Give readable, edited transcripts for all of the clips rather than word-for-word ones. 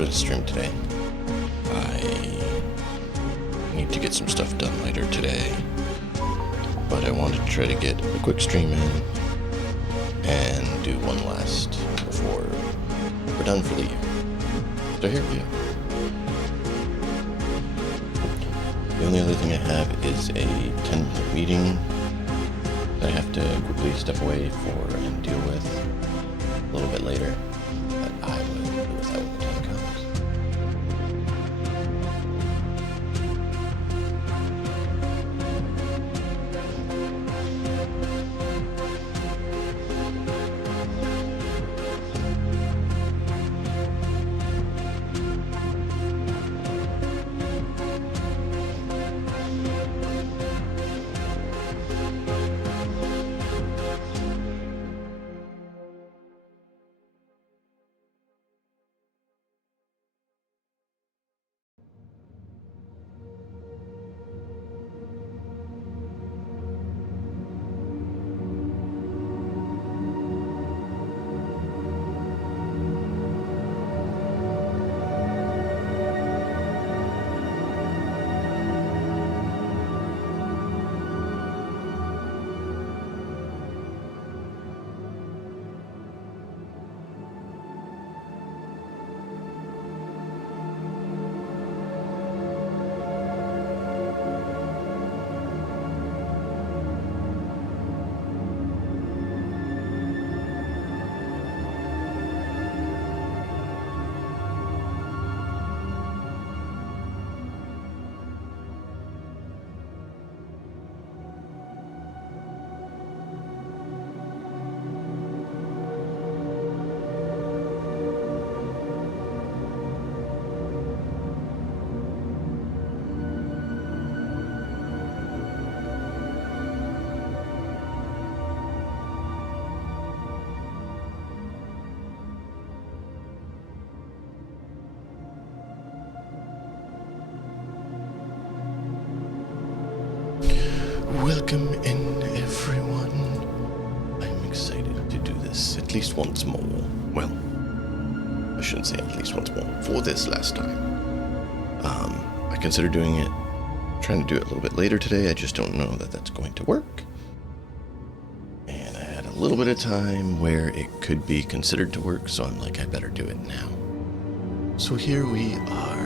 uploaded a stream today. I need to get some stuff done later today, but I wanted to try to get a quick stream in and do one last before we're done for the year. So here we are. The only other thing I have is a 10-minute meeting that I have to quickly step away for and deal with a little bit later, but I will deal with that when the time comes. Welcome in, everyone. I'm excited to do this at least once more. Well, I shouldn't say at least once more. For this last time. I consider trying to do it a little bit later today. I just don't know that that's going to work. And I had a little bit of time where it could be considered to work, so I'm like, I better do it now. So here we are.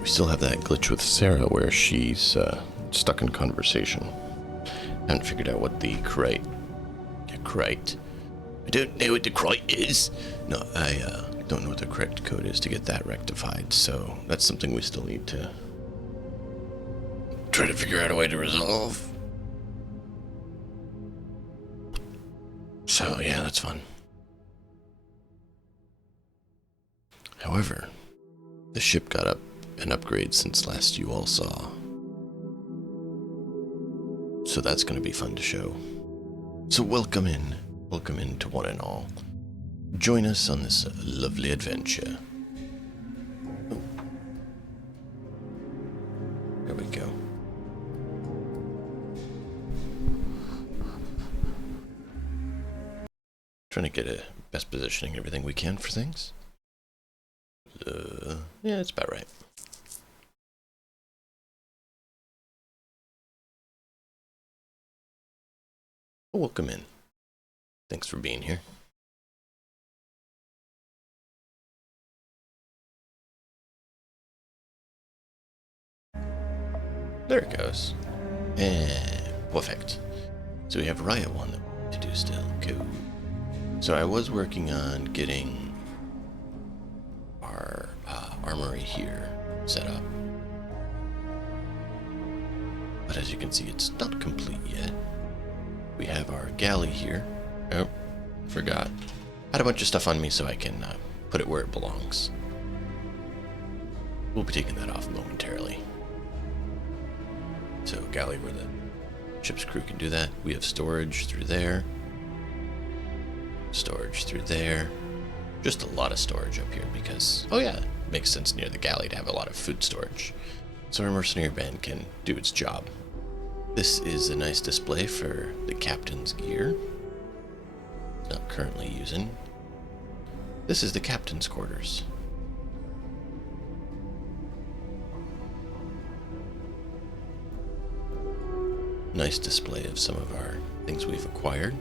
We still have that glitch with Sarah where she's stuck in conversation. Haven't figured out what the crate. I don't know what the crate is. No, I don't know what the correct code is to get that rectified. So that's something we still need to try to figure out a way to resolve. So yeah, that's fun. However, the ship got an upgrade since last you all saw. So that's going to be fun to show. So welcome in to one and all. Join us on this lovely adventure. Oh. There we go. Trying to get a best positioning everything we can for things. Yeah, it's about right. Welcome in. Thanks for being here. There it goes. Perfect. So we have Riot 1 that we need to do still. Cool. So I was working on getting our armory here set up. But as you can see, it's not complete yet. We have our galley here. Oh, forgot. Had a bunch of stuff on me so I can put it where it belongs. We'll be taking that off momentarily. So galley where the ship's crew can do that. We have storage through there. Storage through there. Just a lot of storage up here because, oh yeah, it makes sense near the galley to have a lot of food storage. So our mercenary band can do its job. This is a nice display for the captain's gear. Not currently using. This is the captain's quarters. Nice display of some of our things we've acquired.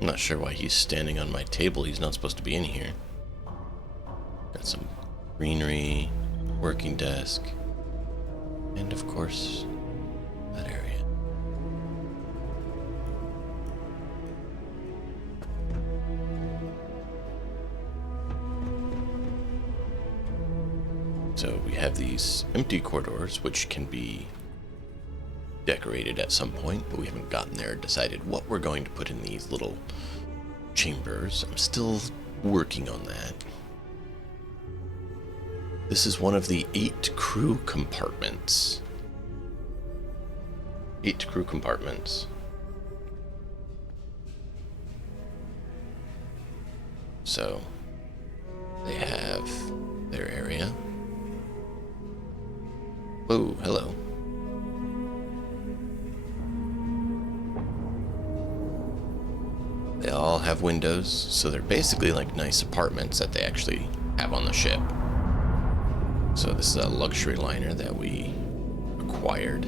I'm not sure why he's standing on my table. He's not supposed to be in here. Got some greenery, working desk, and of course, that area. So we have these empty corridors, which can be decorated at some point, but we haven't gotten there and decided what we're going to put in these little chambers. I'm still working on that. This is one of the 8 crew compartments. 8 crew compartments. So they have their area. Whoa, hello. They all have windows, so they're basically like nice apartments that they actually have on the ship. So this is a luxury liner that we acquired.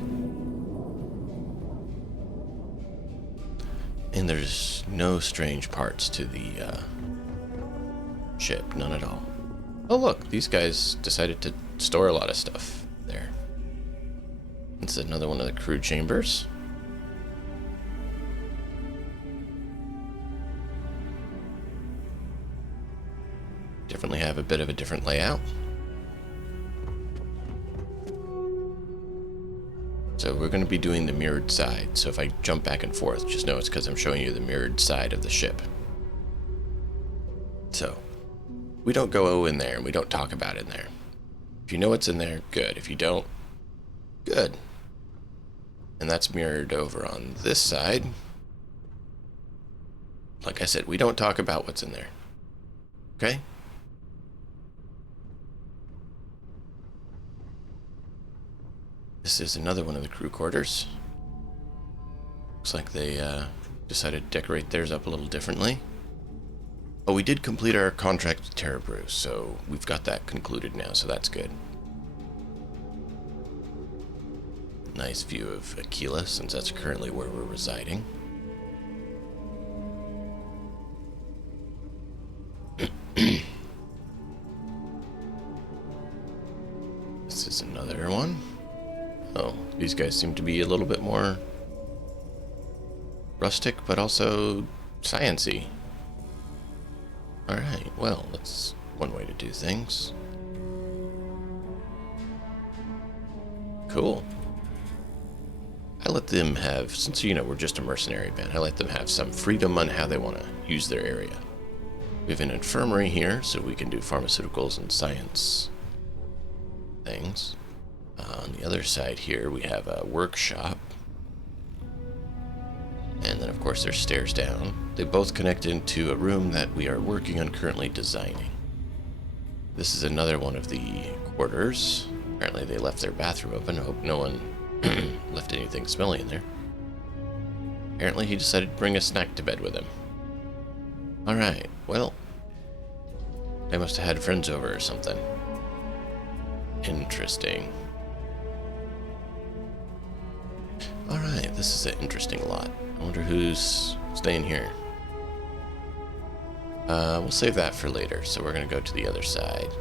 And there's no strange parts to the ship, none at all. Oh look, these guys decided to store a lot of stuff there. This is another one of the crew chambers. Definitely have a bit of a different layout. So we're going to be doing the mirrored side. So if I jump back and forth, just know it's because I'm showing you the mirrored side of the ship. So we don't go in there and we don't talk about it in there. If you know what's in there, good. If you don't, good. And that's mirrored over on this side. Like I said, we don't talk about what's in there. Okay? This is another one of the crew quarters. Looks like they decided to decorate theirs up a little differently. Oh, we did complete our contract with Terra Brew, so we've got that concluded now, so that's good. Nice view of Aquila, since that's currently where we're residing. This is another one. Oh, these guys seem to be a little bit more rustic, but also science-y. Alright, well, that's one way to do things. Cool. I let them have, since, you know, we're just a mercenary band, I let them have some freedom on how they want to use their area. We have an infirmary here, so we can do pharmaceuticals and science things. On the other side here, we have a workshop. And then, of course, there's stairs down. They both connect into a room that we are working on currently designing. This is another one of the quarters. Apparently they left their bathroom open. I hope no one left anything smelly in there. Apparently he decided to bring a snack to bed with him. Alright, well, they must have had friends over or something. Interesting. Alright, this is an interesting lot. I wonder who's staying here. We'll save that for later, so we're going to go to the other side.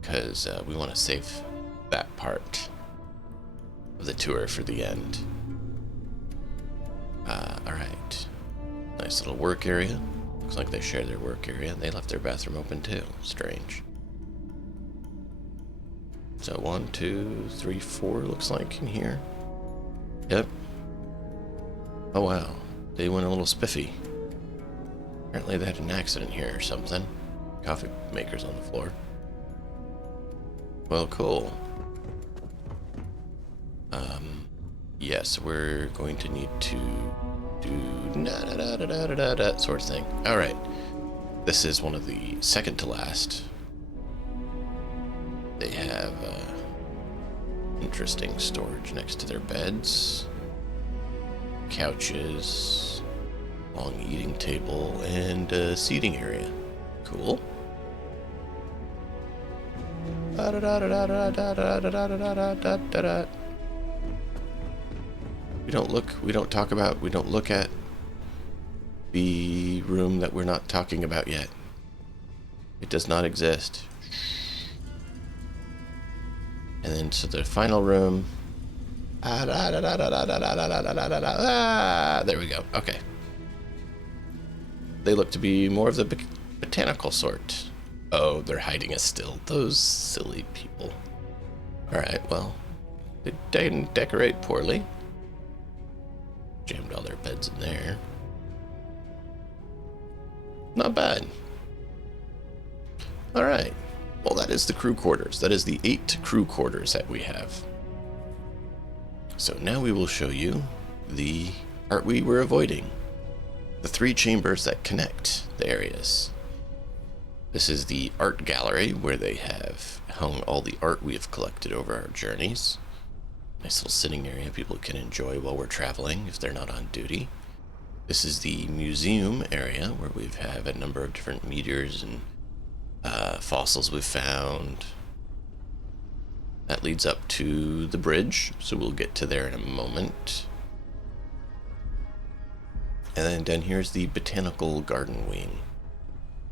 Because we want to save that part of the tour for the end. Alright. Nice little work area. Looks like they share their work area. They left their bathroom open too. Strange. So 1, 2, 3, 4 looks like in here. Yep. Oh wow. They went a little spiffy. Apparently they had an accident here or something. Coffee maker's on the floor. Well, cool. Yes, we're going to need to do that sort of thing. All right. This is one of the second to last. They have interesting storage next to their beds, couches, long eating table, and a seating area. Cool. We don't look at the room that we're not talking about yet. It does not exist. And then to the final room. There we go. Okay. They look to be more of the botanical sort. Oh, they're hiding us still. Those silly people. Alright, well, they didn't decorate poorly. Jammed all their beds in there. Not bad. Alright. Well, that is the crew quarters. That is the 8 crew quarters that we have. So now we will show you the art we were avoiding. The 3 chambers that connect the areas. This is the art gallery where they have hung all the art we have collected over our journeys. Nice little sitting area people can enjoy while we're traveling if they're not on duty. This is the museum area where we have a number of different meteors and fossils we've found. That leads up to the bridge, so we'll get to there in a moment. And then down here is the botanical garden wing.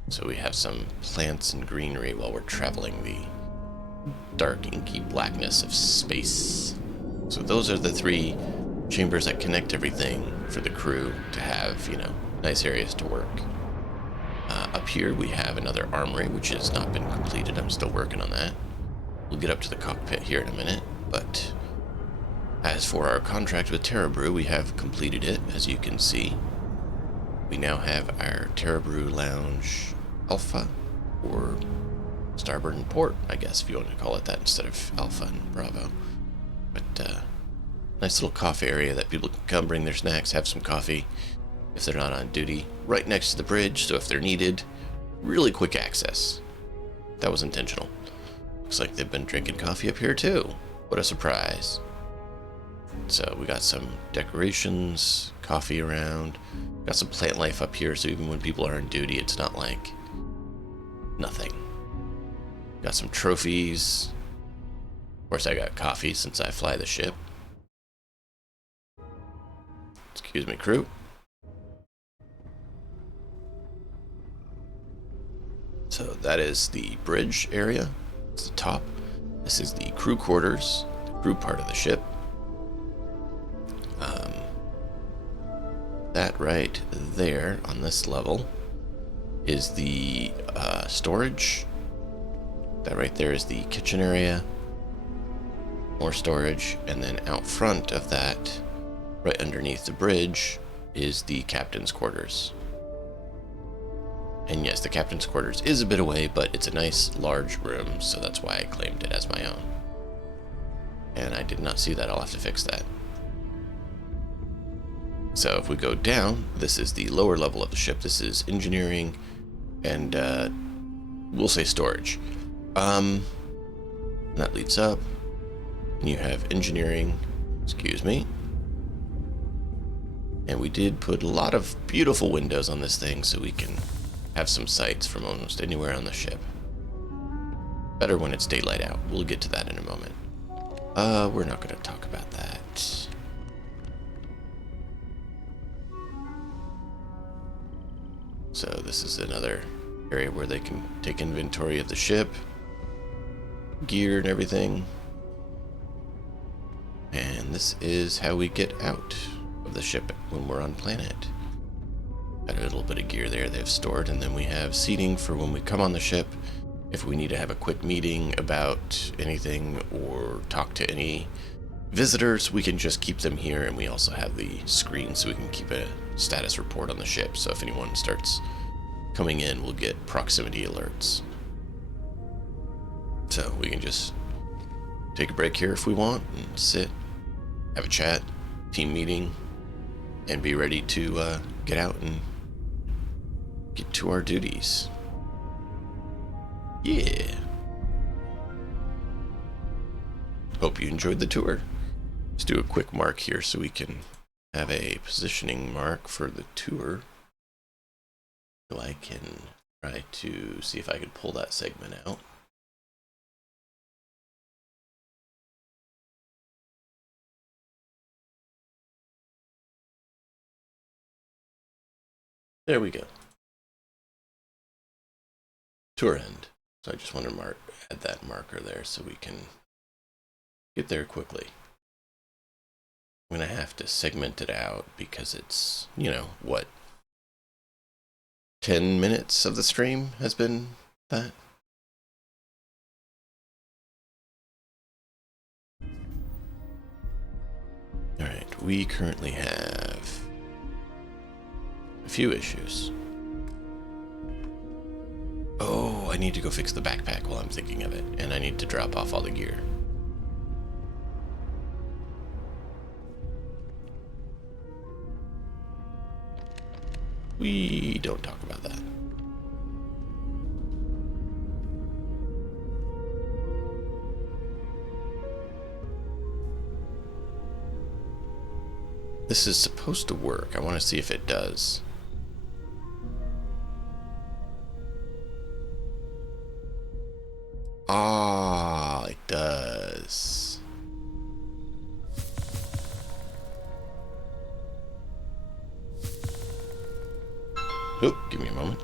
So we have some plants and greenery while we're traveling the dark, inky blackness of space. So those are the 3 chambers that connect everything for the crew to have, you know, nice areas to work. Up here we have another armory, which has not been completed. I'm still working on that. We'll get up to the cockpit here in a minute, but as for our contract with Terrabrew, we have completed it, as you can see. We now have our Terrabrew Lounge Alpha, or Starboard and Port, I guess, if you want to call it that, instead of Alpha and Bravo. But nice little coffee area that people can come bring their snacks, have some coffee if they're not on duty, right next to the bridge, so if they're needed, really quick access. That was intentional. Looks like they've been drinking coffee up here too. What a surprise. So we got some decorations, coffee around, got some plant life up here, so even when people are on duty, it's not like nothing. Got some trophies. Of course, I got coffee since I fly the ship. Excuse me, crew. So that is the bridge area. It's the top. This is the crew quarters, the crew part of the ship. That right there on this level is the storage. That right there is the kitchen area. More storage. And then out front of that, right underneath the bridge, is the captain's quarters. And yes, the captain's quarters is a bit away, but it's a nice large room, so that's why I claimed it as my own. And I did not see that. I'll have to fix that. So if we go down, this is the lower level of the ship. This is engineering and we'll say storage. That leads up. And you have engineering, excuse me. And we did put a lot of beautiful windows on this thing so we can have some sights from almost anywhere on the ship. Better when it's daylight out. We'll get to that in a moment. We're not going to talk about that. So this is another area where they can take inventory of the ship, gear and everything. And this is how we get out of the ship when we're on planet. Got a little bit of gear there they've stored, and then we have seating for when we come on the ship. If we need to have a quick meeting about anything or talk to any visitors, we can just keep them here, and we also have the screen so we can keep a status report on the ship. So if anyone starts coming in, we'll get proximity alerts. So we can just take a break here if we want and sit, have a chat, team meeting, and be ready to get out and get to our duties. Yeah. Hope you enjoyed the tour. Let's do a quick mark here so we can have a positioning mark for the tour. So I can try to see if I can pull that segment out. There we go. Tour end. So I just want to add that marker there so we can get there quickly. I'm going to have to segment it out because it's, you know, what? 10 minutes of the stream has been that? Alright, we currently have a few issues. Oh, I need to go fix the backpack while I'm thinking of it, and I need to drop off all the gear. We don't talk about that. This is supposed to work. I want to see if it does. Ah, it does. Oh, give me a moment.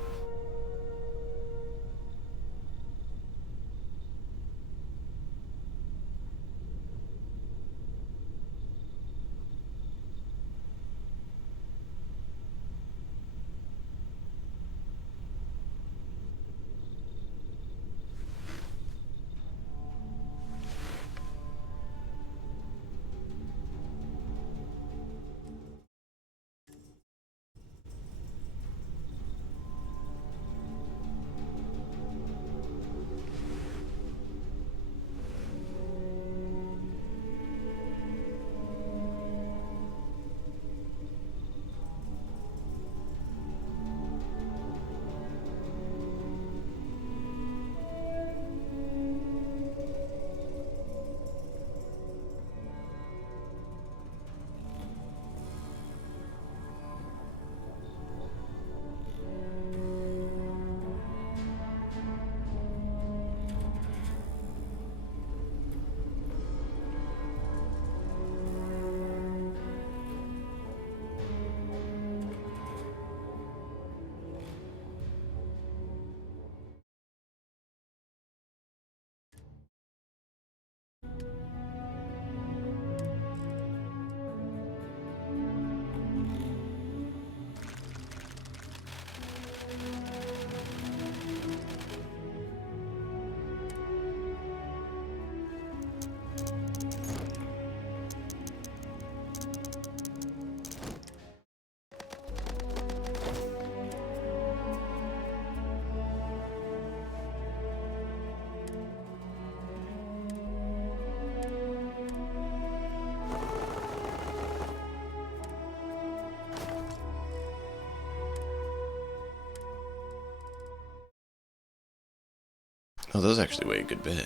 Oh, those actually weigh a good bit.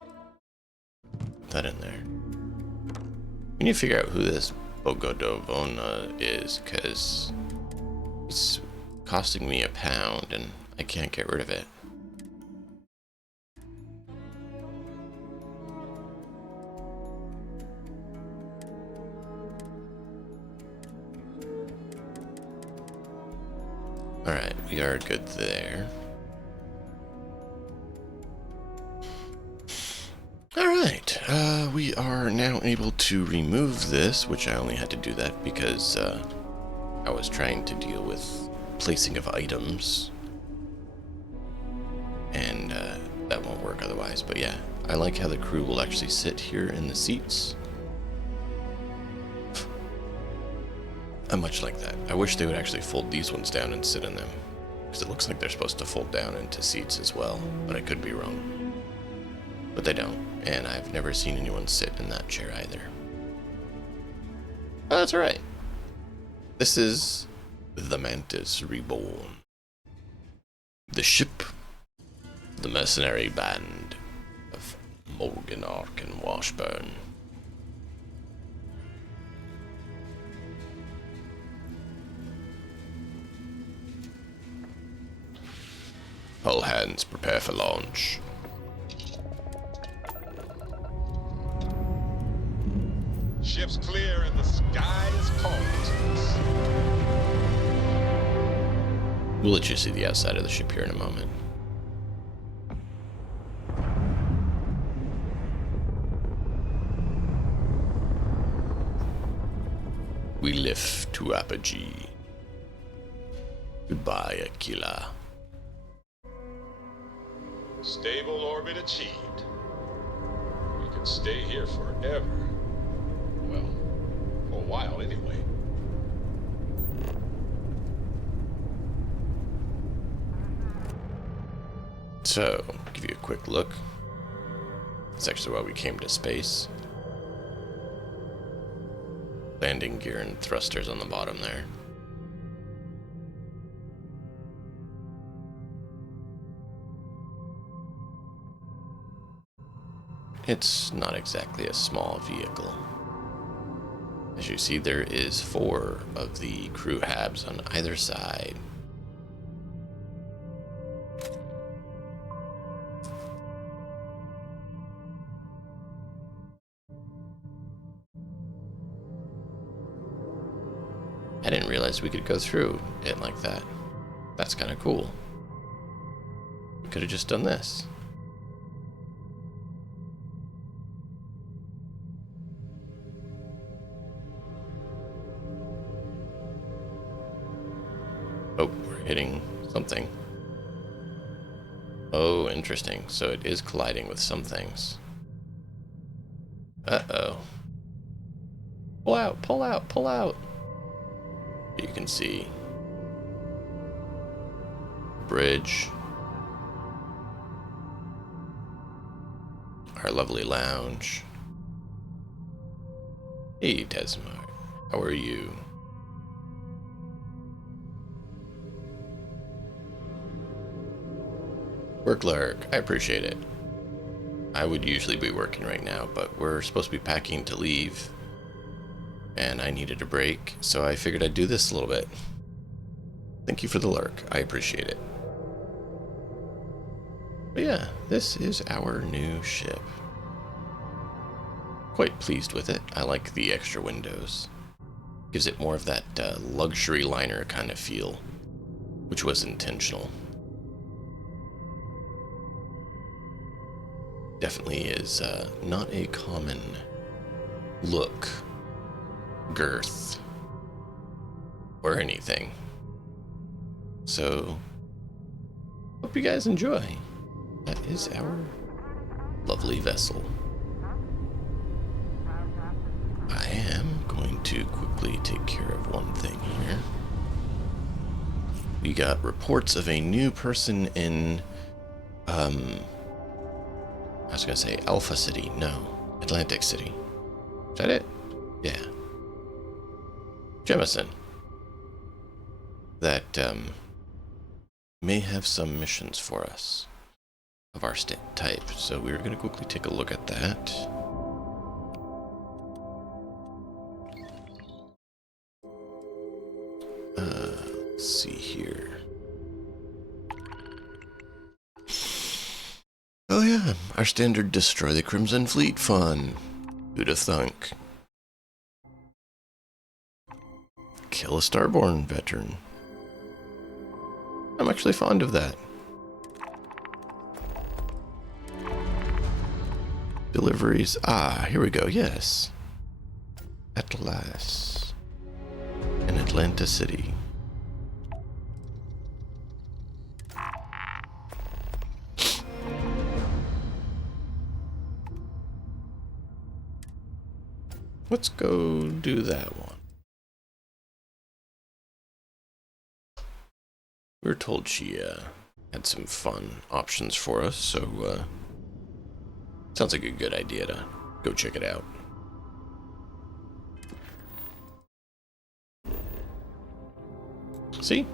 Put that in there. We need to figure out who this Bogodovona is, because it's costing me £1 and I can't get rid of it. Alright, we are good there. Alright, we are now able to remove this, which I only had to do that because I was trying to deal with placing of items. And that won't work otherwise, but yeah, I like how the crew will actually sit here in the seats. I much like that. I wish they would actually fold these ones down and sit in them, because it looks like they're supposed to fold down into seats as well, but I could be wrong. But they don't. And I've never seen anyone sit in that chair either. Oh, that's alright. This is the Mantis Reborn. The ship, the mercenary band of Morgan, Arkhan, Washburne. All hands prepare for launch. Ship's clear and the sky is calling to us. We'll let you see the outside of the ship here in a moment. We lift to apogee. Goodbye, Aquila. Stable orbit achieved. We could stay here forever. Well, for a while anyway. So, give you a quick look. That's actually why we came to space. Landing gear and thrusters on the bottom there. It's not exactly a small vehicle. As you see, there is 4 of the crew habs on either side. I didn't realize we could go through it like that. That's kind of cool. We could have just done this. Oh, we're hitting something. Oh, interesting. So it is colliding with some things. Uh-oh. Pull out, pull out, pull out. You can see bridge, our lovely lounge. Hey, Tesmar, how are you? Work lurk, I appreciate it. I would usually be working right now, but we're supposed to be packing to leave. And I needed a break, so I figured I'd do this a little bit. Thank you for the lurk. I appreciate it. But yeah, this is our new ship. Quite pleased with it. I like the extra windows. Gives it more of that luxury liner kind of feel, which was intentional. Definitely is not a common look, girth, or anything. So, hope you guys enjoy. That is our lovely vessel. I am going to quickly take care of one thing here. We got reports of a new person in, I was gonna say Alpha City. No, Atlantic City. Is that it? Yeah. Jemison. That may have some missions for us of our type. So we're going to quickly take a look at that. Let's see here. Oh yeah, our standard Destroy the Crimson Fleet fun. Who'd have thunk? Kill a Starborn veteran. I'm actually fond of that. Deliveries. Ah, here we go. Yes. At last. In Atlanta City. Let's go do that one. We were told she had some fun options for us, so Sounds like a good idea to go check it out. See?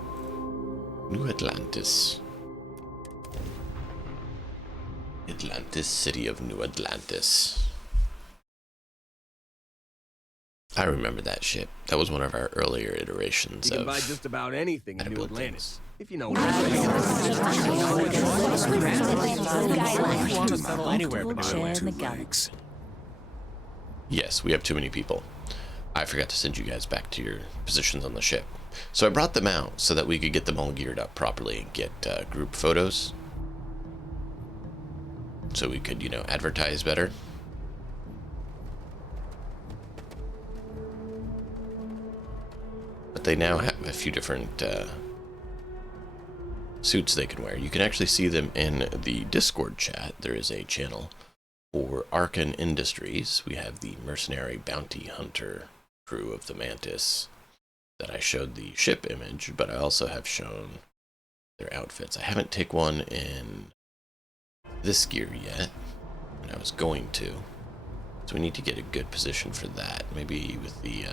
New Atlantis. Atlantis, city of New Atlantis. I remember that ship. That was one of our earlier iterations. You can buy just about anything in New Atlantis, if you know what Yes, we have too many people. I forgot to send you guys back to your positions on the ship. So I brought them out so that we could get them all geared up properly and get group photos. So we could, you know, advertise better. But they now have a few different suits they can wear. You can actually see them in the Discord chat. There is a channel for Arkhan Industries. We have the mercenary bounty hunter crew of the Mantis that I showed the ship image, but I also have shown their outfits. I haven't taken one in this gear yet, and I was going to. So we need to get a good position for that, maybe with the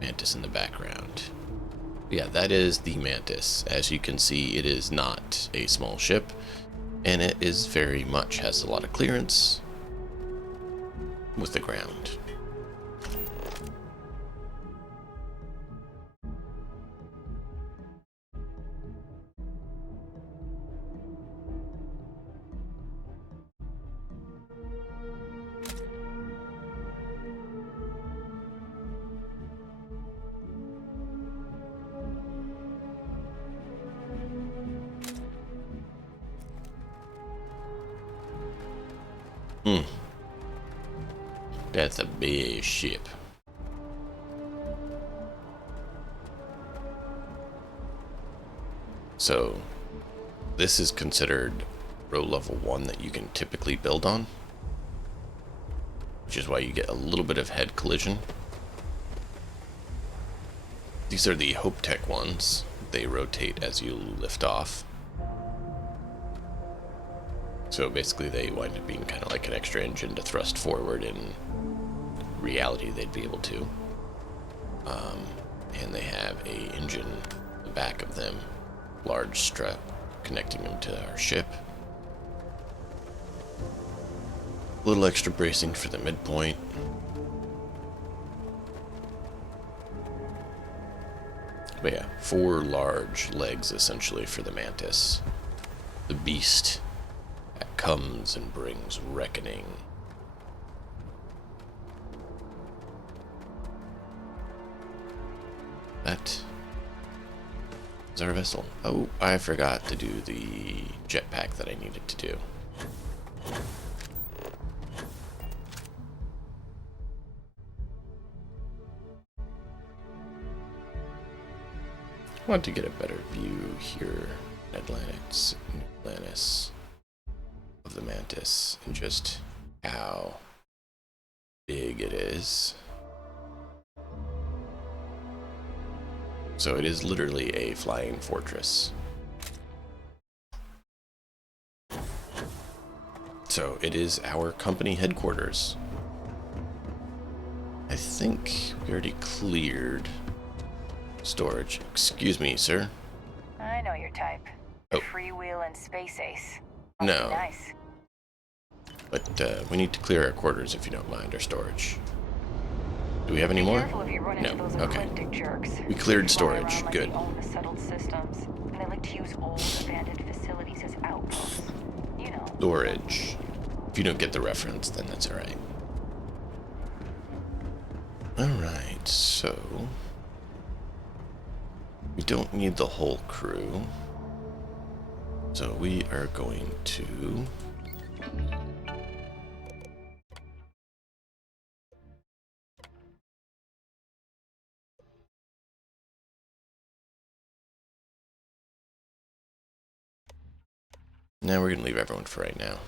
Mantis in the background. Yeah, that is the Mantis. As you can see, it is not a small ship, and it is very much has a lot of clearance with the ground. That's a big ship. So this is considered row level 1 that you can typically build on, which is why you get a little bit of head collision. These are the Hope Tech ones. They rotate as you lift off. So basically they wind up being kind of like an extra engine to thrust forward. In reality, they'd be able to. And they have a engine in the back of them, large strut connecting them to our ship. A little extra bracing for the midpoint. But yeah, 4 large legs essentially for the Mantis. The beast that comes and brings reckoning. That is our vessel. Oh, I forgot to do the jetpack that I needed to do. I want to get a better view here in Atlantis of the Mantis and just how big it is. So it is literally a flying fortress. So it is our company headquarters. I think we already cleared storage. Excuse me, sir. I know your type. Oh. Freewheel and space ace. No. Nice. But we need to clear our quarters if you don't mind, our storage. Do we have any more? Careful if you run into No. those Okay. eclectic jerks. We cleared They fly storage. around like Good. they own the settled systems, and they like to use old abandoned facilities as outposts. You know. Storage. If you don't get the reference, then that's alright. Alright, so we don't need the whole crew. So we are going to now we're going to leave everyone for right now.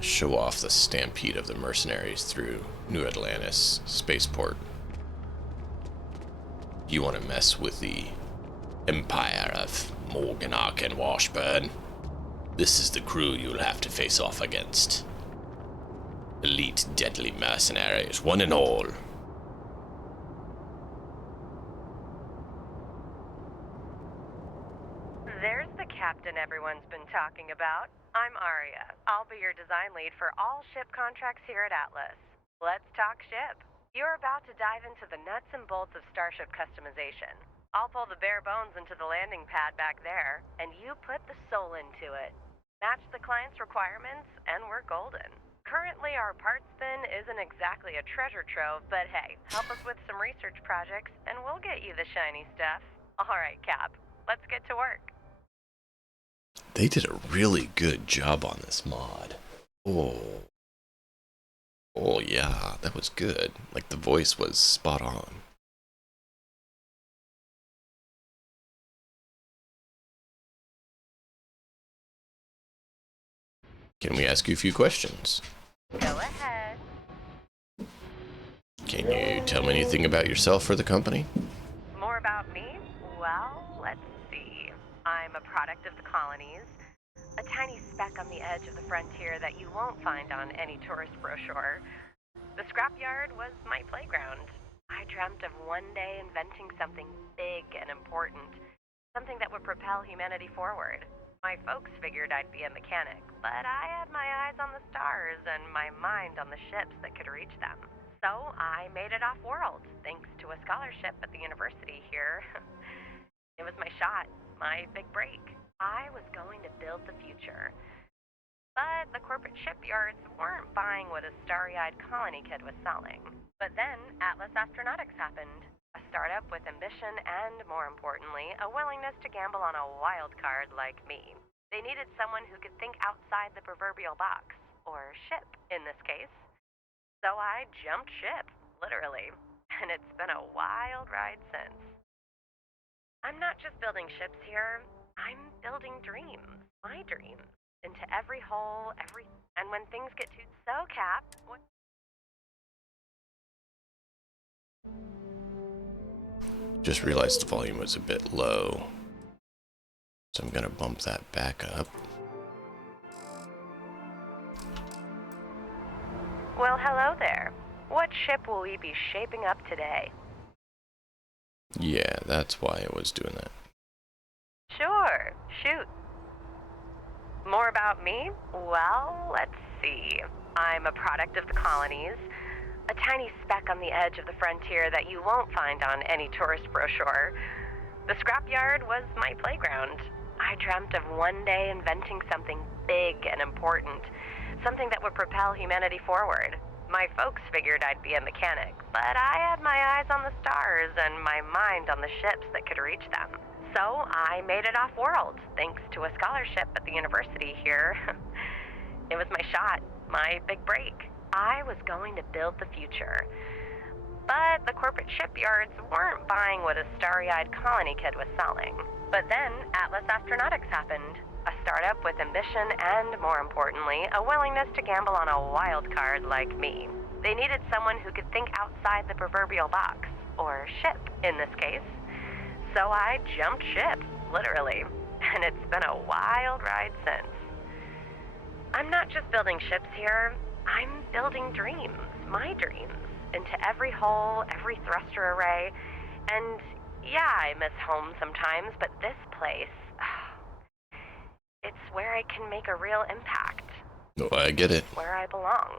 Show off the stampede of the mercenaries through New Atlantis spaceport. You want to mess with the Empire of Morgan, Arkhan, Washburne. This is the crew you'll have to face off against. Elite deadly mercenaries, one and all. There's the captain everyone's been talking about. I'm Aria. I'll be your design lead for all ship contracts here at Atlas. Let's talk ship. You're about to dive into the nuts and bolts of starship customization. I'll pull the bare bones into the landing pad back there, and you put the soul into it. Match the client's requirements, and we're golden. Currently, our parts bin isn't exactly a treasure trove, but hey, help us with some research projects, and we'll get you the shiny stuff. All right, Cap, let's get to work. They did a really good job on this mod. Oh yeah, that was good. Like, the voice was spot on. Can we ask you a few questions? Go ahead. Can you tell me anything about yourself or the company? More about me? Well, let's see. I'm a product of the colonies. A tiny speck on the edge of the frontier that you won't find on any tourist brochure. The scrapyard was my playground. I dreamt of one day inventing something big and important. Something that would propel humanity forward. My folks figured I'd be a mechanic, but I had my eyes on the stars and my mind on the ships that could reach them. So I made it off-world, thanks to a scholarship at the university here. It was my shot, my big break. I was going to build the future. But the corporate shipyards weren't buying what a starry-eyed colony kid was selling. But then Atlas Astronautics happened. A startup with ambition and, more importantly, a willingness to gamble on a wild card like me. They needed someone who could think outside the proverbial box, or ship in this case. So I jumped ship, literally. And it's been a wild ride since. I'm not just building ships here, I'm building dreams. My dreams. Into every hole, and when things get too Cap, Just realized the volume was a bit low, so I'm gonna bump that back up. Well, hello there. What ship will we be shaping up today? Yeah, that's why I was doing that. Sure, shoot. More about me? Well, let's see. I'm a product of the colonies. A tiny speck on the edge of the frontier that you won't find on any tourist brochure. The scrapyard was my playground. I dreamt of one day inventing something big and important. Something that would propel humanity forward. My folks figured I'd be a mechanic, but I had my eyes on the stars and my mind on the ships that could reach them. So I made it off-world, thanks to a scholarship at the university here. It was my shot, my big break. I was going to build the future. But the corporate shipyards weren't buying what a starry-eyed colony kid was selling. But then Atlas Astronautics happened. A startup with ambition and, more importantly, a willingness to gamble on a wild card like me. They needed someone who could think outside the proverbial box, or ship in this case. So I jumped ship, literally, and it's been a wild ride since. I'm not just building ships here, I'm building dreams, my dreams, into every hole, every thruster array, and yeah, I miss home sometimes, but this place, it's where I can make a real impact. Oh, I get it. Where I belong.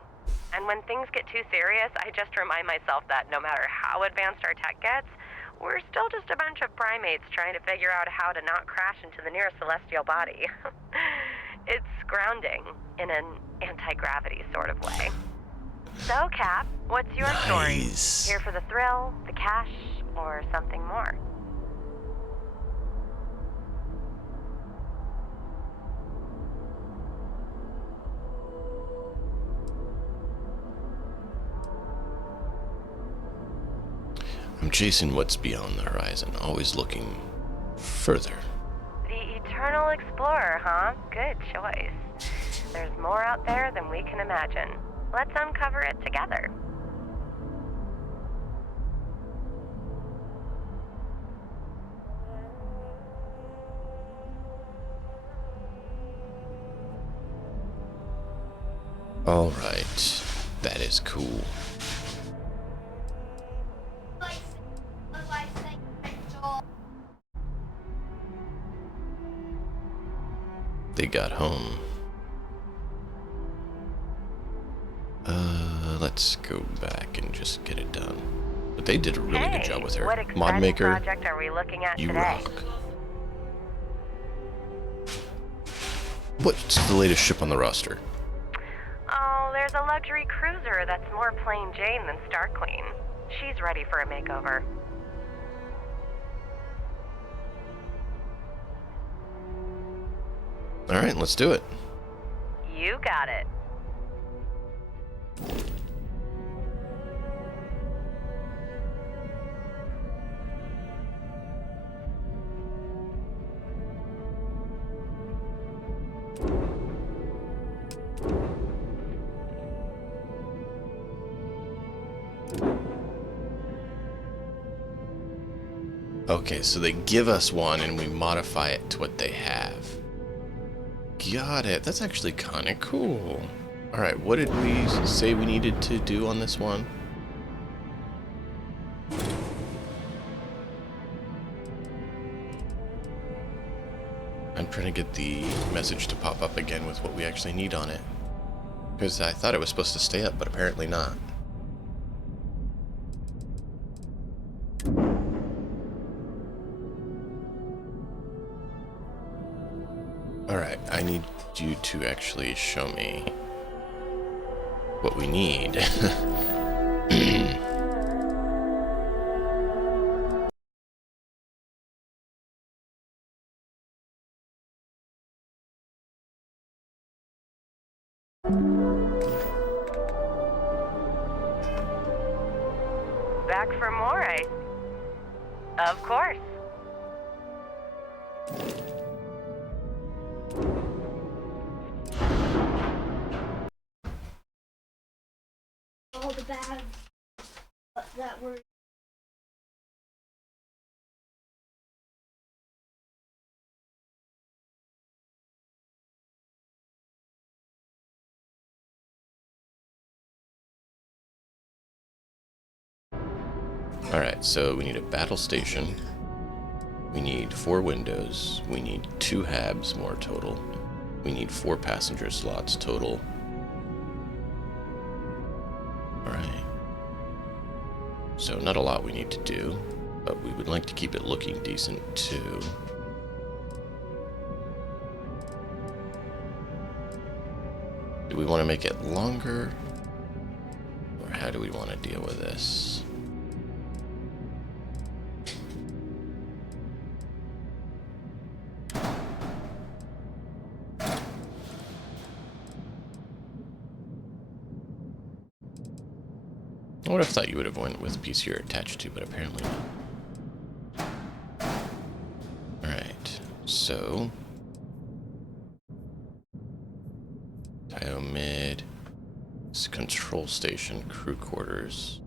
And when things get too serious, I just remind myself that no matter how advanced our tech gets, we're still just a bunch of primates trying to figure out how to not crash into the nearest celestial body. It's grounding in an anti-gravity sort of way. So, Cap, what's your story? Here for the thrill, the cash, or something more? I'm chasing what's beyond the horizon, always looking further. The eternal explorer, huh? Good choice. There's more out there than we can imagine. Let's uncover it together. Alright. That is cool. They got home. Let's go back and just get it done. But they did a really good job with her. What Mod exciting Maker, project are we looking at you today? rock. What's the latest ship on the roster? Oh, there's a luxury cruiser that's more plain Jane than Starclean. She's ready for a makeover. Alright, let's do it. You got it. Okay, so they give us one and we modify it to what they have. Got it. That's actually kind of cool. Alright, what did we say we needed to do on this one? I'm trying to get the message to pop up again with what we actually need on it. Because I thought it was supposed to stay up, but apparently not. Alright, I need you to actually show me what we need. Back for more, Of course. All the bags that were. Alright, so we need a battle station. We need 4 windows. We need 2 habs more total. We need 4 passenger slots total. Alright. So not a lot we need to do, but we would like to keep it looking decent too. Do we want to make it longer? Or how do we want to deal with this? I would have thought you would have went with piece you're attached to, but apparently not. Alright, so Mid, control station, crew quarters.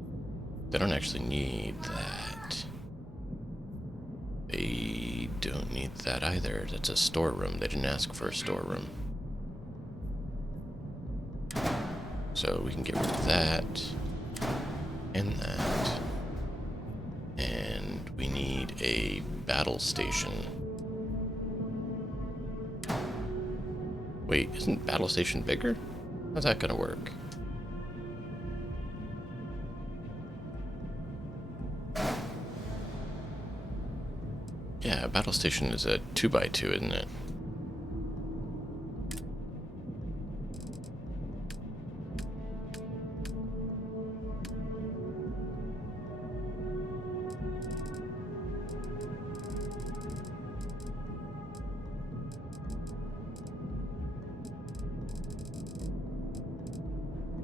They don't actually need that. They don't need that either. That's a storeroom. They didn't ask for a storeroom. So we can get rid of that. And that. And we need a battle station. Wait, isn't battle station bigger? How's that gonna work? Yeah, battle station is a 2x2, isn't it?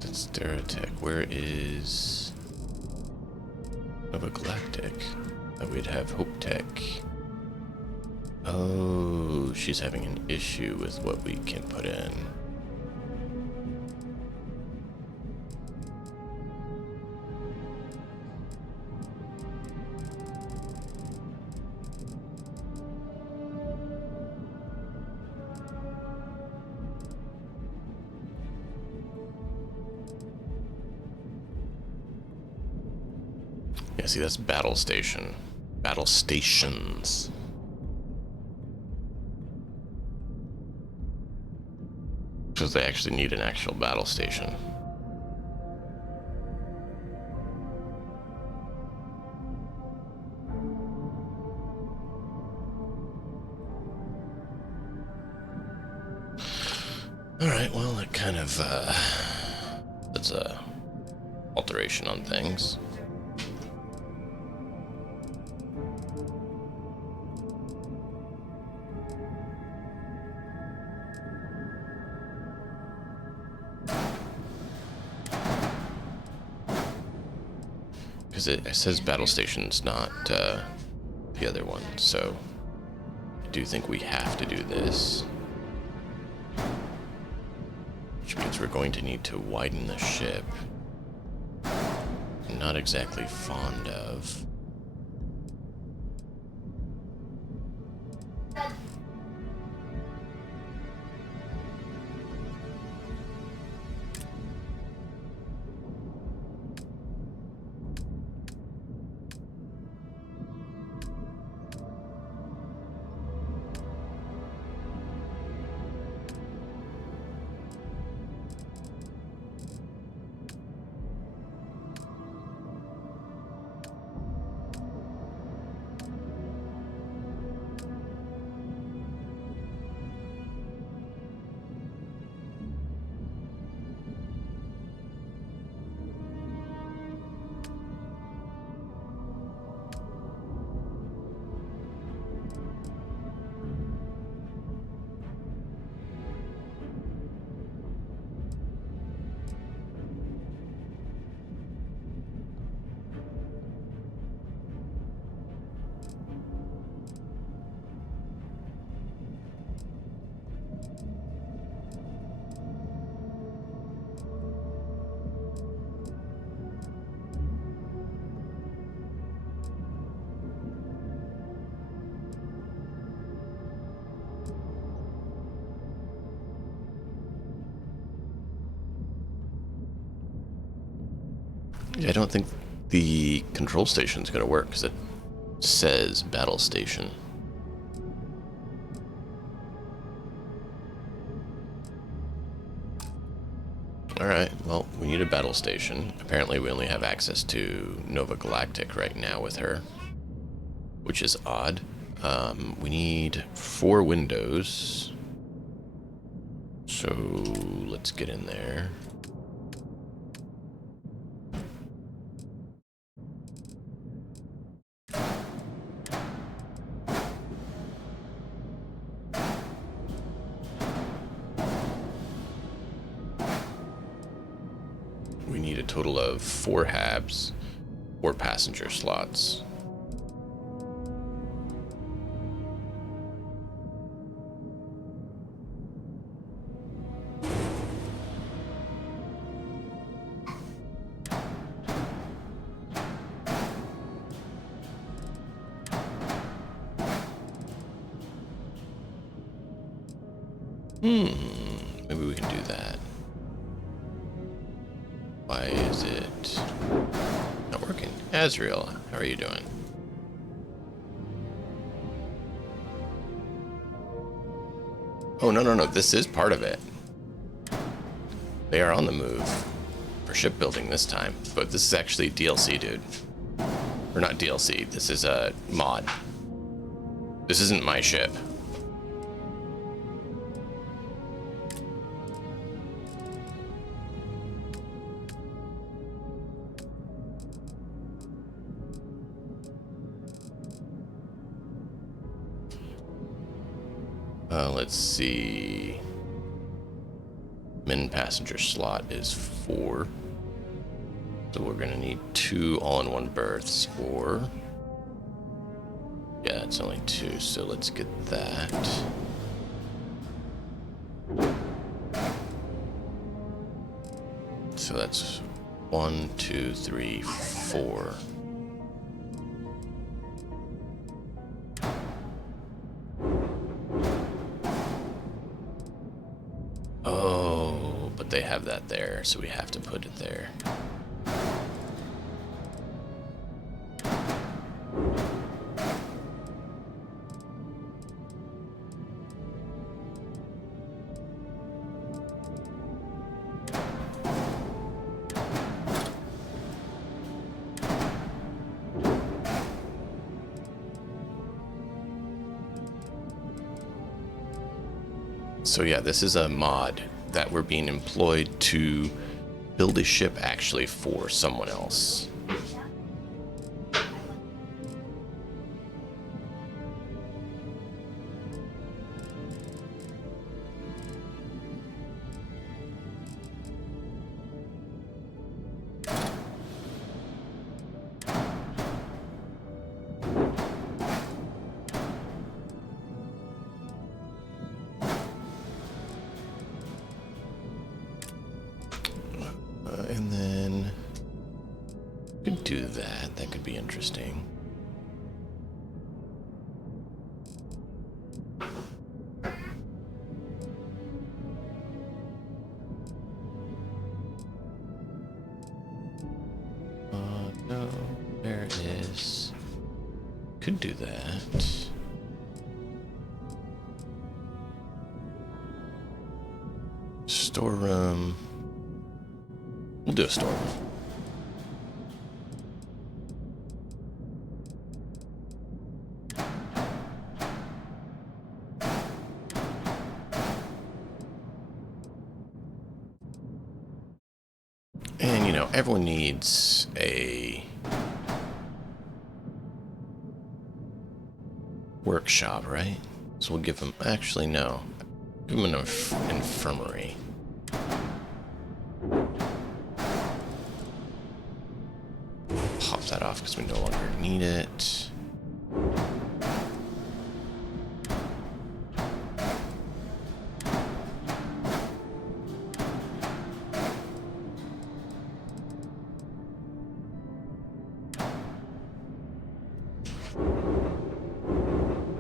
That's Deratech. Where is Nova Galactic? Oh, we'd have Hope Tech. Oh, she's having an issue with what we can put in. Yeah, see, that's battle station. Battle stations. Because they actually need an actual battle station. Alright, well, that kind of, that's a alteration on things. Because it says battle stations, not the other one, so I do think we have to do this. Which means we're going to need to widen the ship. I'm not exactly fond of. Yeah, I don't think the control station is going to work because it says battle station. Alright, well, we need a battle station. Apparently we only have access to Nova Galactic right now with her, which is odd. We need 4 windows. So let's get in there. We need a total of 4 habs, 4 passenger slots. Maybe we can do that. Why is it not working? Azrael, how are you doing? Oh, no, this is part of it. They are on the move for shipbuilding this time, but this is actually DLC, dude. Or not DLC, this is a mod. This isn't my ship. Let's see. Min passenger slot is 4. So we're gonna need 2 all-in-one berths, or... yeah, it's only 2, so let's get that. So that's 1, 2, 3, 4. Oh, but they have that there, so we have to put it there. So yeah, this is a mod that we're being employed to build a ship actually for someone else. And then could do that. That could be interesting. No, there it is. Could do that. Storeroom. We'll do a storeroom. And, you know, everyone needs a workshop, right? So we'll give them... Actually, no. Give them an infirmary. Pop that off because we no longer need it.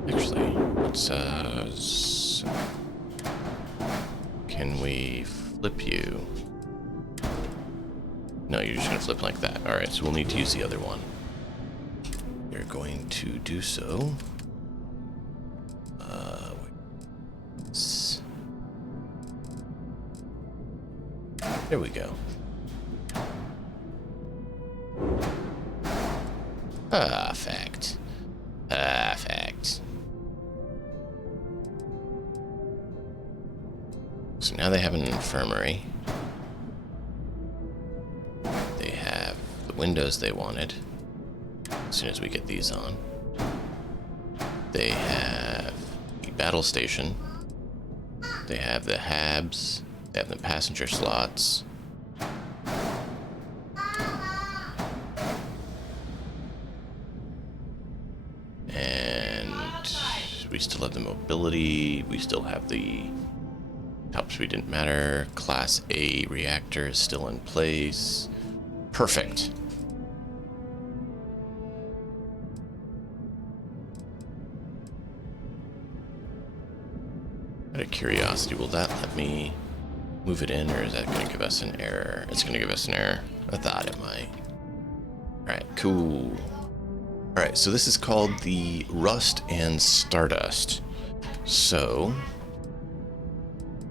Actually, let's can we flip you? No, you're just gonna flip like that. Alright, so we'll need to use the other one. You're going to do so. There we go. Perfect. Perfect. So now they have an infirmary. They have the windows they wanted. As soon as we get these on. They have the battle station. They have the habs. They have the passenger slots. And we still have the mobility. We still have the top speed didn't matter. Class A reactor is still in place. Perfect. Out of curiosity, will that let me move it in, or is that going to give us an error? It's going to give us an error. I thought it might. Alright, cool. Alright, so this is called the Rust and Stardust. So,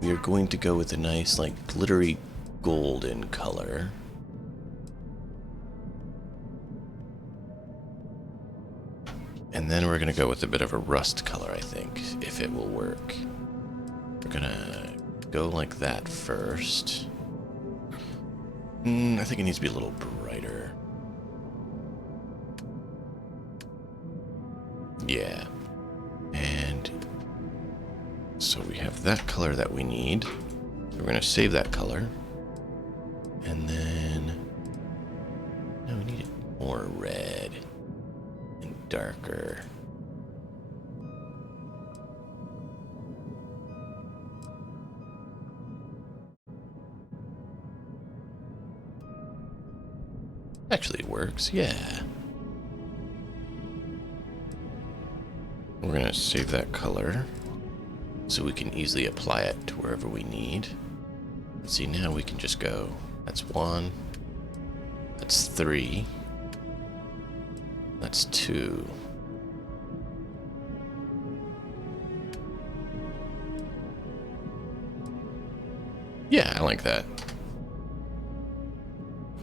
we are going to go with a nice, like, glittery golden color. And then we're going to go with a bit of a rust color, I think, if it will work. We're going to go like that first. I think it needs to be a little brighter. Yeah. And so we have that color that we need. We're going to save that color. And then... No, we need it more red and darker. Actually works, yeah. We're gonna save that color so we can easily apply it to wherever we need. Let's see, now we can just go, that's 1, that's 3, that's 2. Yeah, I like that.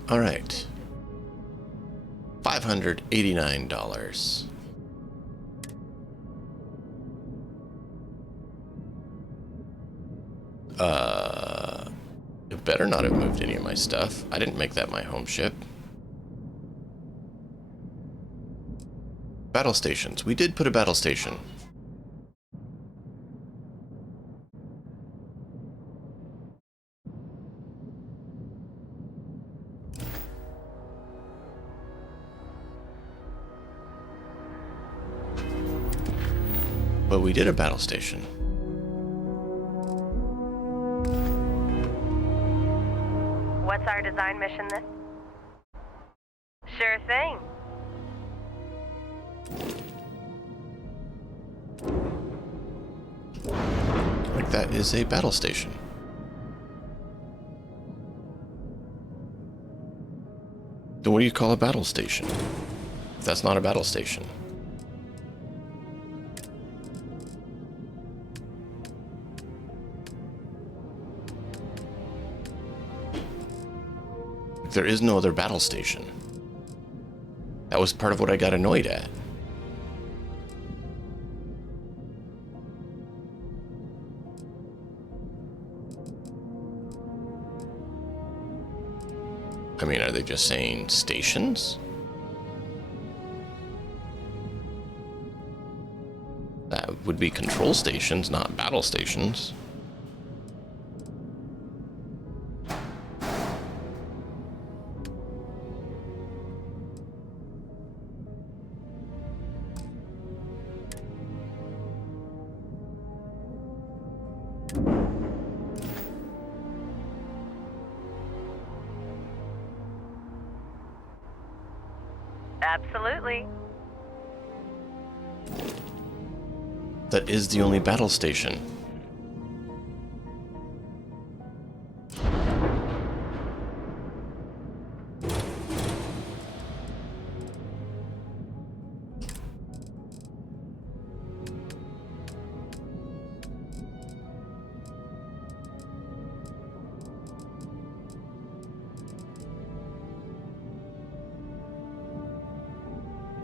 All right. $589. It better not have moved any of my stuff. I didn't make that my home ship. Battle stations. We did put a battle station. But we did a battle station. What's our design mission then? Sure thing. Like that is a battle station. Then what do you call a battle station? If that's not a battle station. There is no other battle station. That was part of what I got annoyed at. I mean, are they just saying stations? That would be control stations, not battle stations. Absolutely. That is the only battle station.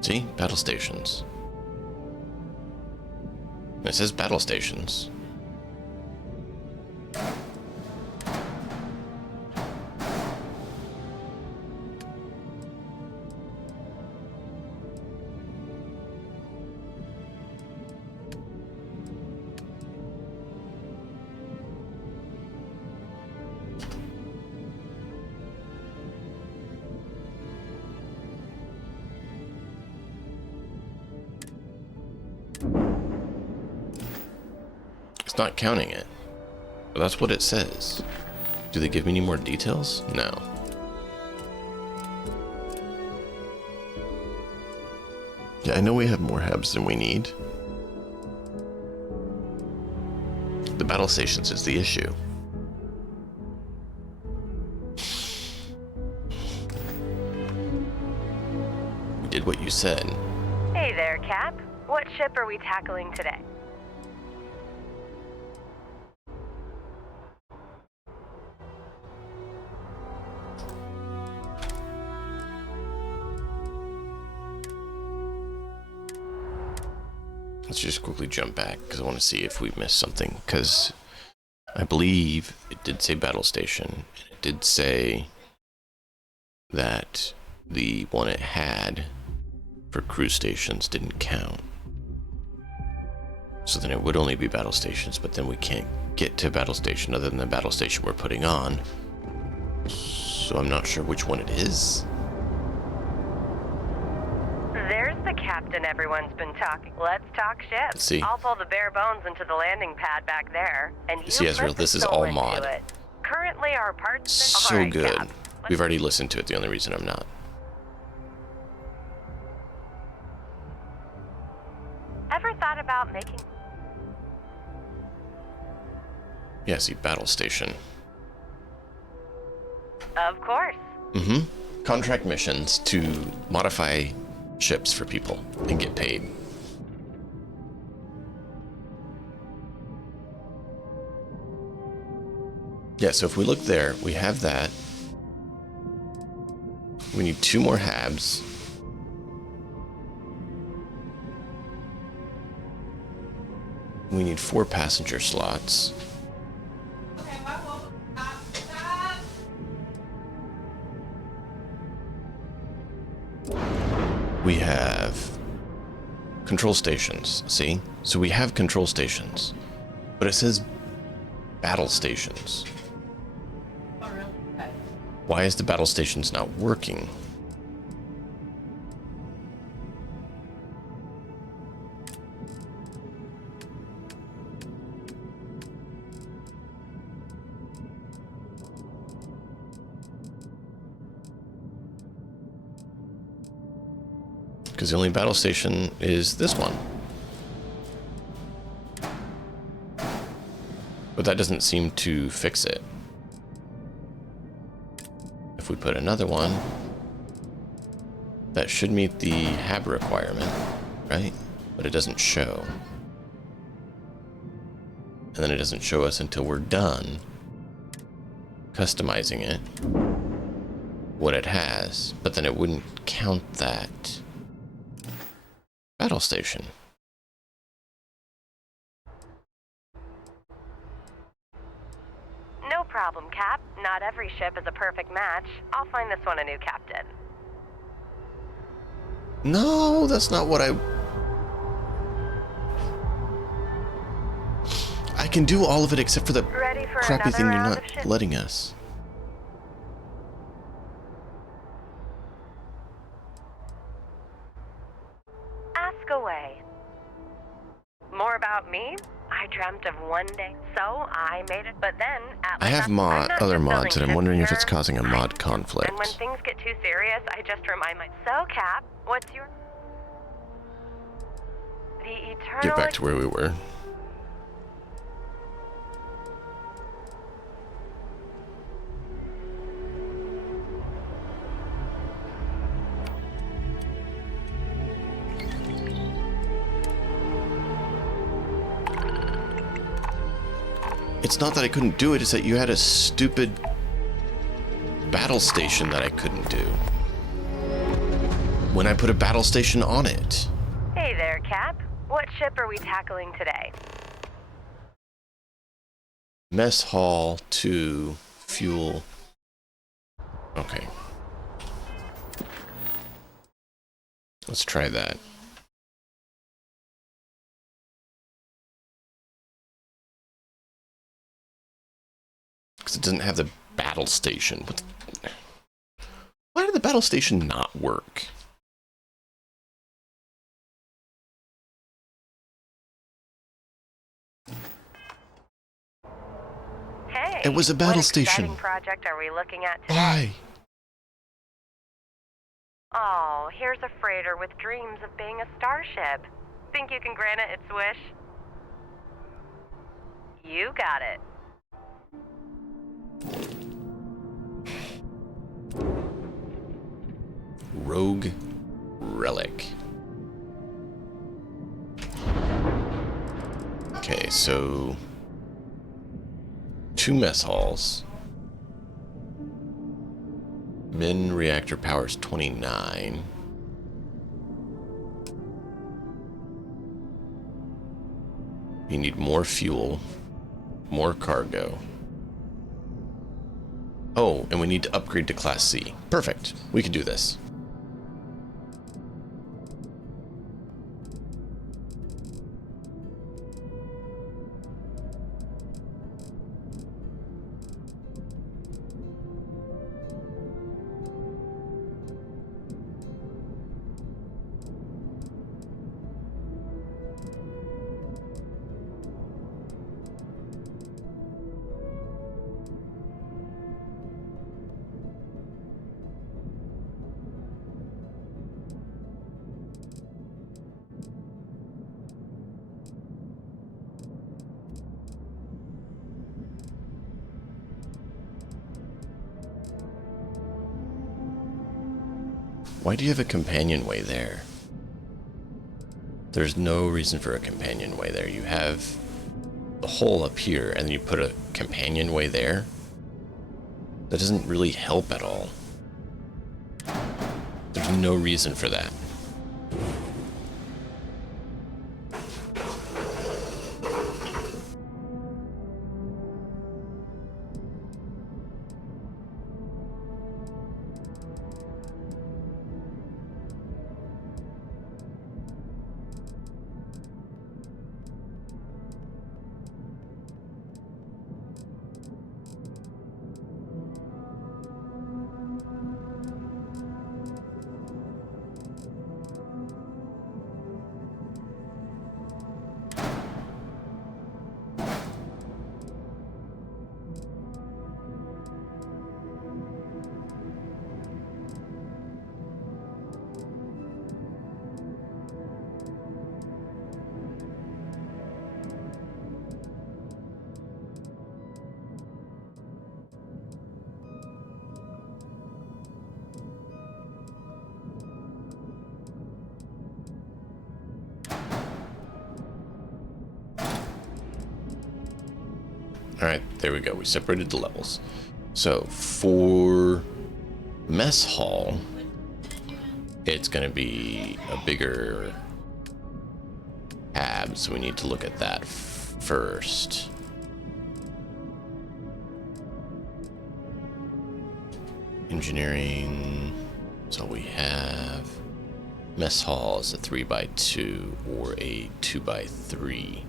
See? Battle stations. It says battle stations. Not counting it, but that's what it says. Do they give me any more details? No. Yeah, I know we have more hubs than we need. The battle stations is the issue. We did what you said. Hey there, Cap. What ship are we tackling today? Let's just quickly jump back because I want to see if we missed something, because I believe it did say battle station. It did say that the one it had for cruise stations didn't count. So then it would only be battle stations, but then we can't get to battle station other than the battle station we're putting on. So I'm not sure which one it is. There's the captain everyone's been talking. Let's talk ship. Let's see. I'll pull the bare bones into the landing pad back there, and you See, Ezreal, put this the is soul all into mod. it. Currently, our parts. So All right, good. Cap. We've already listened to it. The only reason I'm not. Ever thought about making? Yeah, see, battle station. Of course. Mm-hmm. Contract missions to modify ships for people and get paid. Yeah, so if we look there, we have that. We need 2 more habs. We need 4 passenger slots. Okay. we have control stations. See? So we have control stations, but it says battle stations. Oh, really? Okay. Why is the battle stations not working? Because the only battle station is this one. But that doesn't seem to fix it. If we put another one, that should meet the HAB requirement, right? But it doesn't show. And then it doesn't show us until we're done customizing it, what it has, but then it wouldn't count that battle station. No problem, Cap. Not every ship is a perfect match. I'll find this one a new captain. No, that's not what I can do all of it except for the Ready for crappy another thing you're round not of ship? letting us. Ask away. More about me? I dreamt of one day, so I made it. But then, I have I'm not other just mods, and building I'm wondering if ships it's here. causing a mod conflict. And when things get too serious, I just remind myself. So, Cap, what's your... The eternal... Get back to where we were. It's not that I couldn't do it, it's that you had a stupid battle station that I couldn't do when I put a battle station on it. Hey there, Cap. What ship are we tackling today? Mess hall to fuel. Okay. Let's try that. Because it doesn't have the battle station. Why did the battle station not work? Hey, It was a battle what station. exciting project are we looking at today? Why? Oh, here's a freighter with dreams of being a starship. Think you can grant it its wish? You got it. Rogue relic. Okay, so 2 mess halls. Min reactor power's 29. You need more fuel, more cargo. Oh, and we need to upgrade to Class C. Perfect. We can do this. Why do you have a companionway there? There's no reason for a companionway there. You have the hole up here, and then you put a companionway there. That doesn't really help at all. There's no reason for that. Alright, there we go. We separated the levels. So, for mess hall, it's going to be a bigger tab, so we need to look at that first. Engineering, so we have mess hall is a 3x2 or a 2x3.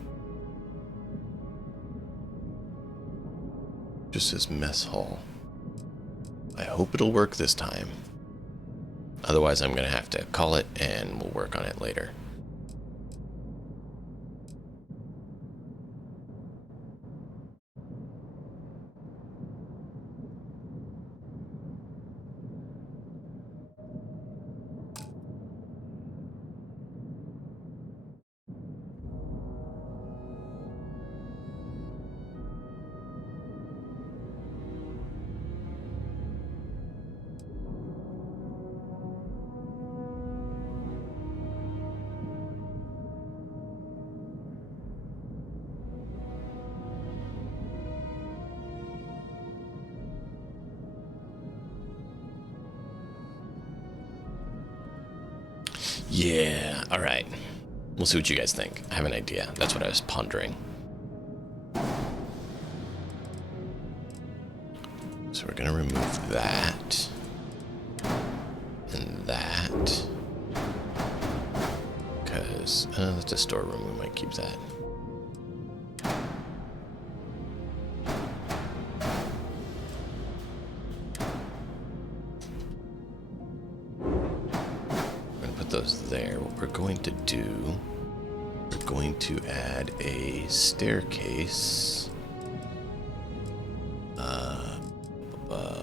Just says mess hall. I hope it'll work this time. Otherwise, I'm gonna have to call it and we'll work on it later. Yeah, all right. We'll see what you guys think. I have an idea. That's what I was pondering. So we're gonna remove that and that, because that's a storeroom. We might keep that. Those there. What we're going to do, we're going to add a staircase.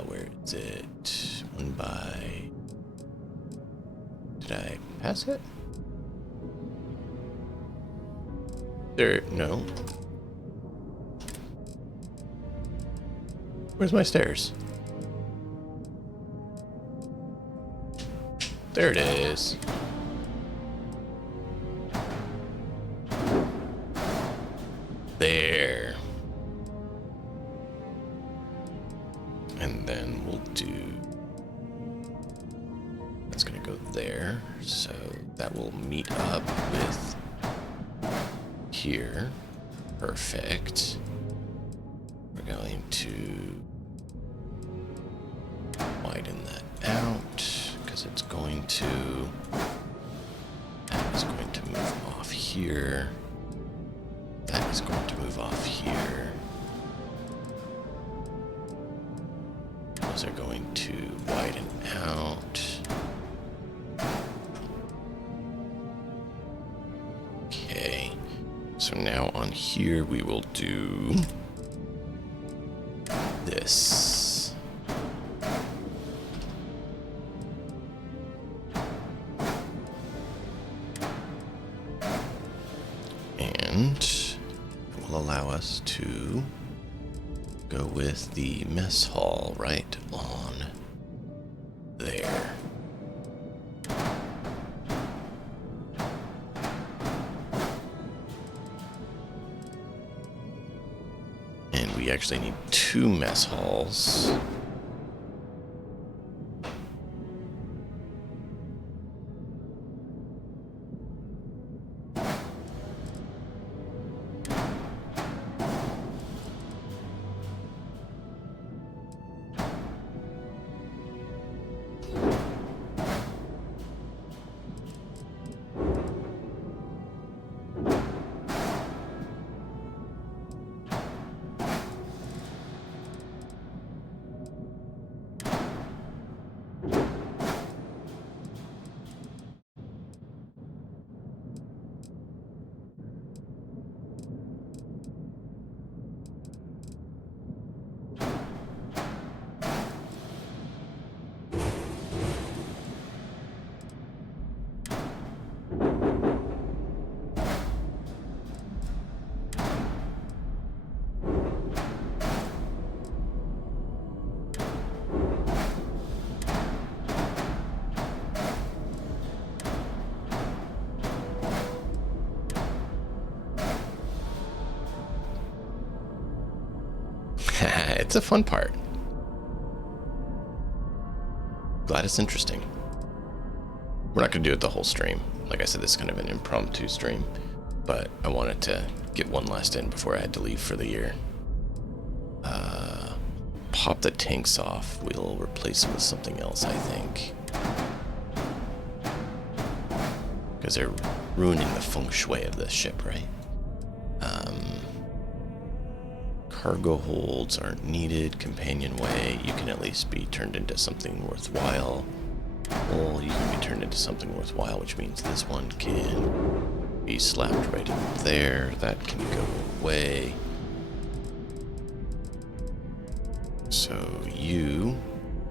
Where is it? One by. Did I pass it? There, no. Where's my stairs? There it is. There. And then we'll do... That's gonna go there. So that will meet up with here. Perfect. We're going to widen that out, because it's going to... That is going to move off here. That is going to move off here. Those are going to widen out. Okay. So now on here we will do this. And it will allow us to go with the mess hall right on there. And we actually need 2 mess halls. it's a fun part. Glad it's interesting. We're not going to do it the whole stream. Like I said, this is kind of an impromptu stream, but I wanted to get one last in before I had to leave for the year. Pop the tanks off. We'll replace them with something else, I think. Because they're ruining the feng shui of this ship, right? Cargo holds aren't needed. Companionway, you can at least be turned into something worthwhile. Well, you can be turned into something worthwhile, which means this one can be slapped right up there. That can go away. So you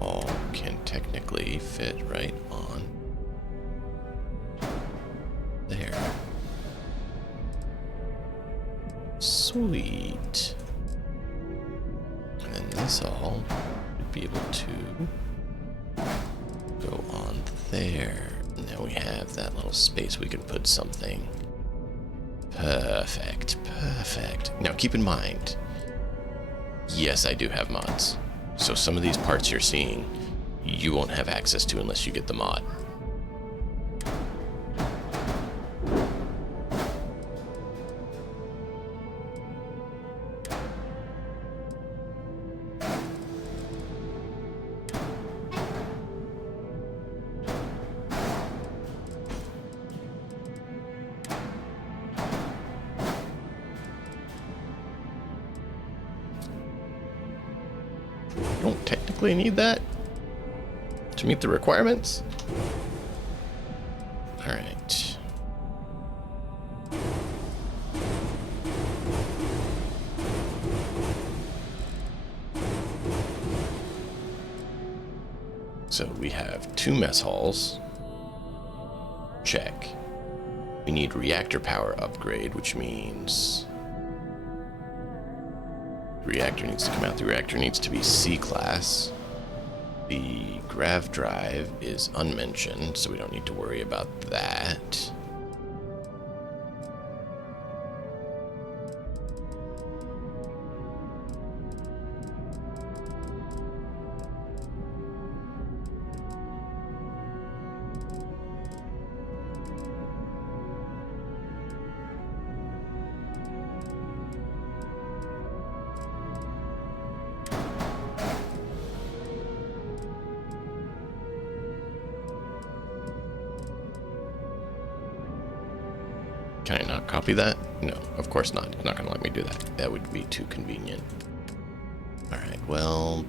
all can technically fit right on there. Sweet. And then this all would be able to go on there. And now we have that little space we can put something. Perfect, perfect. Now keep in mind, yes, I do have mods. So some of these parts you're seeing, you won't have access to unless you get the mod. You don't technically need that to meet the requirements. All right. So we have 2 mess halls. Check. We need reactor power upgrade, which means the reactor needs to come out. The reactor needs to be C-class. The grav drive is unmentioned, so we don't need to worry about that. Can I not copy that? No, of course not. It's not going to let me do that. That would be too convenient. Alright, well...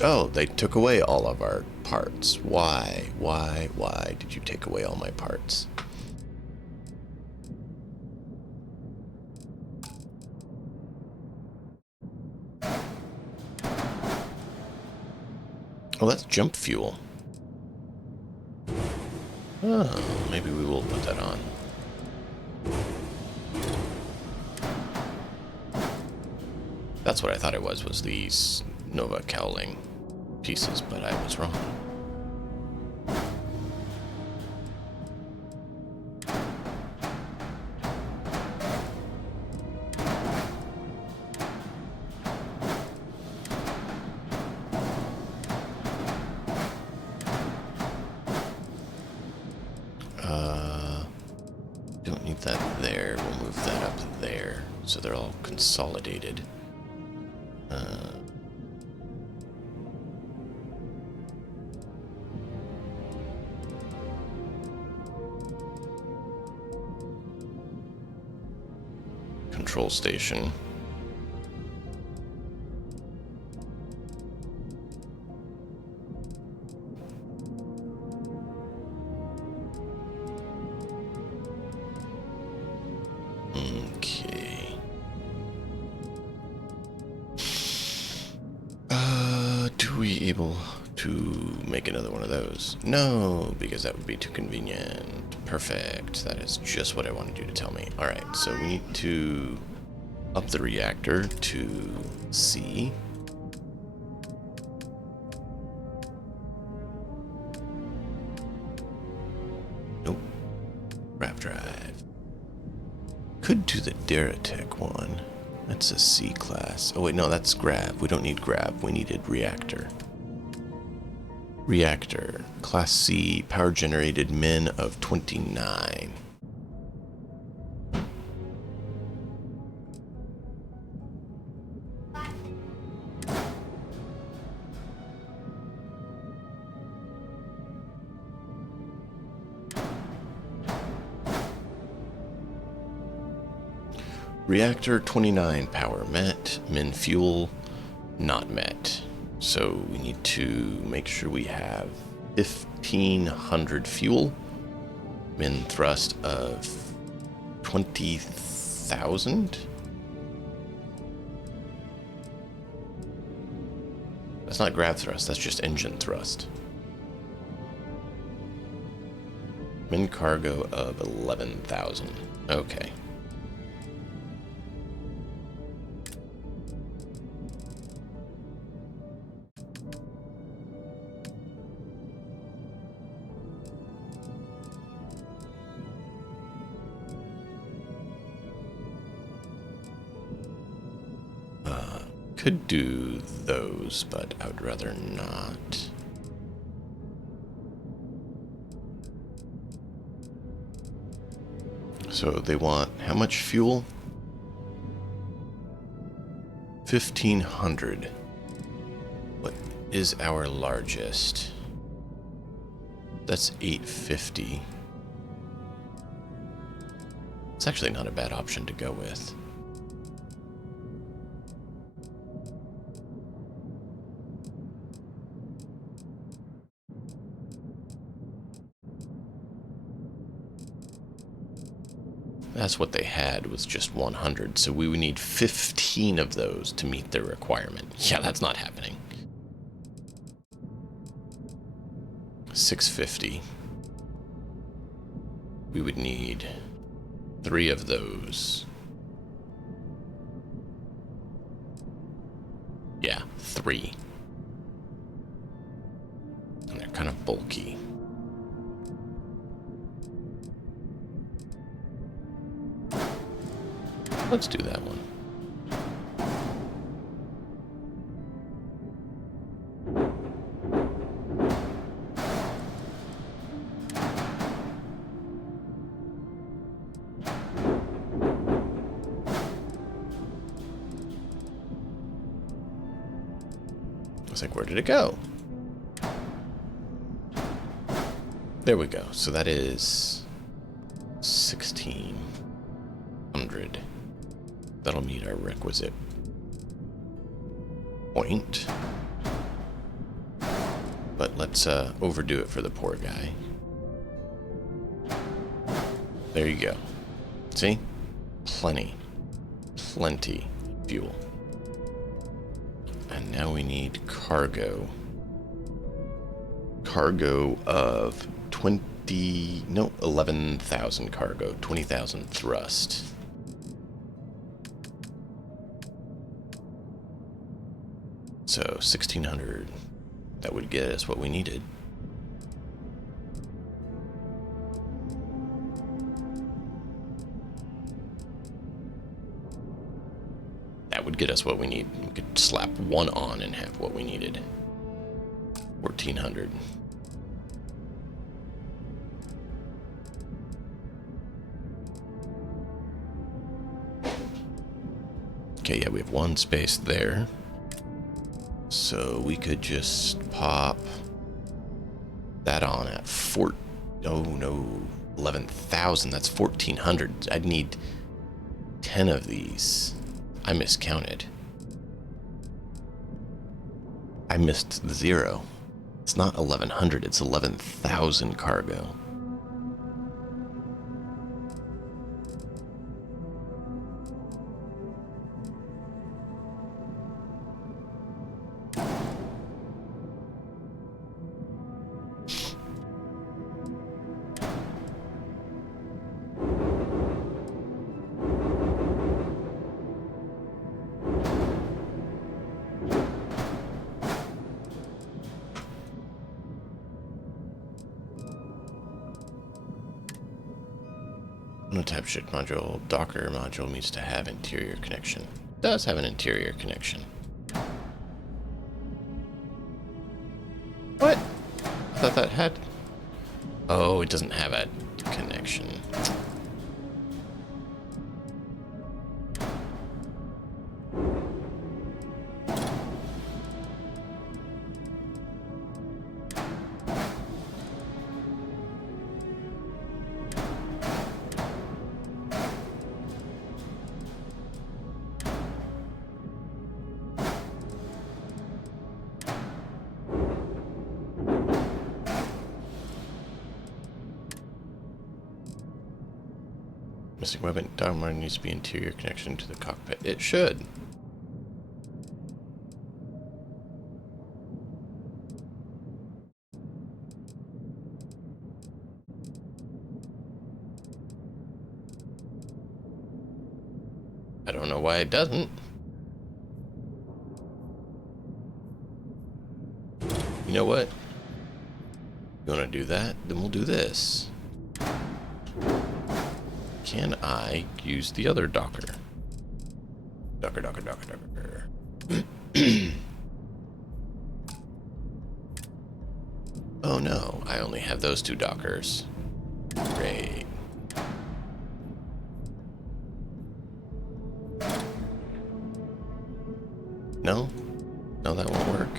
Oh, they took away all of our parts. Why did you take away all my parts? Oh, that's jump fuel. Oh, maybe we will put that on. That's what I thought it was these Nova cowling pieces, but I was wrong. Don't need that there. We'll move that up there, so they're all consolidated. Control station. Okay. Do we able to make another one of those? No, because that would be too convenient. Perfect. That is just what I wanted you to tell me. Alright, so we need to up the reactor to C. Nope. Wrap drive. Could do the Deratech one. That's a C class. Oh wait, no, that's Grav. We don't need Grav. We needed Reactor. Reactor. Class C, power generated min of 29. Reactor 29 power met, min fuel not met. So we need to make sure we have 1,500 fuel, min thrust of 20,000. That's not grav thrust, that's just engine thrust. Min cargo of 11,000. Okay. Could do those, but I would rather not. So they want how much fuel? 1,500. What is our largest? That's 850. It's actually not a bad option to go with. That's what they had, was just 100, so we would need 15 of those to meet their requirement. Yeah, that's not happening. 650. We would need 3 of those. Yeah, 3. And they're kind of bulky. Let's do that one. I was like, where did it go? There we go. So that is 1,600. That'll meet our requisite point. But let's overdo it for the poor guy. There you go. See? Plenty fuel. And now we need cargo. Cargo of 11,000 cargo, 20,000 thrust. So 1,600, that would get us what we needed. That would get us what we need. We could slap one on and have what we needed. 1,400. Okay, yeah, we have one space there. So we could just pop that on at 11,000. That's 1,400. I'd need 10 of these. I miscounted. I missed the 0. It's not 1,100, it's 11,000 cargo. Type ship module, Docker module needs to have interior connection. Does have an interior connection. What? I thought that had... Oh, it doesn't have a connection. Missing weapon downward needs to be interior connection to the cockpit. It should. I don't know why it doesn't. You know what? You want to do that? Then we'll do this. Can I use the other docker? Docker. Oh no, I only have those two dockers. Great. No? No, that won't work.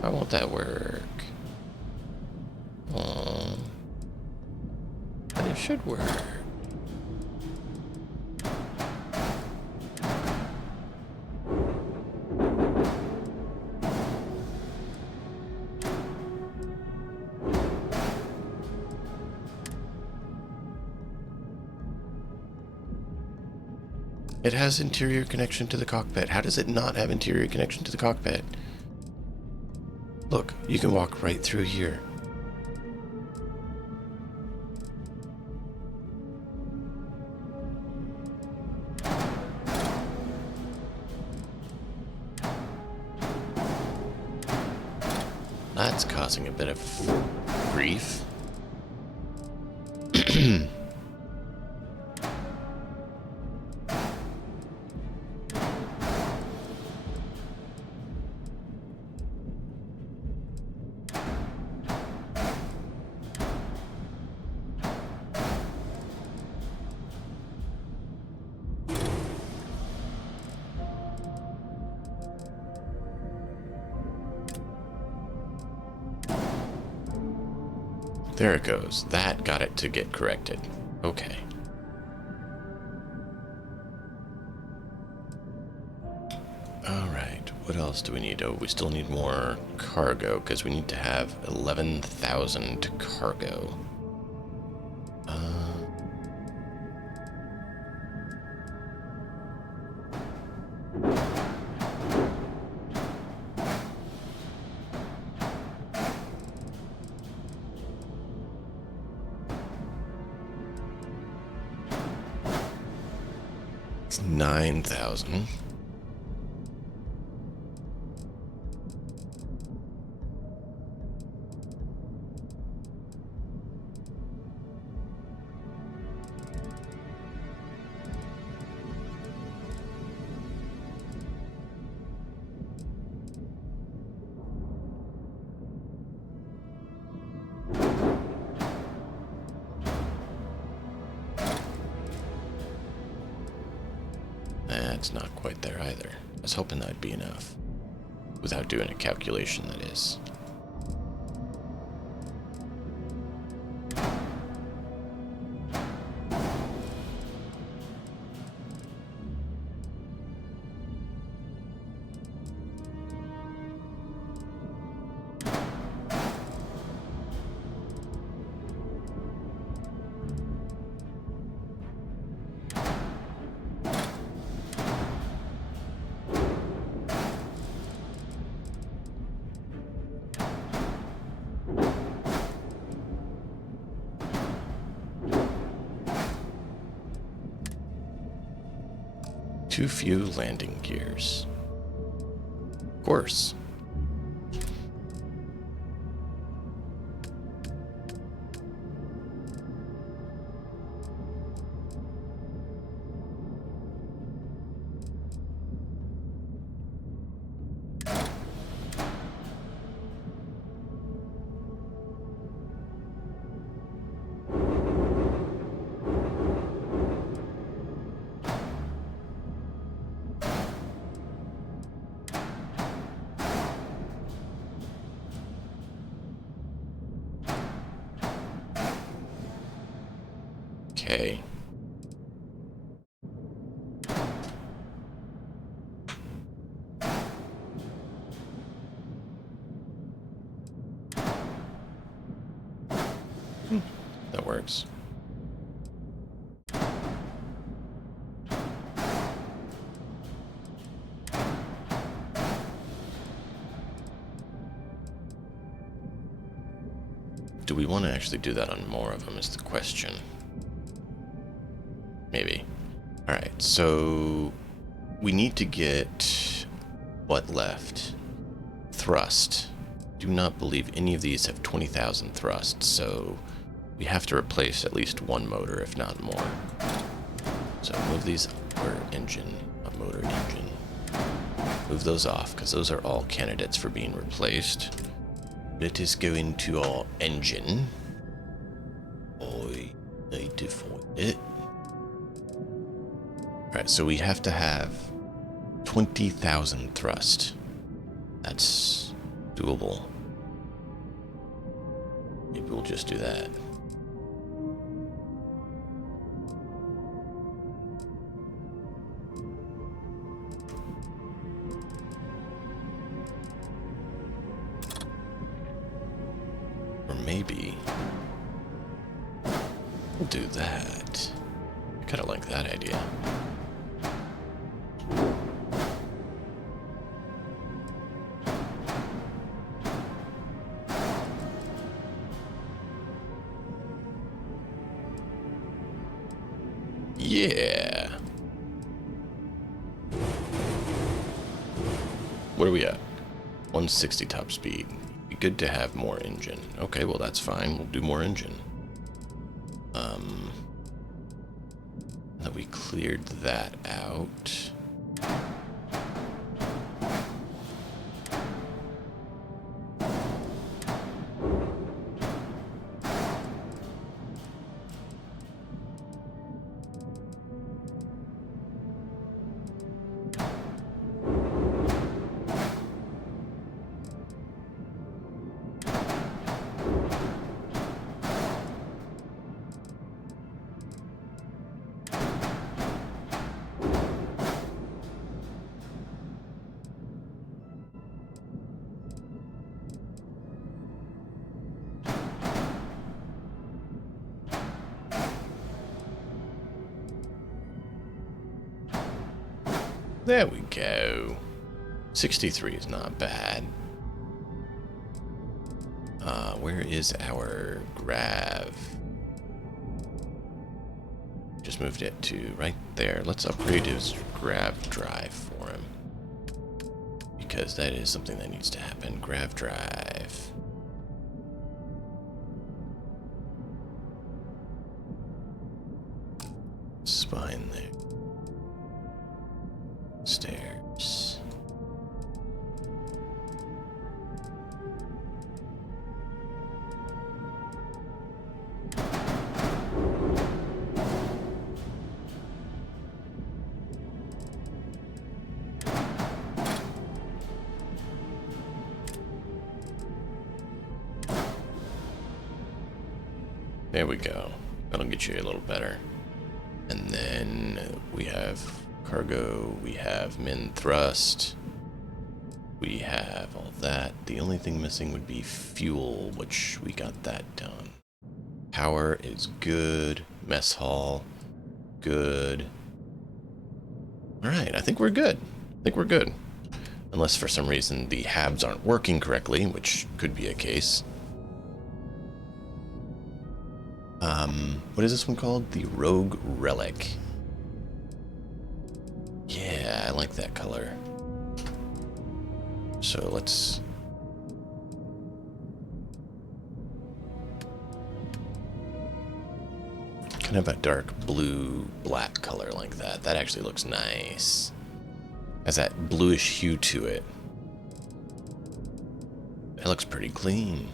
Why won't that work? But it should work. It has interior connection to the cockpit. How does it not have interior connection to the cockpit? Look, you can walk right through here. That's causing a bit of grief. There it goes. That got it to get corrected. Okay. Alright, what else do we need? Oh, we still need more cargo, because we need to have 11,000 cargo. It's 9,000. That's not quite there either. I was hoping that'd be enough. Without doing a calculation, that is. Too few landing gears. Of course. Okay. That works. Do we want to actually do that on more of them is the question. Maybe. Alright, so we need to get what left? Thrust. Do not believe any of these have 20,000 thrust, so we have to replace at least one motor, if not more. So move these, or engine, a motor engine. Move those off, because those are all candidates for being replaced. Let us go into our engine. I need to find it. Alright, so we have to have 20,000 thrust. That's doable. Maybe we'll just do that. Or maybe we'll do that. I kind of like that idea. Yeah. What are we at? 160 top speed. Be good to have more engine. Okay, well that's fine. We'll do more engine. That we cleared that out. There we go. 63 is not bad. Where is our grav? Just moved it to right there. Let's upgrade his grav drive for him. Because that is something that needs to happen. Grav drive. Spine there. Stairs. There we go. That'll get you a little better. And then we have cargo, we have min thrust, we have all that. The only thing missing would be fuel, which we got that done. Power is good. Mess hall, good. Alright, I think we're good. Unless for some reason the habs aren't working correctly, which could be a case. What is this one called? The Rogue Relic. Yeah, I like that color. So let's... kind of a dark blue, black color like that. That actually looks nice. Has that bluish hue to it. That looks pretty clean.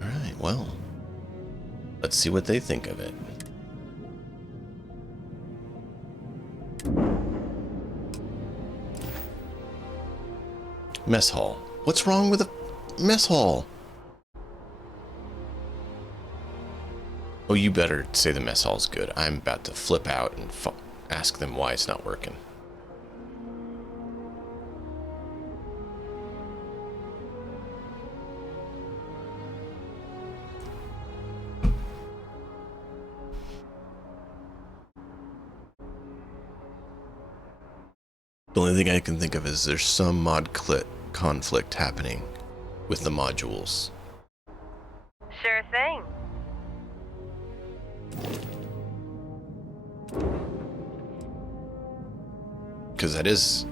Alright, well. Let's see what they think of it. Mess hall. What's wrong with a mess hall? Oh, Well, you better say the mess hall's good. I'm about to flip out and ask them why it's not working. The only thing I can think of is there's some mod conflict happening with the modules. Sure thing. Because that's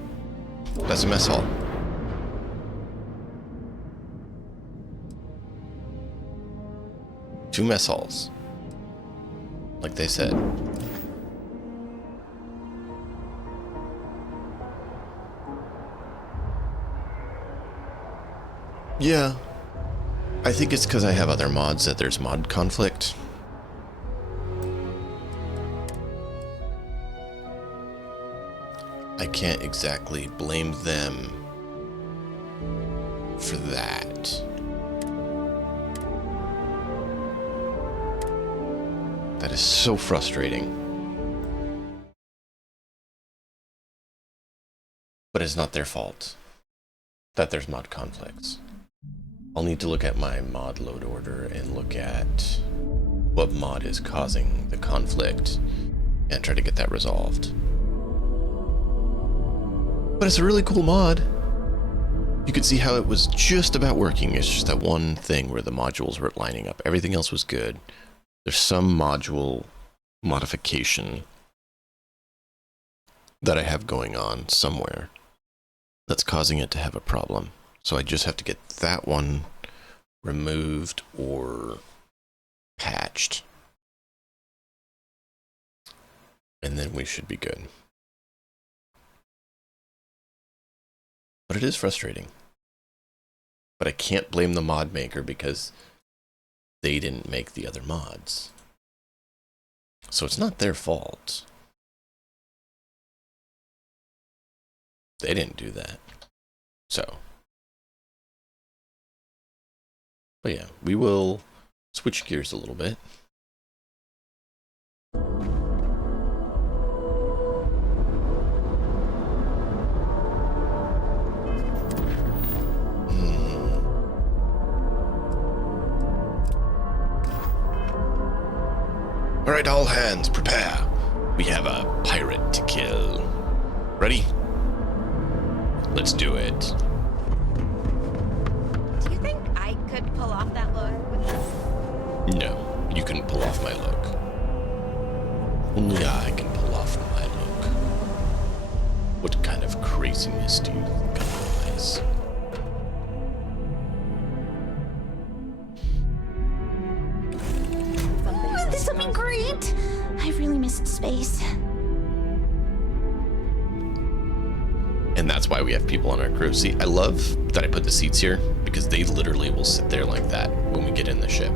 a mess hall. Two mess halls. Like they said. Yeah. I think it's because I have other mods that there's mod conflict. I can't exactly blame them for that. That is so frustrating. But it's not their fault that there's mod conflicts. I'll need to look at my mod load order and look at what mod is causing the conflict and try to get that resolved. But it's a really cool mod. You could see how it was just about working. It's just that one thing where the modules weren't lining up. Everything else was good. There's some module modification that I have going on somewhere that's causing it to have a problem. So I just have to get that one removed or patched. And then we should be good. But it is frustrating. But I can't blame the mod maker because they didn't make the other mods. So it's not their fault. They didn't do that. So. But yeah, we will switch gears a little bit. Alright, all hands, prepare. We have a pirate to kill. Ready? Let's do it. Do you think I could pull off that look with this? No, you can pull off my look. Only I can pull off my look. What kind of craziness do you think otherwise? This will be great! I really missed space. And that's why we have people on our crew. See, I love that I put the seats here because they literally will sit there like that when we get in the ship.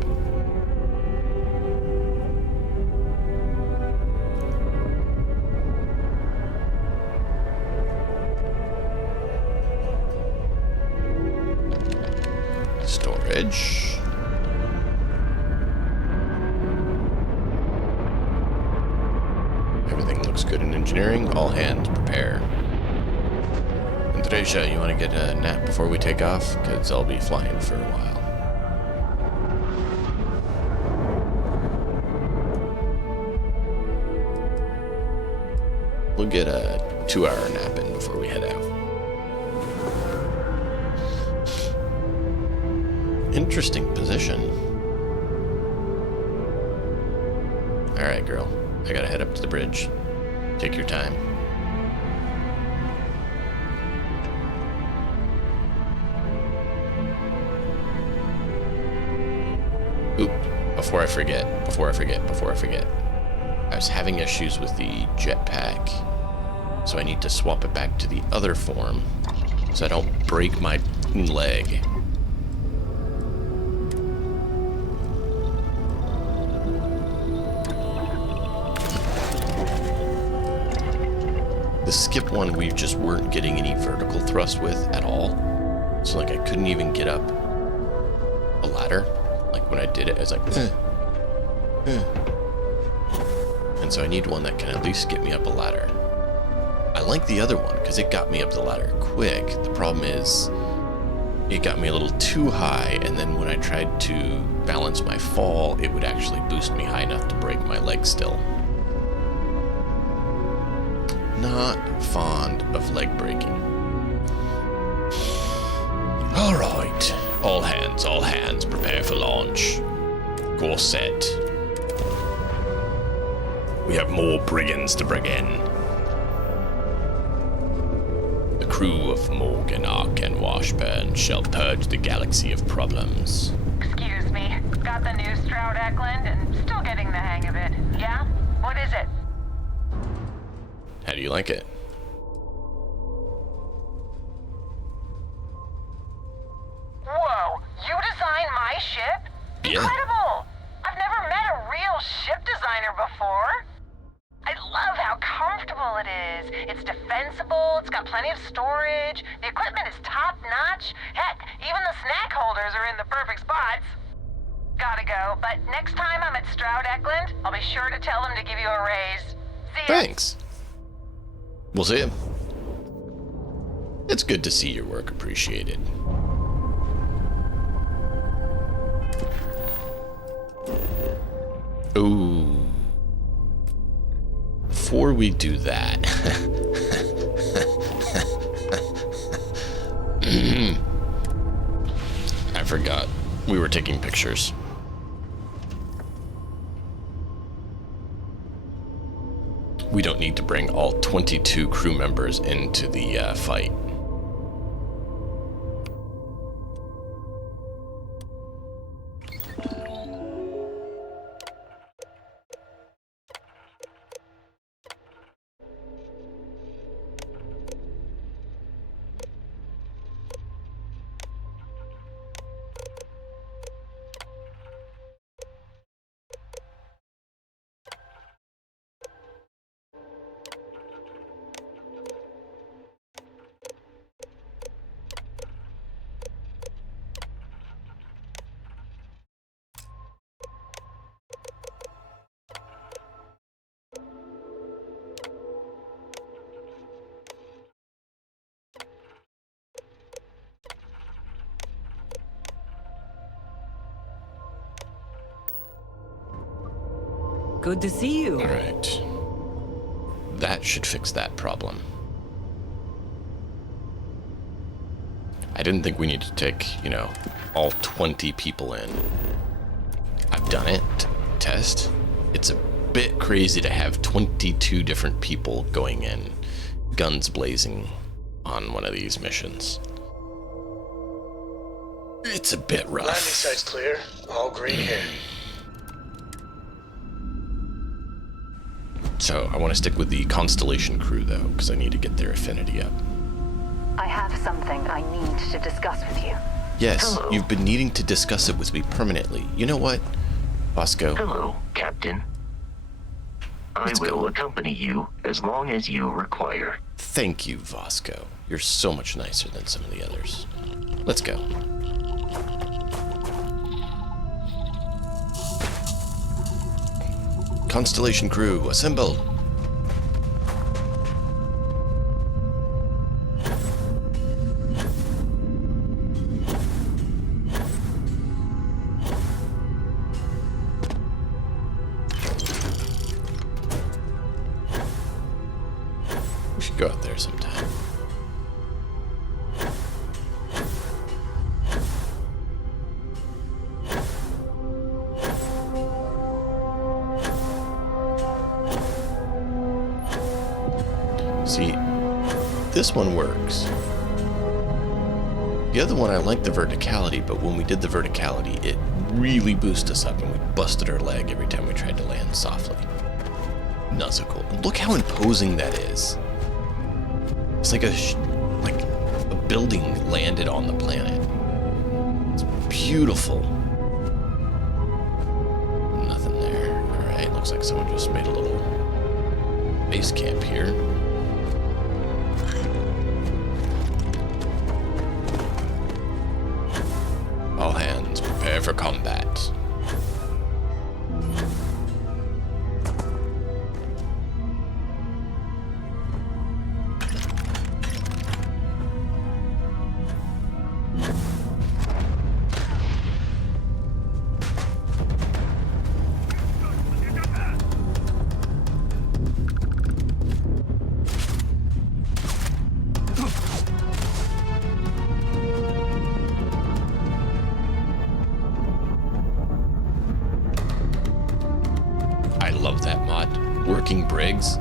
Storage. Everything looks good in engineering. All hands prepare. Andreja, you want to get a nap before we take off? Because I'll be flying for a while. We'll get a 2-hour nap in before we head out. Interesting position. Alright, girl. I gotta head up to the bridge. Take your time. Oop, before I forget. I was having issues with the jetpack, so I need to swap it back to the other form so I don't break my leg. The skip one, we just weren't getting any vertical thrust with at all. So like I couldn't even get up a ladder. Like when I did it, I was like, And so I need one that can at least get me up a ladder. I like the other one because it got me up the ladder quick. The problem is it got me a little too high, and then when I tried to balance my fall, it would actually boost me high enough to break my leg still. Not fond of leg breaking. Alright, all hands, prepare for launch. Course set. We have more brigands to bring in. The crew of Morgan, Arkhan, Washburne shall purge the galaxy of problems. Excuse me. Got the new Stroud Eklund and still getting the hang of it. Yeah? What is it? How do you like it? Whoa! You designed my ship? Yeah. Incredible! I've never met a real ship designer before. I love how comfortable it is. It's defensible, it's got plenty of storage, the equipment is top-notch. Heck, even the snack holders are in the perfect spots. Gotta go, but next time I'm at Stroud Eklund, I'll be sure to tell them to give you a raise. See ya. Thanks. We'll see you. It's good to see your work appreciated. Ooh. Before we do that, I forgot we were taking pictures. We don't need to bring all 22 crew members into the fight. Good to see you. All right. That should fix that problem. I didn't think we needed to take, all 20 people in. I've done it. Test. It's a bit crazy to have 22 different people going in, guns blazing on one of these missions. It's a bit rough. Landing site's clear. All green here. So I want to stick with the Constellation crew, though, because I need to get their affinity up. I have something I need to discuss with you. Yes, Hello. You've been needing to discuss it with me permanently. You know what, Bosco? Hello, Captain. I will accompany you as long as you require. Thank you, Vasco. You're so much nicer than some of the others. Let's go. Constellation crew, assemble! We should go out there sometime. See, this one works. The other one, I like the verticality, but when we did the verticality, it really boosted us up and we busted our leg every time we tried to land softly. Not so cool. Look how imposing that is. It's like a building landed on the planet. It's beautiful. Nothing there. Alright, looks like someone just made a little base camp here. All hands, prepare for combat. legs.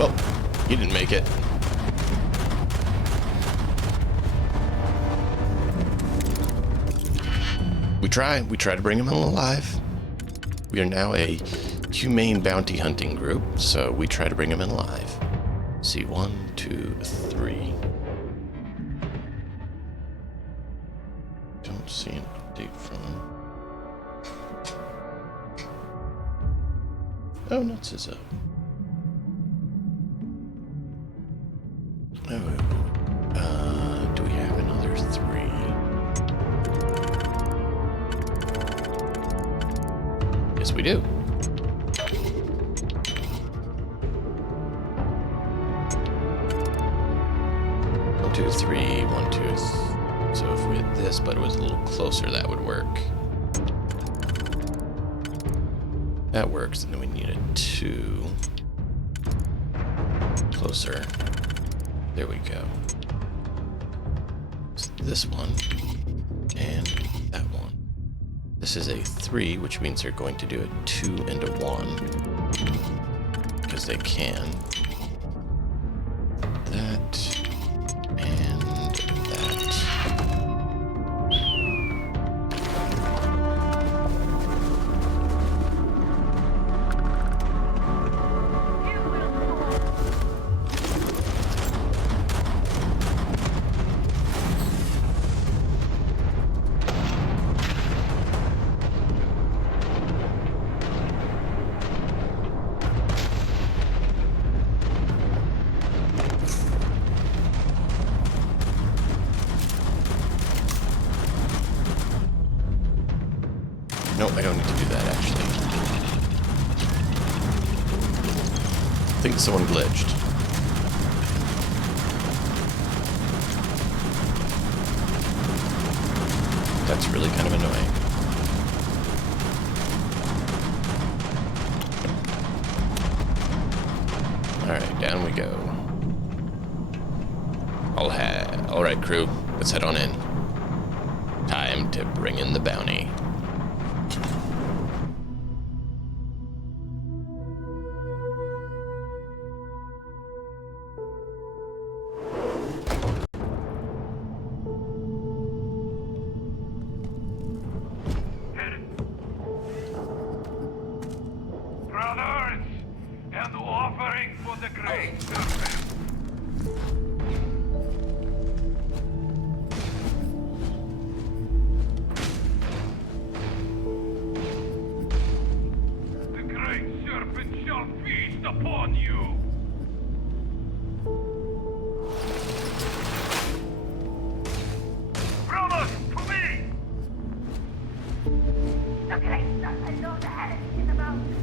Oh, you didn't make it. We try to bring him in alive. We are now a humane bounty hunting group, so we try to bring him in alive. See, 1, 2, 3. Don't see an update from him. Oh, nuts is up. Do we have another 3? Yes, we do. One, two, three, 1, 2. So if we had this, but it was a little closer, that would work. That works, and then we need a 2. Closer. There we go. So this one and that one. This is a 3, which means they're going to do a 2 and a 1 because they can. That and that. Nope, I don't need to do that, actually. I think someone glitched. That's really kind of annoying. Alright, down we go. Alright, crew, let's head on in. Time to bring in the bounty. Brothers, and offering for the great serpent. The great serpent shall feast upon you. Brothers, to me! The great serpent knows ahead in the mountains.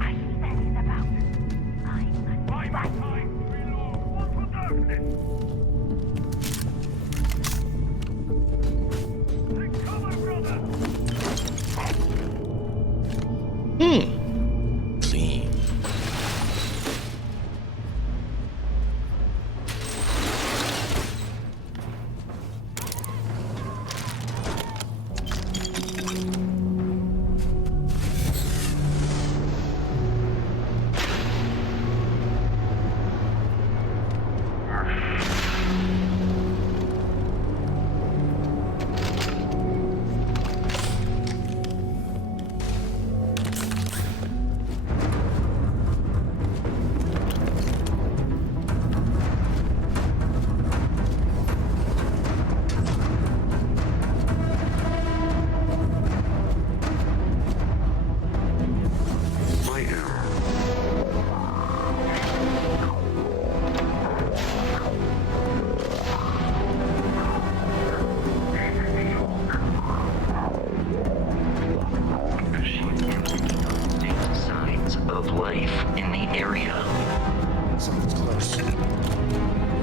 I said in the mountains. By my time, below, unto darkness. Take cover, brother. Clean.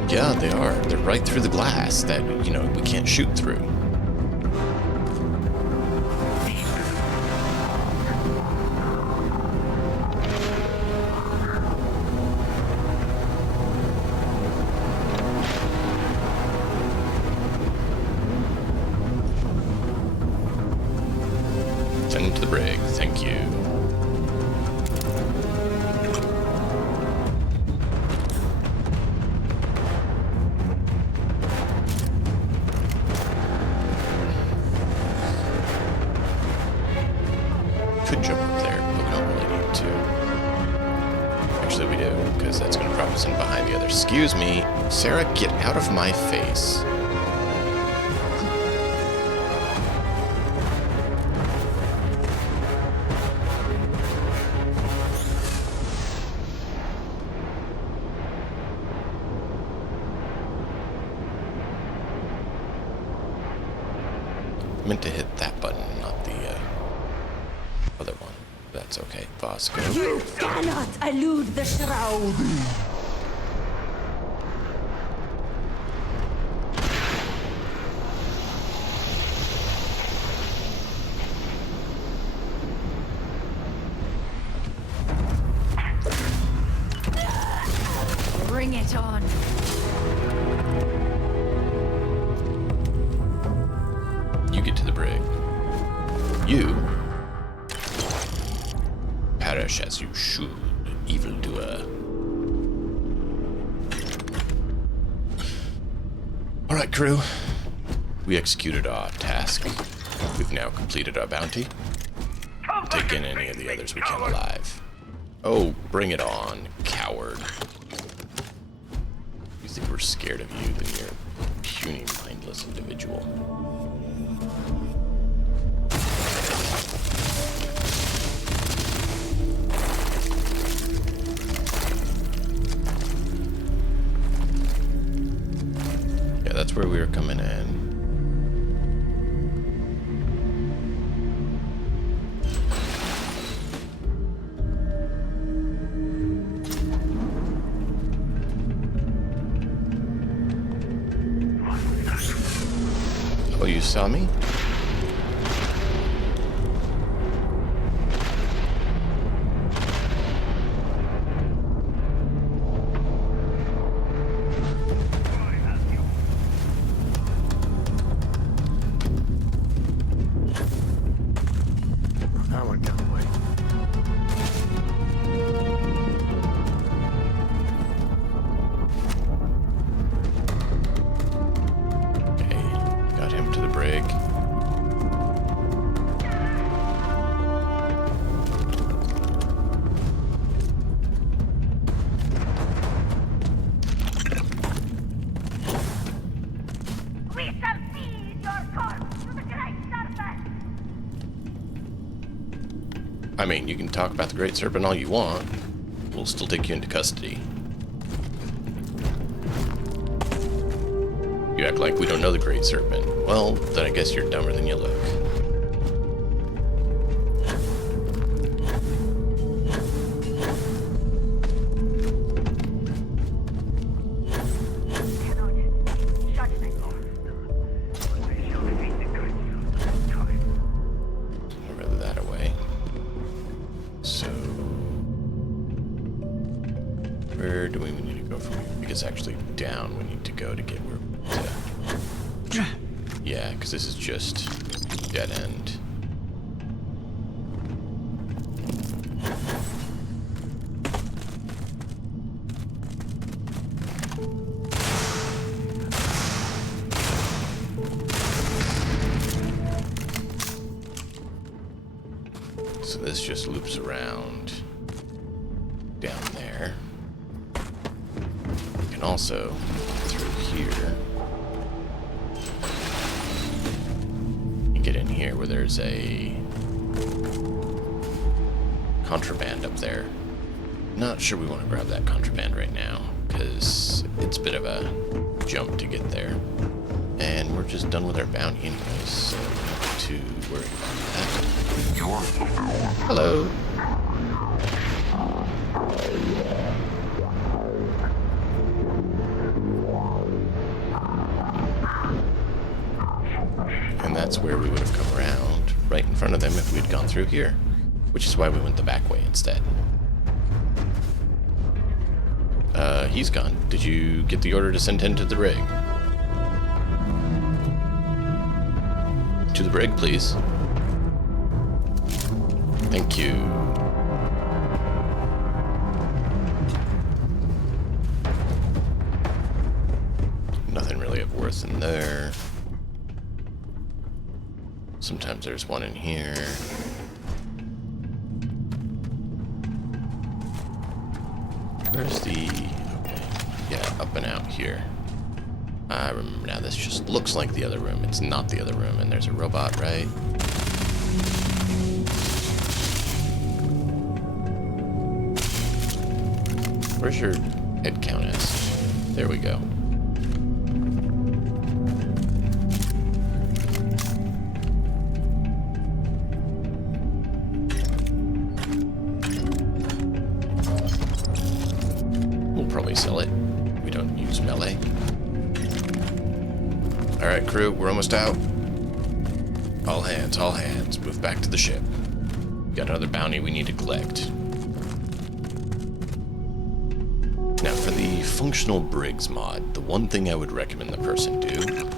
Yeah, they are. They're right through the glass that, you know, we can't shoot through. Send to the brig, thank you. Could jump up there, but we don't really need to. Actually, we do, because that's going to drop us in behind the other. Excuse me, Sarah, get out of my face. I meant to hit that button, not the other one. That's okay. Vasco. You cannot elude the shroud! Bring it on. You get to the brig. You perish as you should, evildoer. Alright, crew. We executed our task. We've now completed our bounty. Take in any of the others we can alive. Oh, bring it on, coward. You think we're scared of you, then you're a puny, mindless individual. Yeah, that's where we were coming in. Oh, you saw me? That one got away. Okay, got him to the brig. We shall feed your corpse to the great serpent! I mean, you can talk about the Great Serpent all you want. We'll still take you into custody. You act like we don't know the Great Serpent. Well, then I guess you're dumber than you look. I'd rather that away. So, where do we need to go from here? Because actually down we need to go to get where yeah, because this is just dead end. So this just loops around down there. You can also through here and get in here where there's a contraband up there. Not sure we want to grab that contraband right now because it's a bit of a jump to get there. And we're just done with our bounty anyways, so to worry about that. Hello. that's where we would have come around, right in front of them if we'd gone through here. Which is why we went the back way instead. He's gone. Did you get the order to send him to the rig? To the brig, please. Thank you. Nothing really of worth in there. Sometimes there's one in here. Where's the... Okay. Yeah, up and out here. I remember now, this just looks like the other room. It's not the other room, and there's a robot, right? Where's your head count is? There we go. We'll probably sell it. We don't use melee. Alright, crew, we're almost out. All hands, move back to the ship. Got another bounty we need to collect. Now, for the functional brigs mod, the one thing I would recommend the person do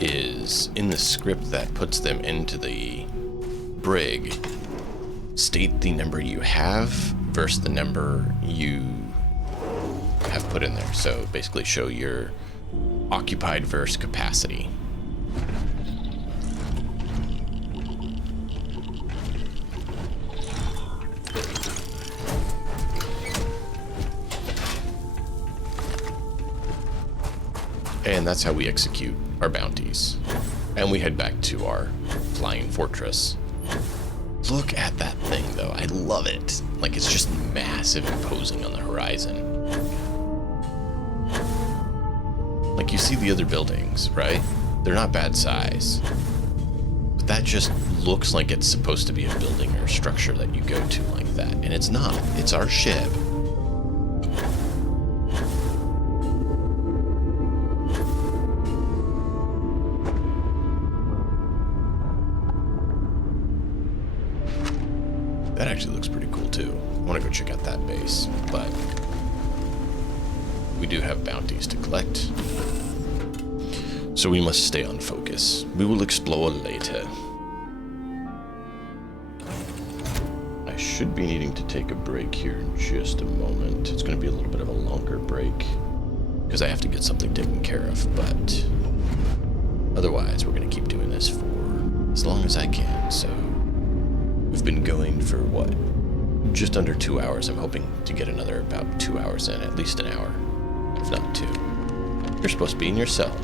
is, in the script that puts them into the brig, state the number you have versus the number you have put in there. So basically show your occupied versus capacity. And that's how we execute our bounties. And we head back to our flying fortress. Look at that thing, though. I love it. Like, it's just massive and imposing on the horizon. Like, you see the other buildings, right? They're not bad size. But that just looks like it's supposed to be a building or a structure that you go to like that. And it's not. It's our ship. That actually looks pretty cool, too. I want to go check out that base, but we do have bounties to collect, so we must stay on focus. We will explore later. I should be needing to take a break here in just a moment. It's going to be a little bit of a longer break, because I have to get something taken care of, but otherwise we're going to keep doing this for as long as I can, so... We've been going for, what, just under 2 hours. I'm hoping to get another about 2 hours in, at least an hour, if not 2. You're supposed to be in your cell.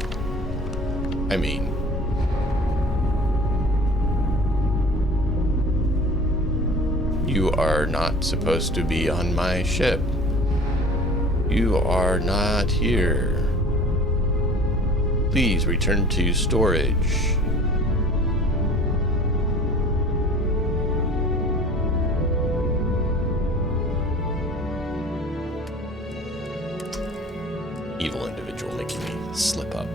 I mean... You are not supposed to be on my ship. You are not here. Please return to storage. Evil individual making me slip up.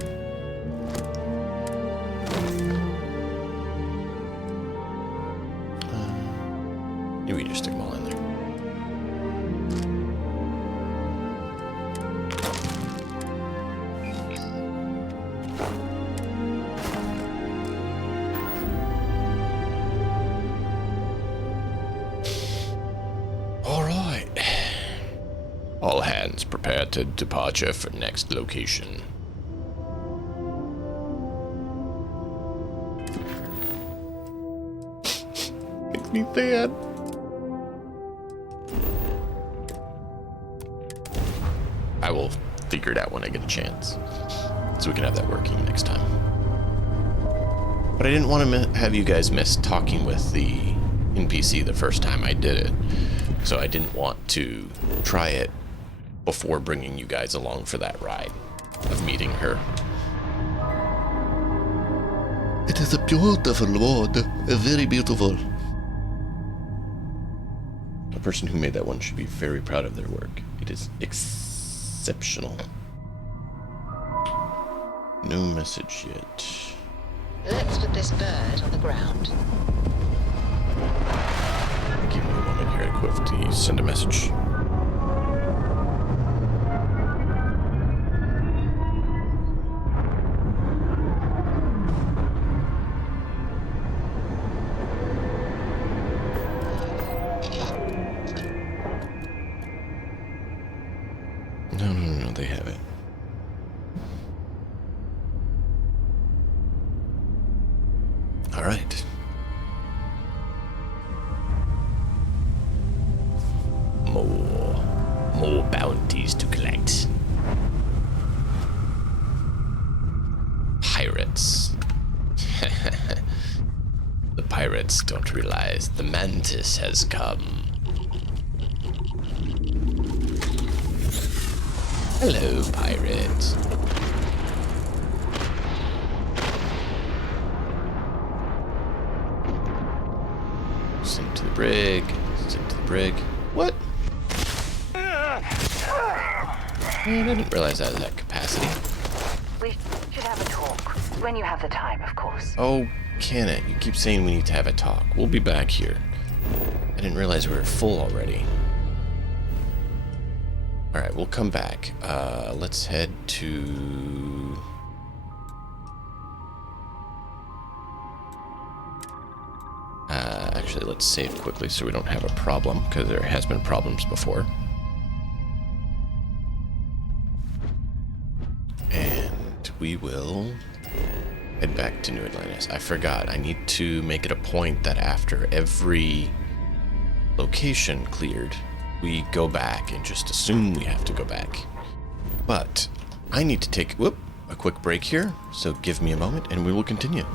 Maybe we just stick them all in there. All right. All hands prepare to departure for next location. Makes me sad. I will figure it out when I get a chance, so we can have that working next time. But I didn't want to have you guys miss talking with the NPC the first time I did it, so I didn't want to try it before bringing you guys along for that ride of meeting her. It is a beautiful world, very beautiful. The person who made that one should be very proud of their work. It is exceptional. No message yet. Let's put this bird on the ground. Give me a moment here to quickly send a message. No, they have it. All right. More bounties to collect. Pirates. The pirates don't realize the mantis has come. Hello, pirates. Send to the brig. Send to the brig. What? Man, I didn't realize I was at capacity. We should have a talk. When you have the time, of course. Oh, can it? You keep saying we need to have a talk. We'll be back here. I didn't realize we were full already. Alright, we'll come back. Let's head to... actually, let's save quickly so we don't have a problem, because there has been problems before. And we will head back to New Atlantis. I forgot, I need to make it a point that after every location cleared, we go back and just assume we have to go back. But I need to take a quick break here, so give me a moment and we will continue.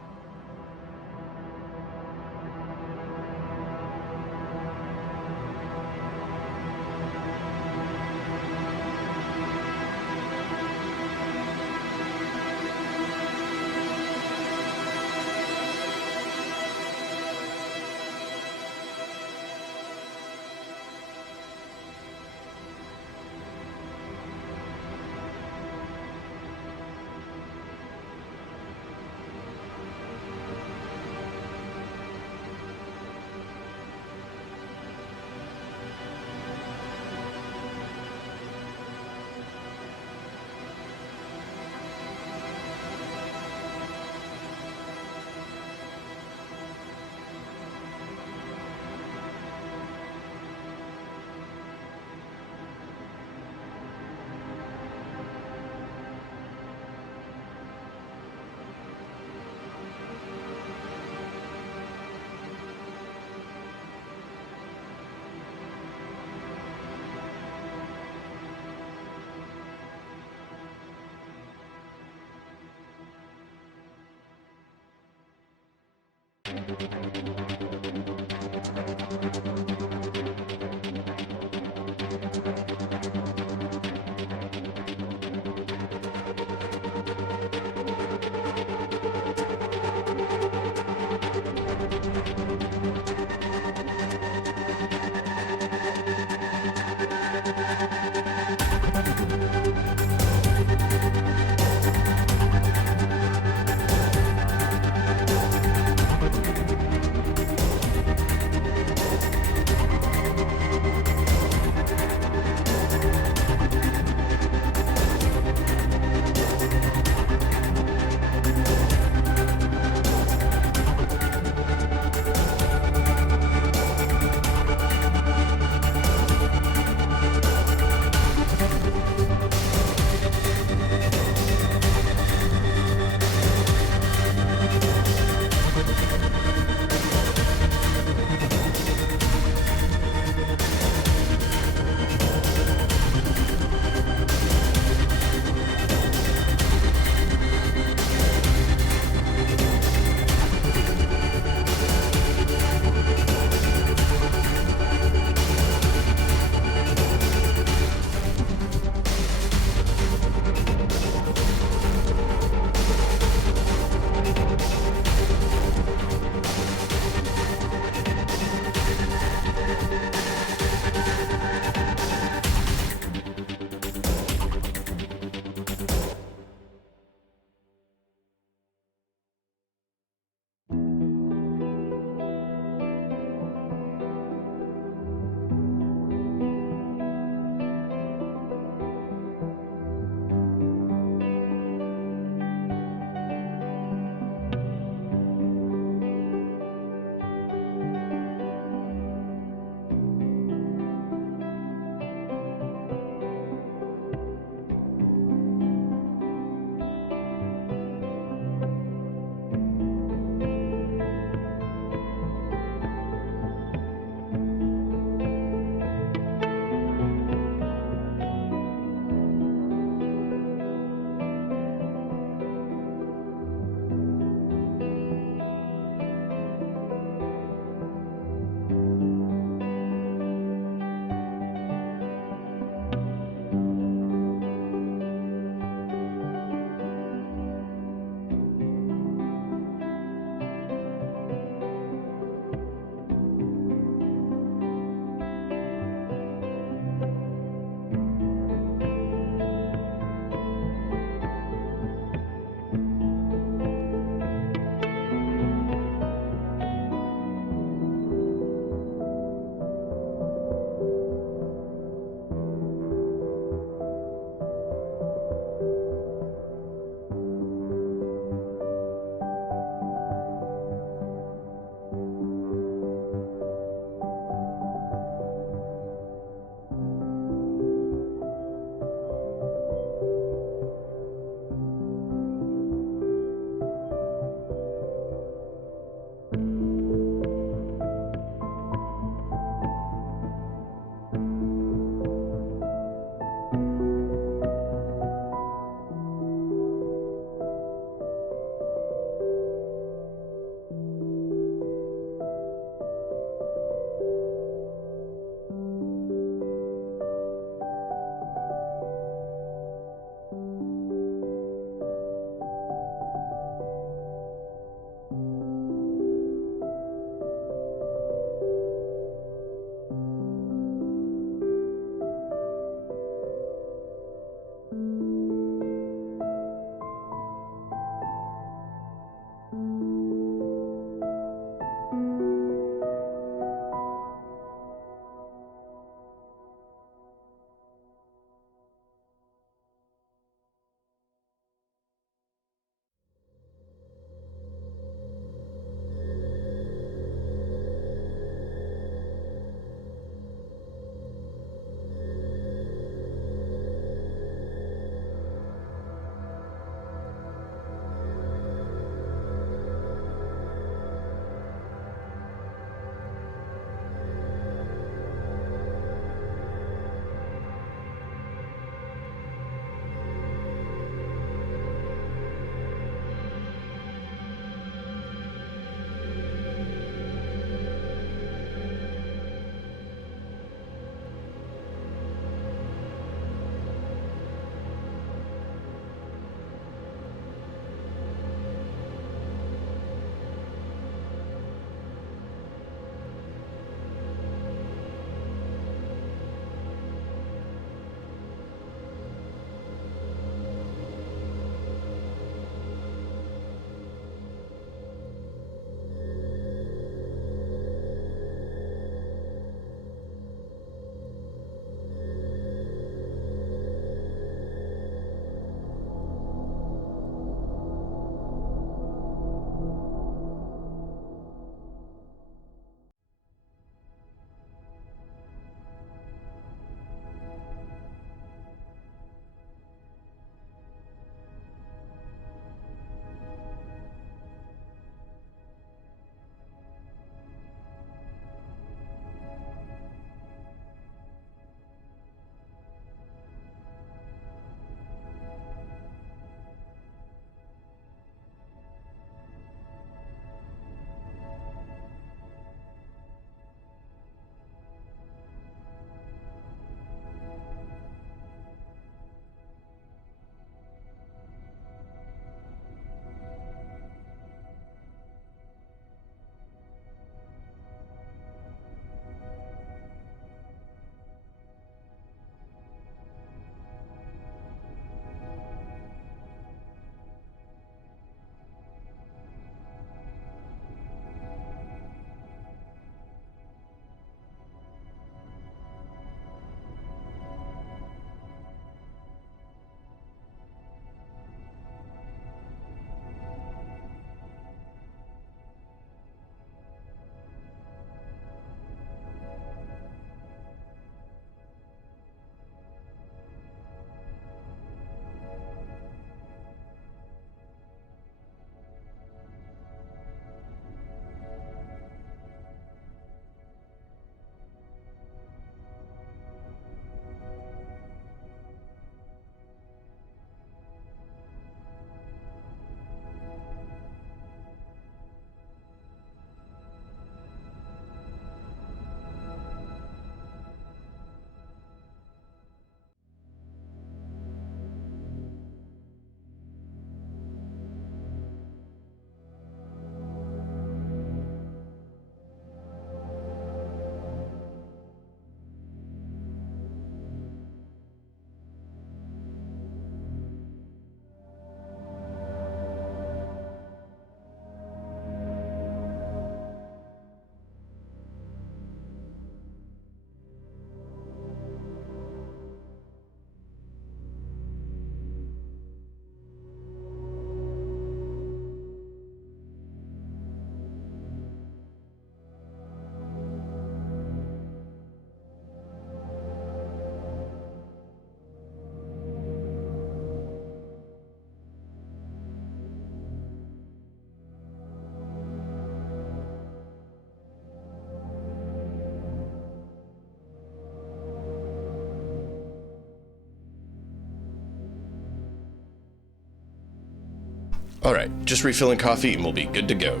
Alright, just refilling coffee and we'll be good to go.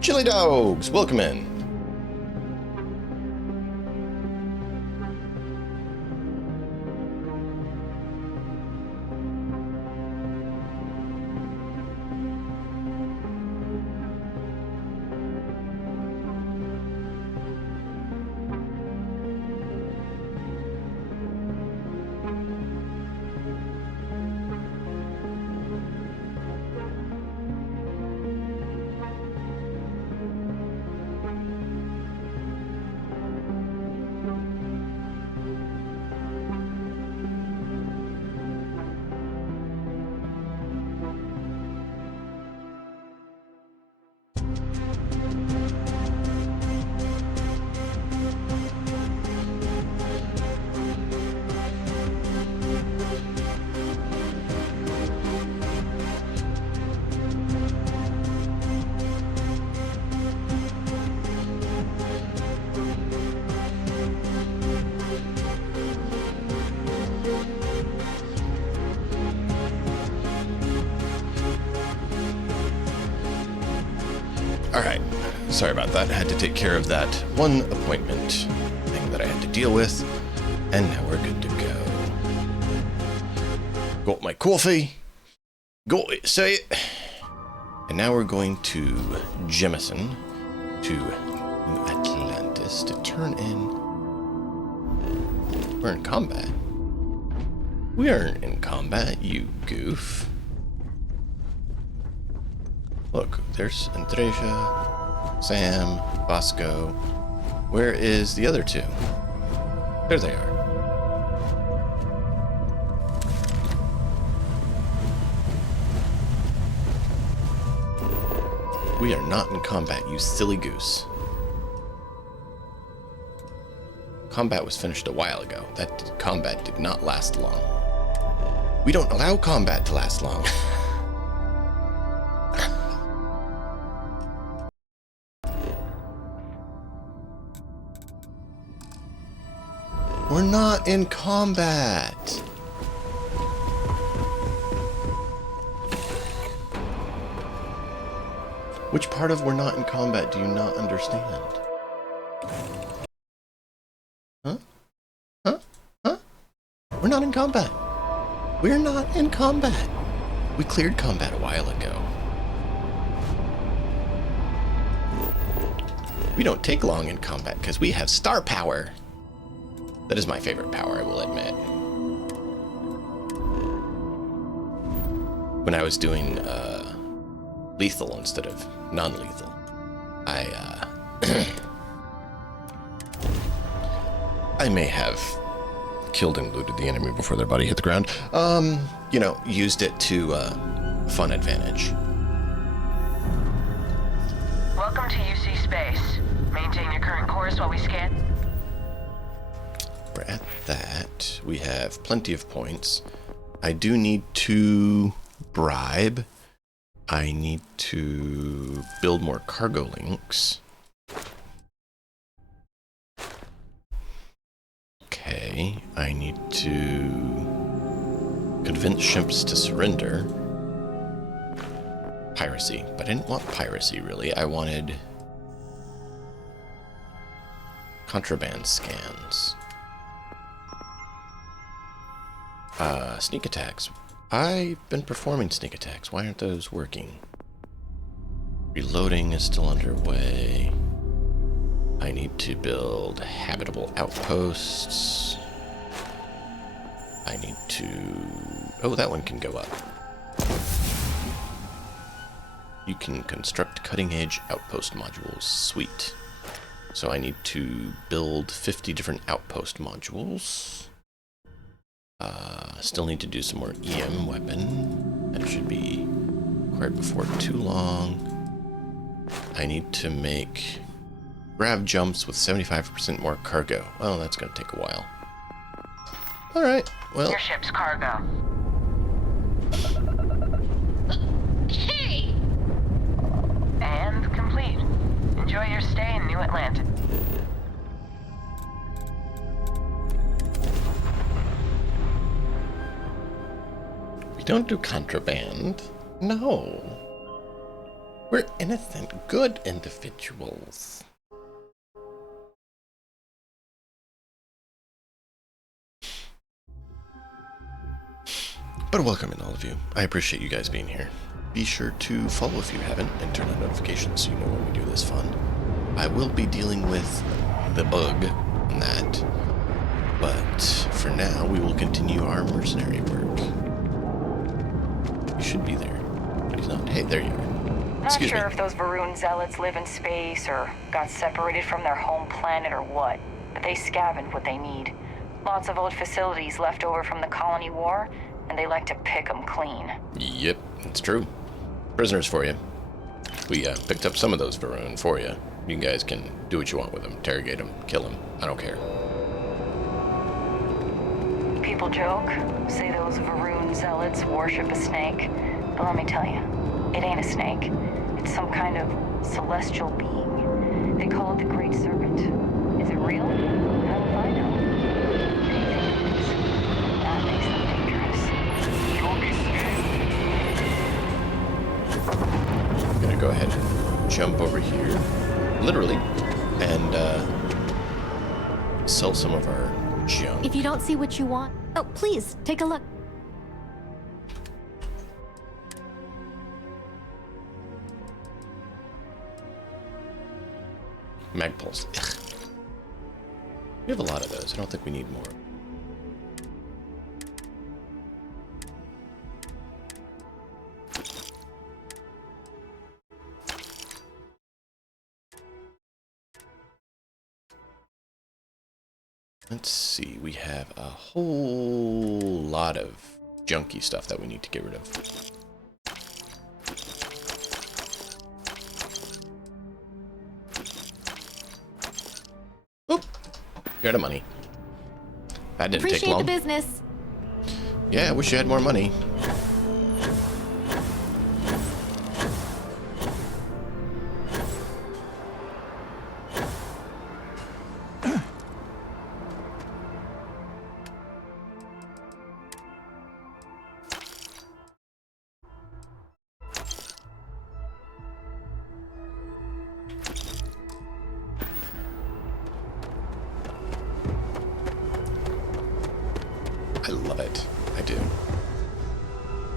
Chili dogs, welcome in. Alright, sorry about that. I had to take care of that one appointment thing that I had to deal with, and now we're good to go. Got my coffee. Got it, say it. And now we're going to Jemison, to New Atlantis, to turn in... We're in combat. We aren't in combat, you goof. Look, there's Andreja, Sam, Bosco. Where is the other two? There they are. We are not in combat, you silly goose. Combat was finished a while ago. That combat did not last long. We don't allow combat to last long. We're not in combat. Which part of we're not in combat do you not understand? Huh? Huh? Huh? We're not in combat. We're not in combat. We cleared combat a while ago. We don't take long in combat because we have star power. That is my favorite power, I will admit. When I was doing lethal instead of non-lethal, I may have killed and looted the enemy before their body hit the ground. You know, used it to fun advantage. Welcome to UC Space. Maintain your current course while we scan. We're at that. We have plenty of points. I do need to bribe. I need to build more cargo links. Okay, I need to convince ships to surrender. Piracy, but I didn't want piracy really. I wanted contraband scans. Sneak attacks. I've been performing sneak attacks. Why aren't those working? Reloading is still underway. I need to build habitable outposts. I need to... Oh, that one can go up. You can construct cutting-edge outpost modules. Sweet. So I need to build 50 different outpost modules. Still need to do some more EM weapon. That should be acquired before too long. I need to make grav jumps with 75% more cargo. Well, that's going to take a while. Alright, well... Your ship's cargo. Hey! And complete. Enjoy your stay in New Atlantis. We don't do contraband. No. We're innocent, good individuals. But welcome in, all of you. I appreciate you guys being here. Be sure to follow if you haven't, and turn on notifications so you know when we do this fun. I will be dealing with the bug on that, but for now, we will continue our mercenary work. He should be there, but he's not. Hey, there you are. Not sure if those Varun zealots live in space or got separated from their home planet or what, but they scavenged what they need. Lots of old facilities left over from the colony war, and they like to pick them clean. Yep, it's true. Prisoners for you. We picked up some of those Varun for you. You guys can do what you want with them. Interrogate them, kill them. I don't care. People joke, say those Varun zealots worship a snake. But let me tell you, it ain't a snake. It's some kind of celestial being. They call it the Great Serpent. Is it real? How do I know? Anything it is. That makes them dangerous. You'll be scared. I'm gonna go ahead and jump over here, literally, and sell some of our junk. If you don't see what you want, oh, please, take a look. Magpulse. Ugh. We have a lot of those. I don't think we need more. Let's see. We have a whole lot of junky stuff that we need to get rid of. Oop! You're out of money. That didn't take long. Appreciate the business. Yeah, I wish you had more money. I love it. I do.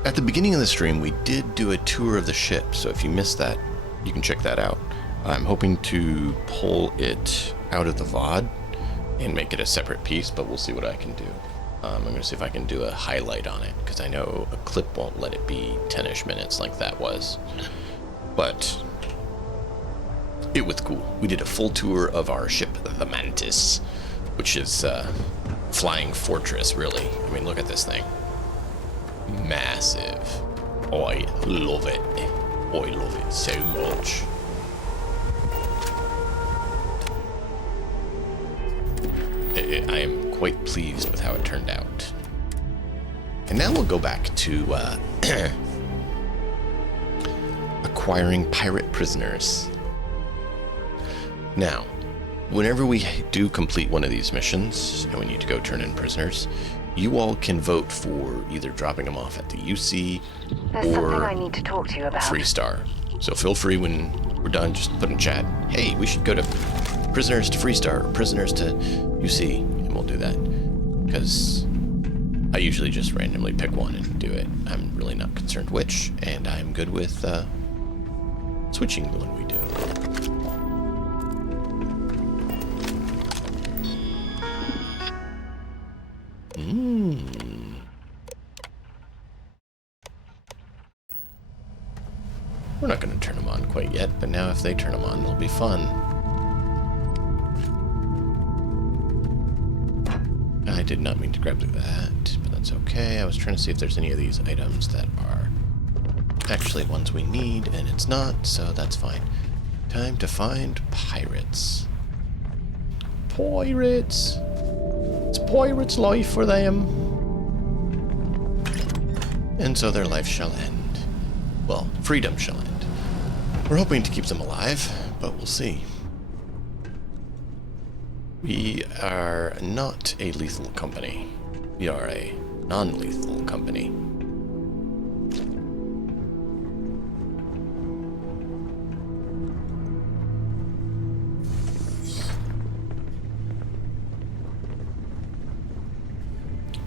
At the beginning of the stream, we did do a tour of the ship, so if you missed that, you can check that out. I'm hoping to pull it out of the VOD and make it a separate piece, but we'll see what I can do. I'm going to see if I can do a highlight on it, because I know a clip won't let it be 10-ish minutes like that was. But it was cool. We did a full tour of our ship, the Mantis, which is flying fortress, really. I mean, look at this thing. Massive. Oh, I love it. Oh, I love it so much. I am quite pleased with how it turned out. And now we'll go back to acquiring pirate prisoners. Now, whenever we do complete one of these missions and we need to go turn in prisoners, you all can vote for either dropping them off at the UC There's something or I need to talk to you about. Freestar. So feel free when we're done, just put in chat, hey, we should go to prisoners to Freestar or prisoners to UC, and we'll do that. Because I usually just randomly pick one and do it. I'm really not concerned which, and I'm good with switching when we do. We're not going to turn them on quite yet, but now if they turn them on, it'll be fun. I did not mean to grab that, but that's okay. I was trying to see if there's any of these items that are actually ones we need, and it's not, so that's fine. Time to find pirates. Pirates! It's pirates' life for them. And so their life shall end. Well, freedom shall end. We're hoping to keep them alive, but we'll see. We are not a lethal company. We are a non-lethal company.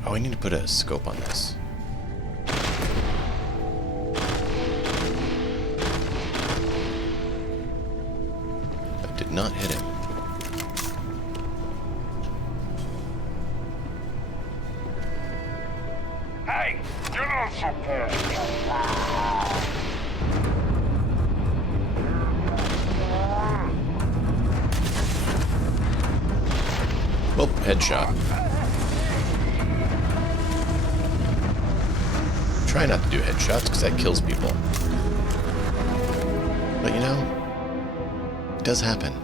Oh, I need to put a scope on this. That did not hit him. Hey, you're not supposed to. Well, headshot. Try not to do headshots because that kills people. But you know, it does happen.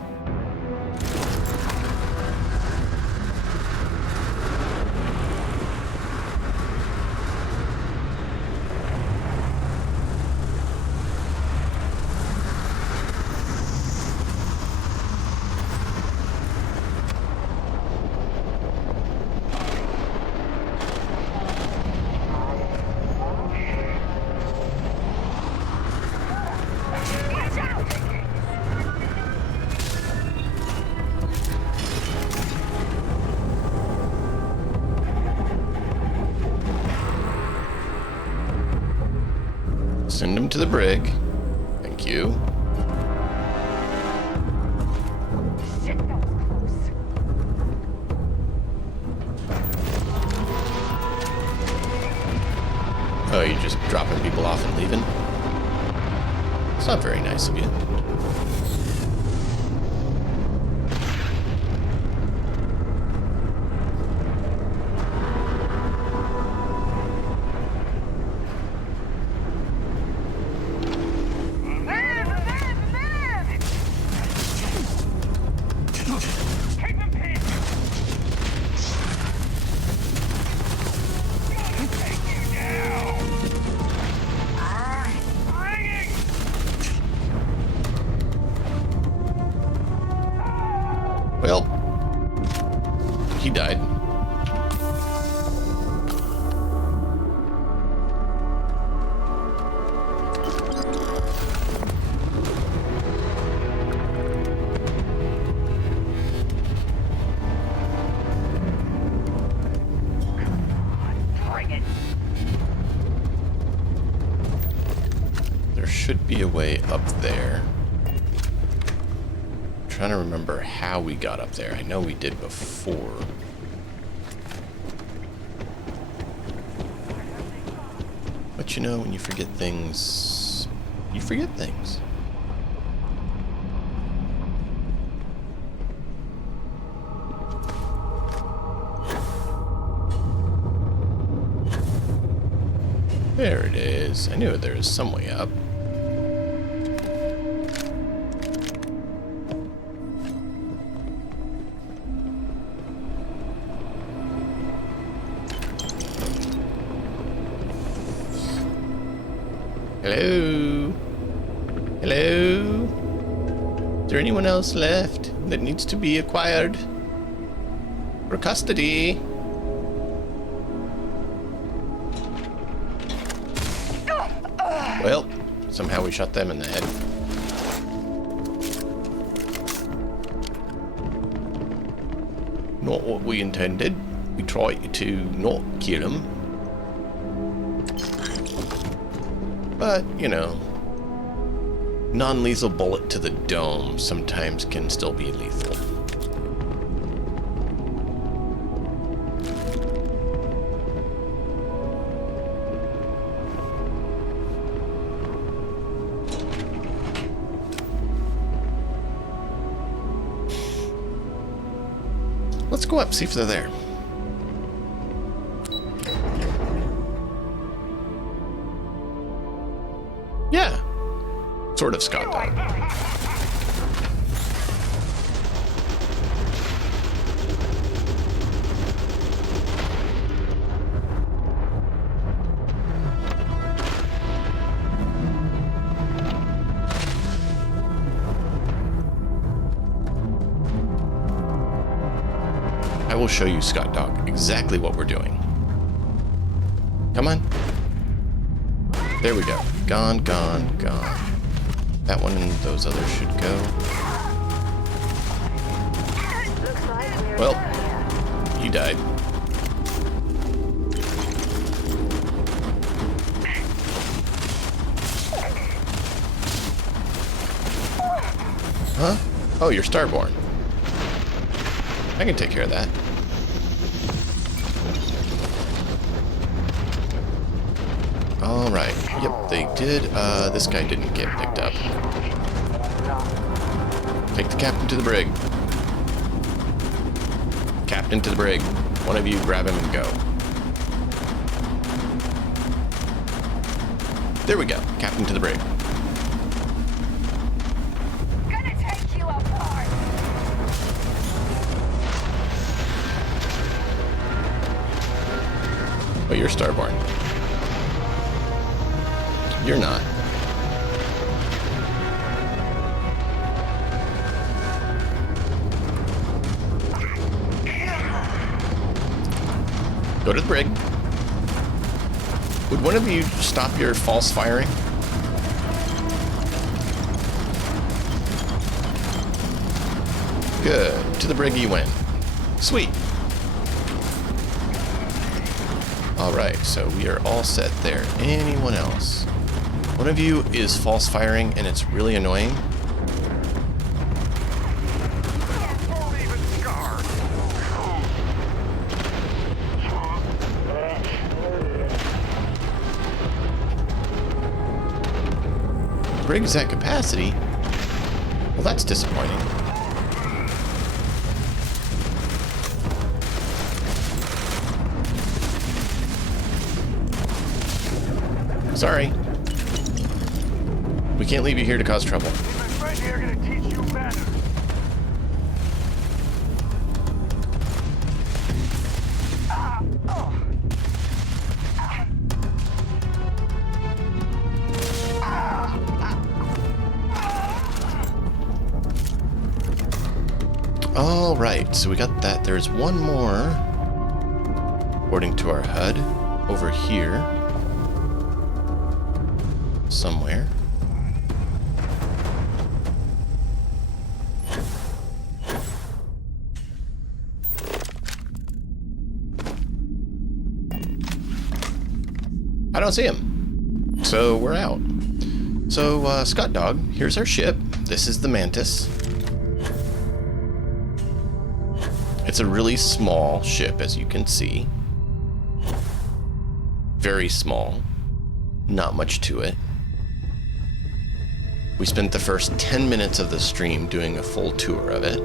Send him to the brig. Thank you. Shit, that was close. Oh, you're just dropping people off and leaving? It's not very nice of you. Well, he died. There should be a way up there. Trying to remember how we got up there. I know we did before. But you know, when you forget things, you forget things. There it is. I knew there was some way up. Hello? Hello? Is there anyone else left that needs to be acquired for custody? Well, somehow we shot them in the head. Not what we intended. We tried to not kill him. But, you know, non-lethal bullet to the dome sometimes can still be lethal. Let's go up, see if they're there. Yeah, sort of Scott dog. I will show you, Scott Dog, exactly what we're doing. Come on. There we go. Gone, gone, gone. That one and those others should go. Well, he died. Huh? Oh, you're Starborn. I can take care of that. Alright. Yep, they did. This guy didn't get picked up. Take the captain to the brig. Captain to the brig. One of you grab him and go. There we go. Captain to the brig. Gonna take you apart. Oh, you're Starborn. You're not. Go to the brig. Would one of you stop your false firing? Good. To the brig you went. Sweet. Alright, so we are all set there. Anyone else? One of you is false firing and it's really annoying. Brig's at capacity? Well, that's disappointing. Sorry. We can't leave you here to cause trouble. All right, so we got that. There's one more, according to our HUD, over here somewhere. I don't see him. So we're out. So, Scott Dog, here's our ship. This is the Mantis. It's a really small ship, as you can see. Very small. Not much to it. We spent the first 10 minutes of the stream doing a full tour of it.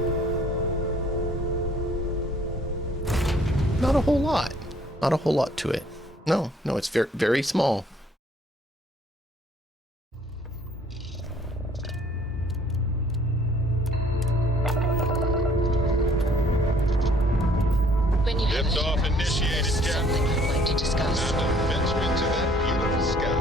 Not a whole lot. Not a whole lot to it. No, it's very, very small. Lift off initiated, Captain. I'm going to discuss. Now to venture into that beautiful sky.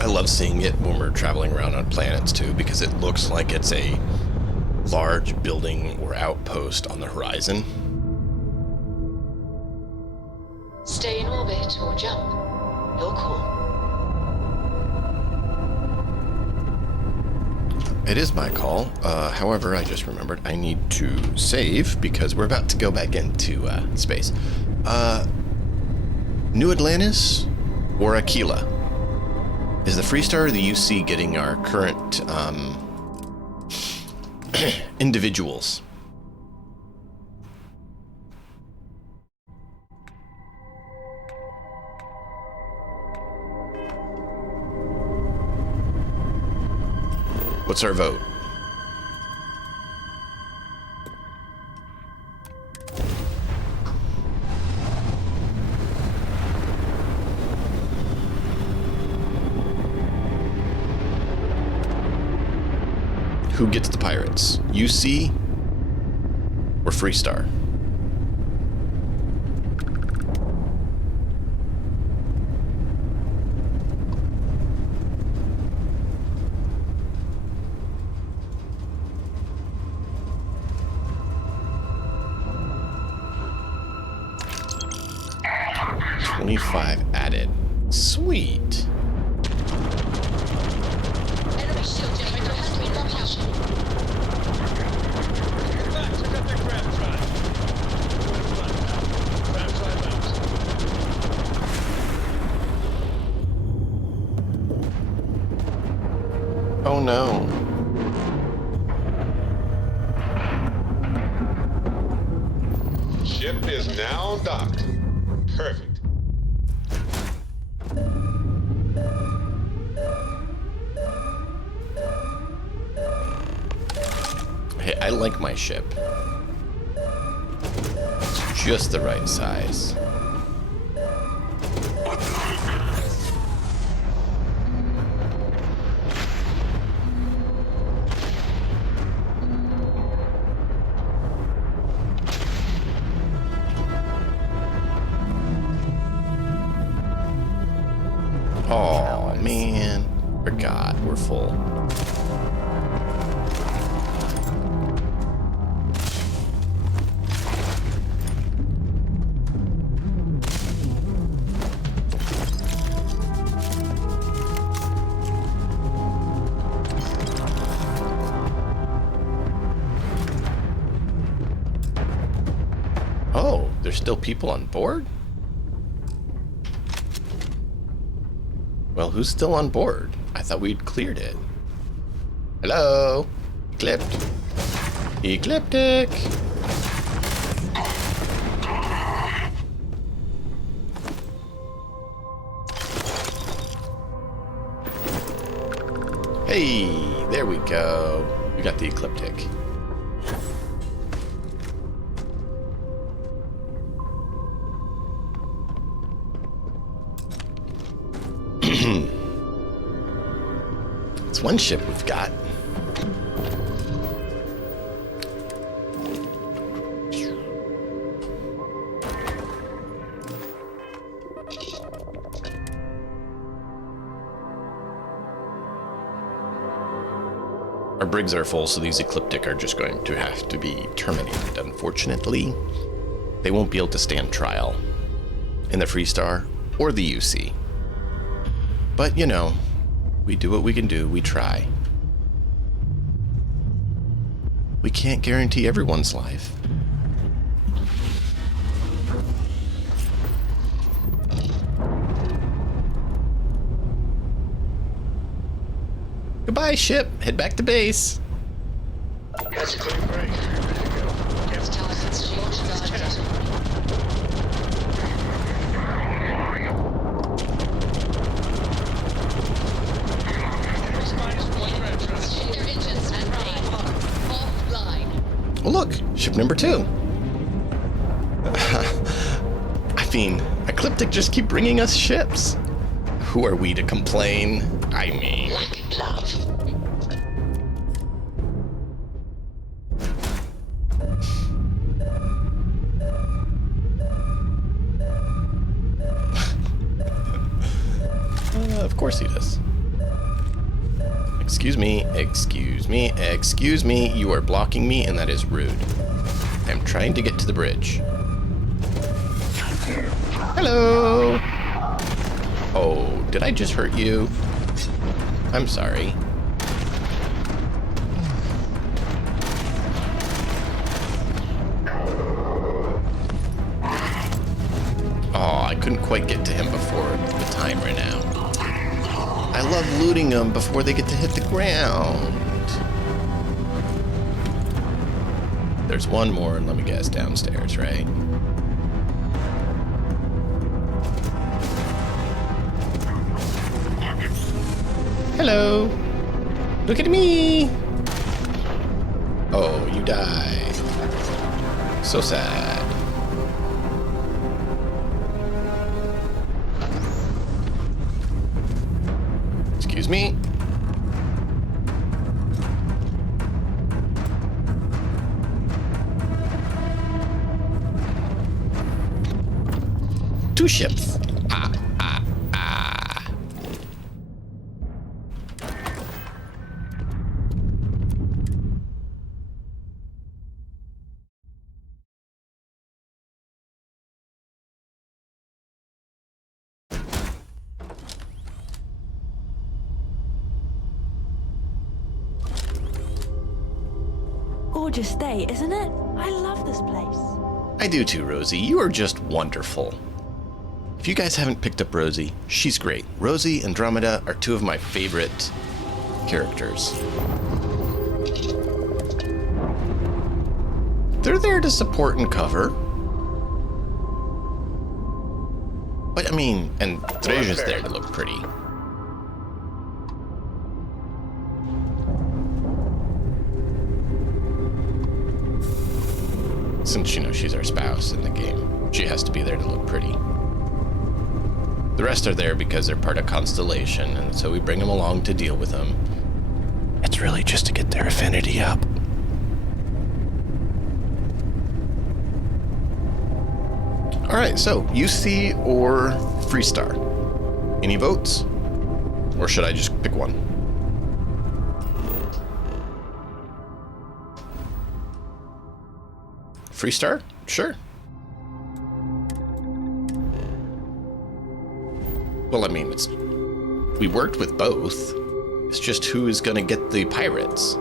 I love seeing it when we're traveling around on planets too, because it looks like it's a large building or outpost on the horizon. Stay in orbit or jump. Your call. It is my call. However, I just remembered I need to save because we're about to go back into space. New Atlantis or Aquila? Is the Freestar or the UC getting our current individuals? What's our vote? Who gets the pirates? UC or Freestar? Added. Sweet. Enemy shield generator has been repulsion. Check out their grab drive. Grab drive out. no. Ship is now docked. Perfect. Hey, I like my ship. It's just the right size. Oh man, forgot we're full. Oh, there's still people on board? Well, who's still on board? I thought we'd cleared it. Hello? Ecliptic. Ecliptic. Hey, there we go. We got the Ecliptic. It's one ship we've got. Our brigs are full, so these Ecliptic are just going to have to be terminated. Unfortunately, they won't be able to stand trial in the Freestar or the UC. But, you know, we do what we can do. We try. We can't guarantee everyone's life. Goodbye, ship. Head back to base. That's a clean break. Ready to go. Well, look, ship number 2. I mean, Ecliptic just keep bringing us ships. Who are we to complain? I mean... Love. Of course he does. Excuse me, excuse me, excuse me. You are blocking me, and that is rude. I'm trying to get to the bridge. Hello! Oh, did I just hurt you? I'm sorry. Oh, I couldn't quite get to him before the time ran out. I love looting them before they get to hit the ground. There's one more, and let me guess, downstairs, right? Hello. Look at me. Oh, you died. So sad. Excuse me. Two ships. Gorgeous day, isn't it? I love this place. I do too, Rosie. You are just wonderful. If you guys haven't picked up Rosie, she's great. Rosie and Andromeda are two of my favorite characters. They're there to support and cover. But I mean, and Treja's there to look pretty. Since, you know, she's our spouse in the game, she has to be there to look pretty. The rest are there because they're part of Constellation, and so we bring them along to deal with them. It's really just to get their affinity up. Alright, so UC or Freestar? Any votes? Or should I just pick one? Freestar? Sure. Well, I mean, we worked with both. It's just who is gonna get the pirates.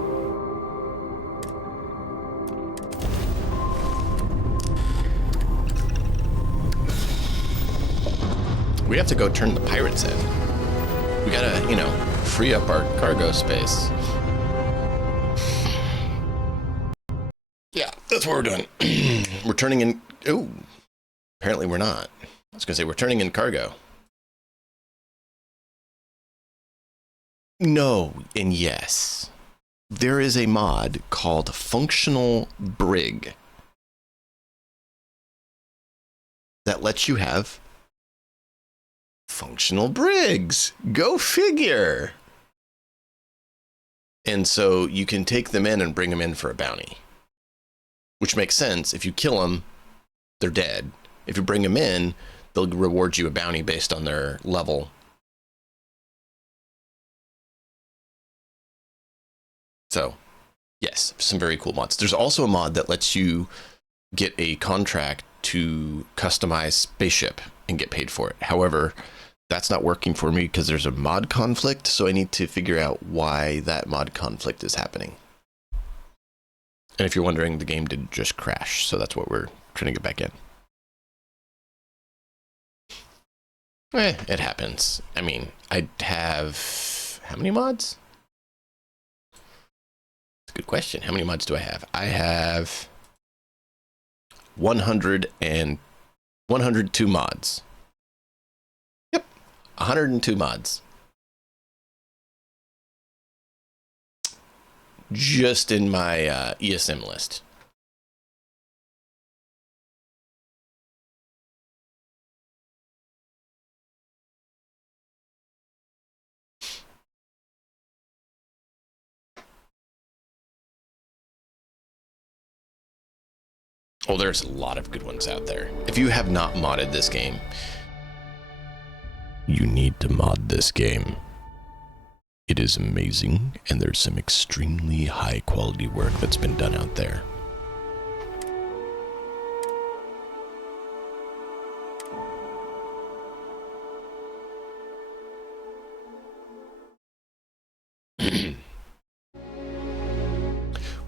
We have to go turn the pirates in. We gotta, you know, free up our cargo space. Yeah, that's what we're doing. We're turning in... Ooh. Apparently we're not. I was gonna say, we're turning in cargo. No, and yes. There is a mod called Functional Brig that lets you have functional brigs. Go figure. And so you can take them in and bring them in for a bounty. Which makes sense. If you kill them, they're dead. If you bring them in, they'll reward you a bounty based on their level. So, yes, some very cool mods. There's also a mod that lets you get a contract to customize spaceship and get paid for it. However, that's not working for me because there's a mod conflict, so I need to figure out why that mod conflict is happening. And if you're wondering, the game did just crash, so that's what we're trying to get back in. It happens. I mean, I have... How many mods? That's a good question. How many mods do I have? I have 102 mods. Yep, 102 mods. Just in my ESM list. Oh, there's a lot of good ones out there. If you have not modded this game, you need to mod this game. It is amazing, and there's some extremely high quality work that's been done out there.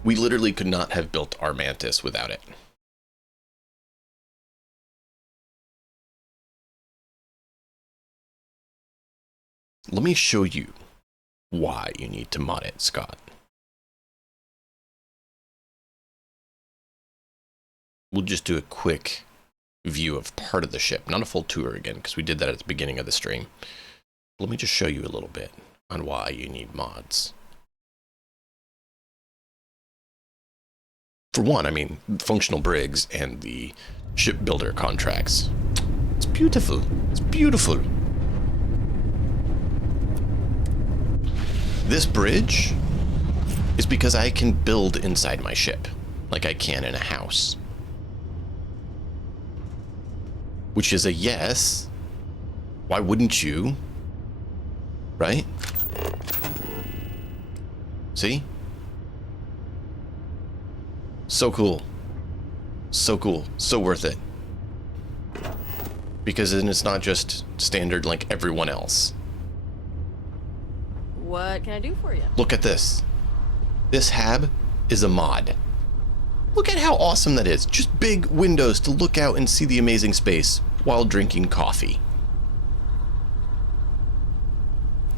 We literally could not have built our Mantis without it. Let me show you why you need to mod it, Scott. We'll just do a quick view of part of the ship, not a full tour again, because we did that at the beginning of the stream. Let me just show you a little bit on why you need mods. For one, I mean, functional brigs and the shipbuilder contracts. It's beautiful. It's beautiful. This bridge is because I can build inside my ship, like I can in a house. Which is a yes. Why wouldn't you? Right? See? So cool. So cool. So worth it. Because then it's not just standard like everyone else. What can I do for you? Look at this. This hab is a mod. Look at how awesome that is. Just big windows to look out and see the amazing space while drinking coffee.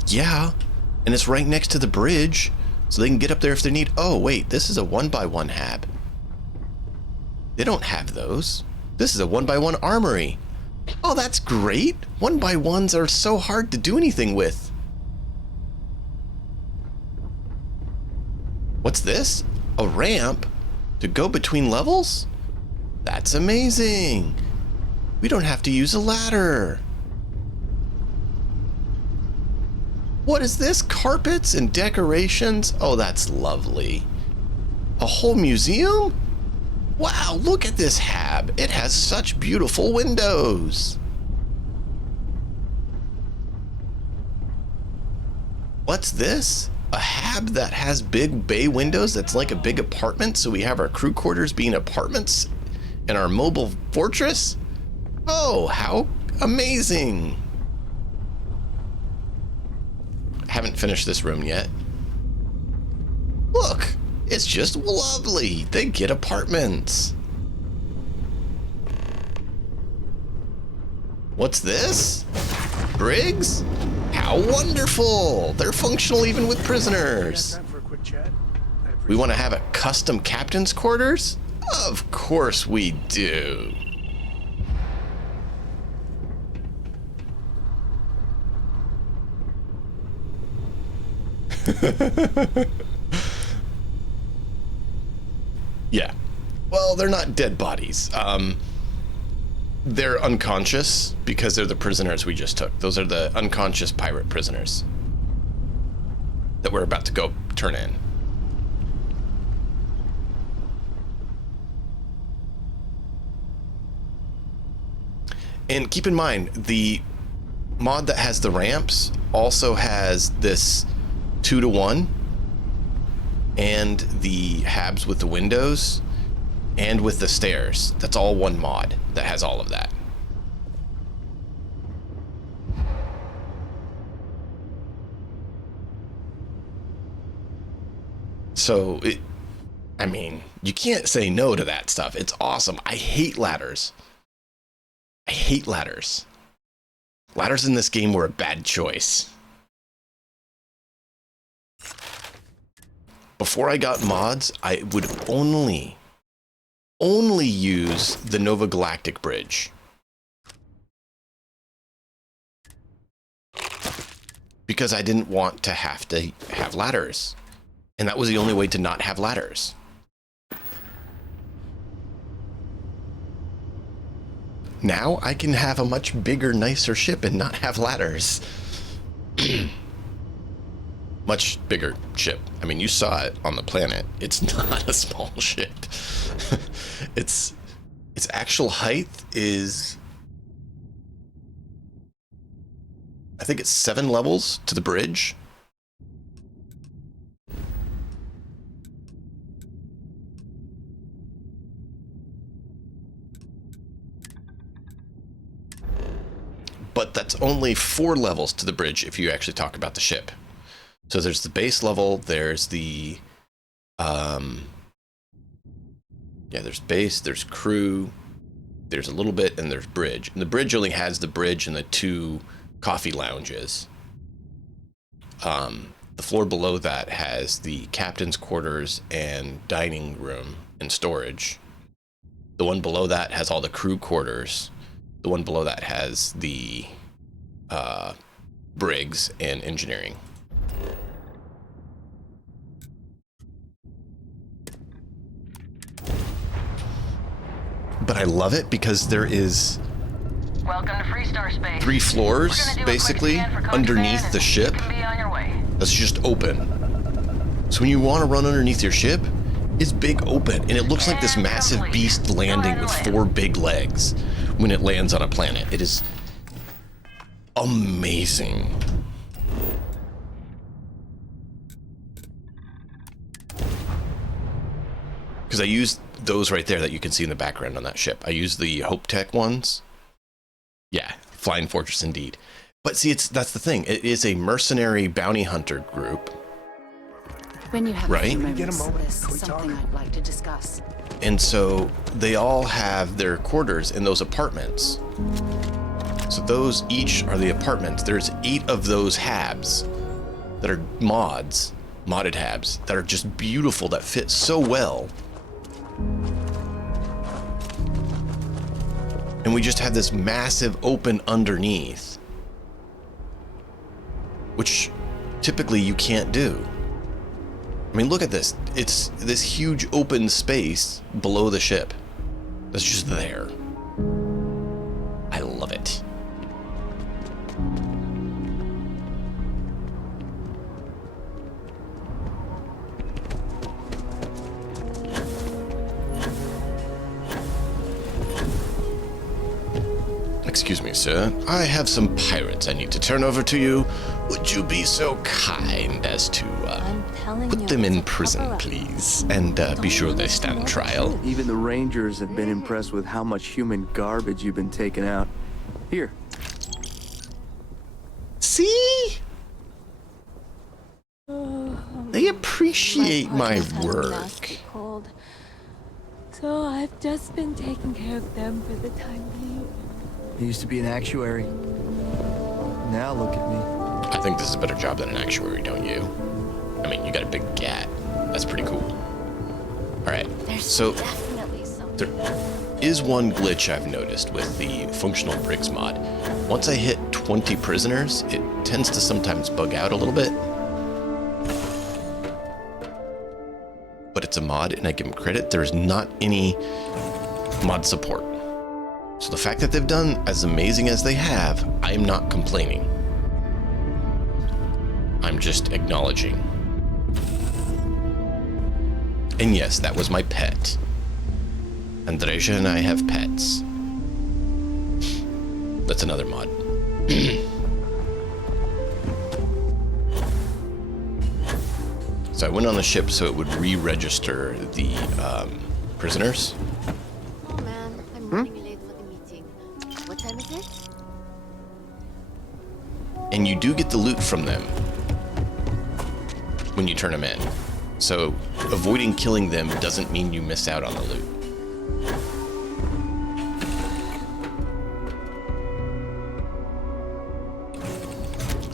Yeah, And it's right next to the bridge, so they can get up there if they need. Oh, wait, this is a 1x1 hab. They don't have those. This is a 1x1 armory. Oh, that's great. 1x1s are so hard to do anything with. What's this? A ramp to go between levels? That's amazing. We don't have to use a ladder. What is this? Carpets and decorations? Oh, that's lovely. A whole museum? Wow, look at this hab. It has such beautiful windows. What's this? A hab that has big bay windows that's like a big apartment, so we have our crew quarters being apartments in our mobile fortress? Oh, how amazing. Haven't finished this room yet. Look, it's just lovely. They get apartments. What's this? Brigs? How wonderful. They're functional even with prisoners. We want to have a custom captain's quarters? Of course we do. Yeah. Well, they're not dead bodies. They're unconscious because they're the prisoners we just took. Those are the unconscious pirate prisoners that we're about to go turn in. And keep in mind, the mod that has the ramps also has this 2-to-1 and the habs with the windows and with the stairs. That's all one mod that has all of that. So I mean, you can't say no to that stuff. It's awesome. I hate ladders. I hate ladders. Ladders in this game were a bad choice. Before I got mods, I would only use the Nova Galactic bridge. Because I didn't want to have ladders. And that was the only way to not have ladders. Now I can have a much bigger, nicer ship and not have ladders. Much bigger ship. I mean, you saw it on the planet. It's not a small ship. Its actual height is, I think it's 7 levels to the bridge. But that's only 4 levels to the bridge if you actually talk about the ship. So there's the base level, there's the, there's base, there's crew, there's a little bit, and there's bridge. And the bridge only has the bridge and the 2 coffee lounges. The floor below that has the captain's quarters and dining room and storage. The one below that has all the crew quarters. The one below that has the brigs and engineering. But I love it because there is Welcome to Freestar Space. 3 floors basically underneath the ship. That's just open. So when you want to run underneath your ship, it's big open, and it looks like this massive beast landing with 4 big legs when it lands on a planet. It is amazing. Because I used those right there that you can see in the background on that ship. I used the Hope Tech ones. Yeah, Flying Fortress indeed. But see, that's the thing. It is a mercenary bounty hunter group. When you have right? There's something I'd like to discuss. And so they all have their quarters in those apartments. So those each are the apartments. There's 8 of those habs that are modded habs, that are just beautiful, that fit so well. And we just have this massive open underneath, which typically you can't do. I mean, look at this. It's this huge open space below the ship that's just there. I love it. Excuse me, sir. I have some pirates I need to turn over to you. Would you be so kind as to put them in prison, please? And be sure they stand trial. Even the Rangers have been impressed with how much human garbage you've been taking out. Here. See? They appreciate my work. Cold. So I've just been taking care of them for the time being. I used to be an actuary. Now look at me. I think this is a better job than an actuary, don't you? I mean, you got a big gat. That's pretty cool. All right, so there is one glitch I've noticed with the functional Briggs mod. Once I hit 20 prisoners, it tends to sometimes bug out a little bit. But it's a mod, and I give them credit. There's not any mod support. So the fact that they've done as amazing as they have, I'm not complaining. I'm just acknowledging. And yes, that was my pet. Andreja and I have pets. That's another mod. So I went on the ship so it would re-register the prisoners. Oh man, I'm running late for the meeting. What time is it? And you do get the loot from them when you turn them in. So avoiding killing them doesn't mean you miss out on the loot.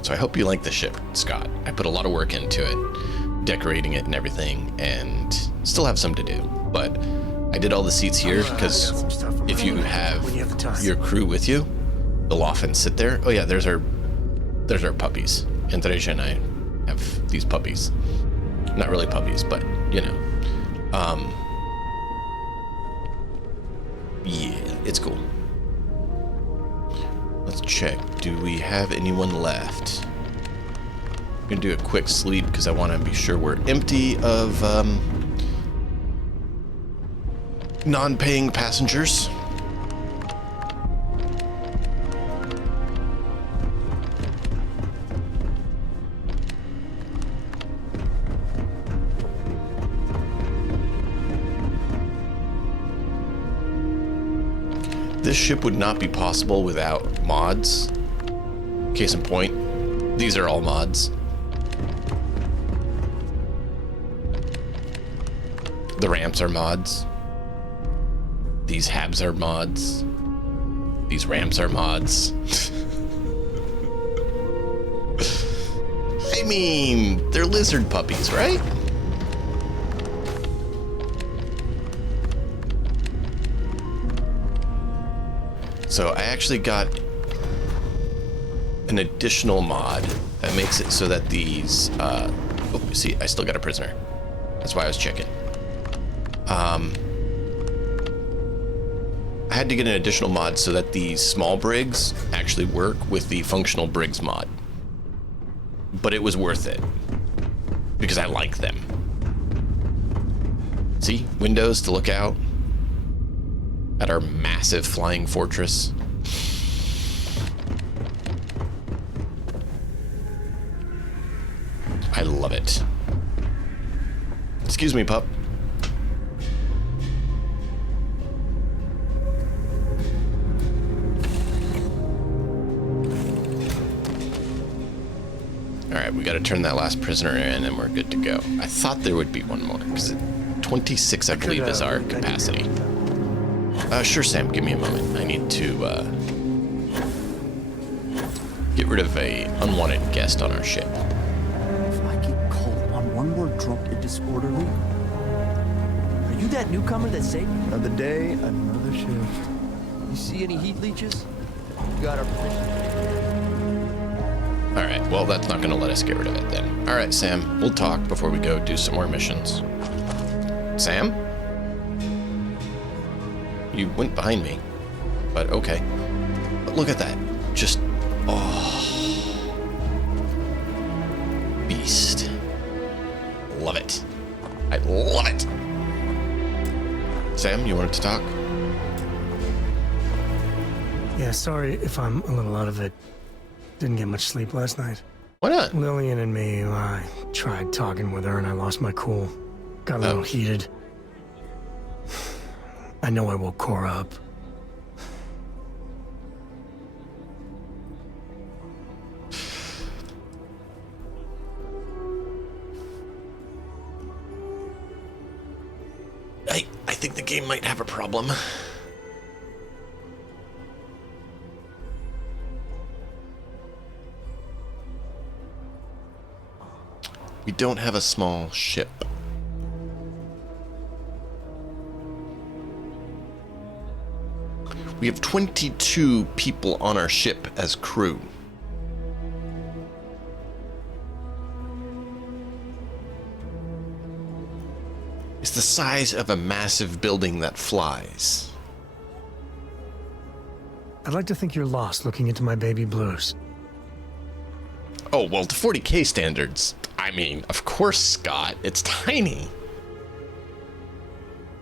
So I hope you like the ship, Scott. I put a lot of work into it, decorating it and everything, and still have some to do. But I did all the seats here because if you have your crew with you, they'll often sit there. Oh yeah, there's our puppies. Andreja and I have these puppies. Not really puppies, but you know. Yeah, it's cool. Let's check. Do we have anyone left? I'm gonna do a quick sleep because I want to be sure we're empty of non-paying passengers. This ship would not be possible without mods. Case in point, these are all mods. The ramps are mods. These habs are mods. These ramps are mods. I mean, they're lizard puppies, right? So I actually got an additional mod that makes it so that these, oh, see, I still got a prisoner. That's why I was checking. I had to get an additional mod so that these small brigs actually work with the functional brigs mod. But it was worth it because I like them. See, windows to look out at our massive flying fortress. I love it. Excuse me, pup. All right, we got to turn that last prisoner in and we're good to go. I thought there would be one more because 26, I believe, is our capacity. Sure, Sam, give me a moment. I need to get rid of a unwanted guest on our ship. disorderly? Are you that newcomer that saved me? Another day, another shift. You see any heat leeches? You got our permission. Alright, well, that's not going to let us get rid of it then. Alright, Sam, we'll talk before we go do some more missions. Sam? You went behind me, but okay. But look at that. Just, oh. Beast. Love it. I love it. Sam, you wanted to talk? Yeah, sorry if I'm a little out of it. Didn't get much sleep last night. Why not? Lillian and me, I tried talking with her and I lost my cool. Got a little heated. I know I woke Cora up. I think the game might have a problem. We don't have a small ship. We have 22 people on our ship as crew. It's the size of a massive building that flies. I'd like to think you're lost looking into my baby blues. Oh, well, to 40K standards, I mean, of course, Scott, it's tiny.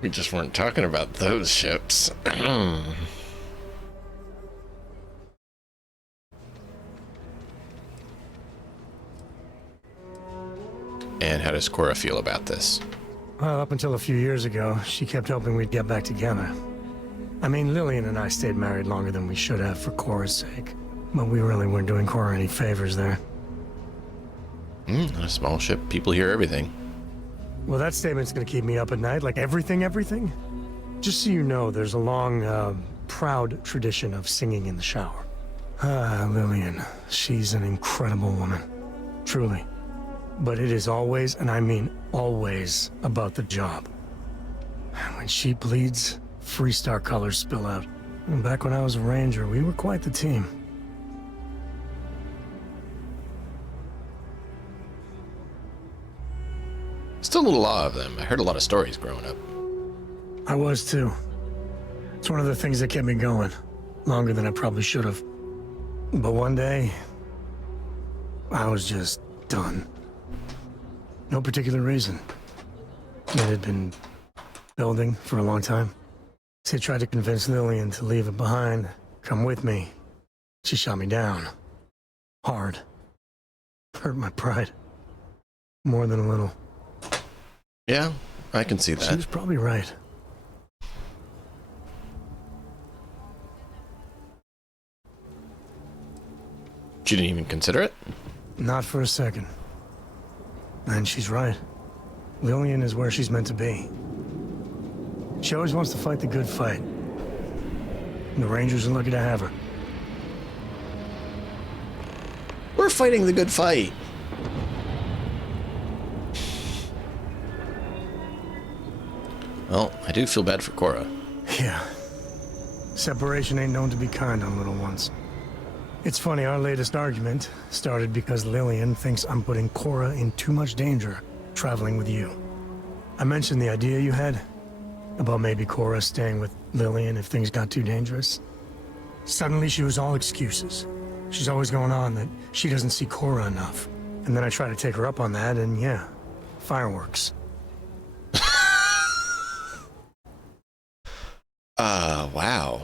We just weren't talking about those ships. And how does Cora feel about this? Well, up until a few years ago, she kept hoping we'd get back together. I mean, Lillian and I stayed married longer than we should have for Cora's sake. But we really weren't doing Cora any favors there. A small ship, people hear everything. Well, that statement's gonna keep me up at night, like everything. Just so you know, there's a long, proud tradition of singing in the shower. Lillian, she's an incredible woman. Truly. But it is always, and I mean always, about the job. When she bleeds, Freestar colors spill out. And back when I was a ranger, we were quite the team. Still a little awe of them. I heard a lot of stories growing up. I was too. It's one of the things that kept me going. Longer than I probably should have. But one day, I was just done. No particular reason. It had been building for a long time. So I tried to convince Lillian to leave it behind, come with me. She shot me down. Hard. Hurt my pride. More than a little. Yeah, I can see that. She was probably right. You didn't even consider it? Not for a second. And she's right. Lillian is where she's meant to be. She always wants to fight the good fight. And the Rangers are lucky to have her. We're fighting the good fight. Well, I do feel bad for Cora. Yeah. Separation ain't known to be kind on little ones. It's funny, our latest argument started because Lillian thinks I'm putting Cora in too much danger traveling with you. I mentioned the idea you had about maybe Cora staying with Lillian if things got too dangerous. Suddenly she was all excuses. She's always going on that she doesn't see Cora enough. And then I try to take her up on that and yeah, fireworks. Wow.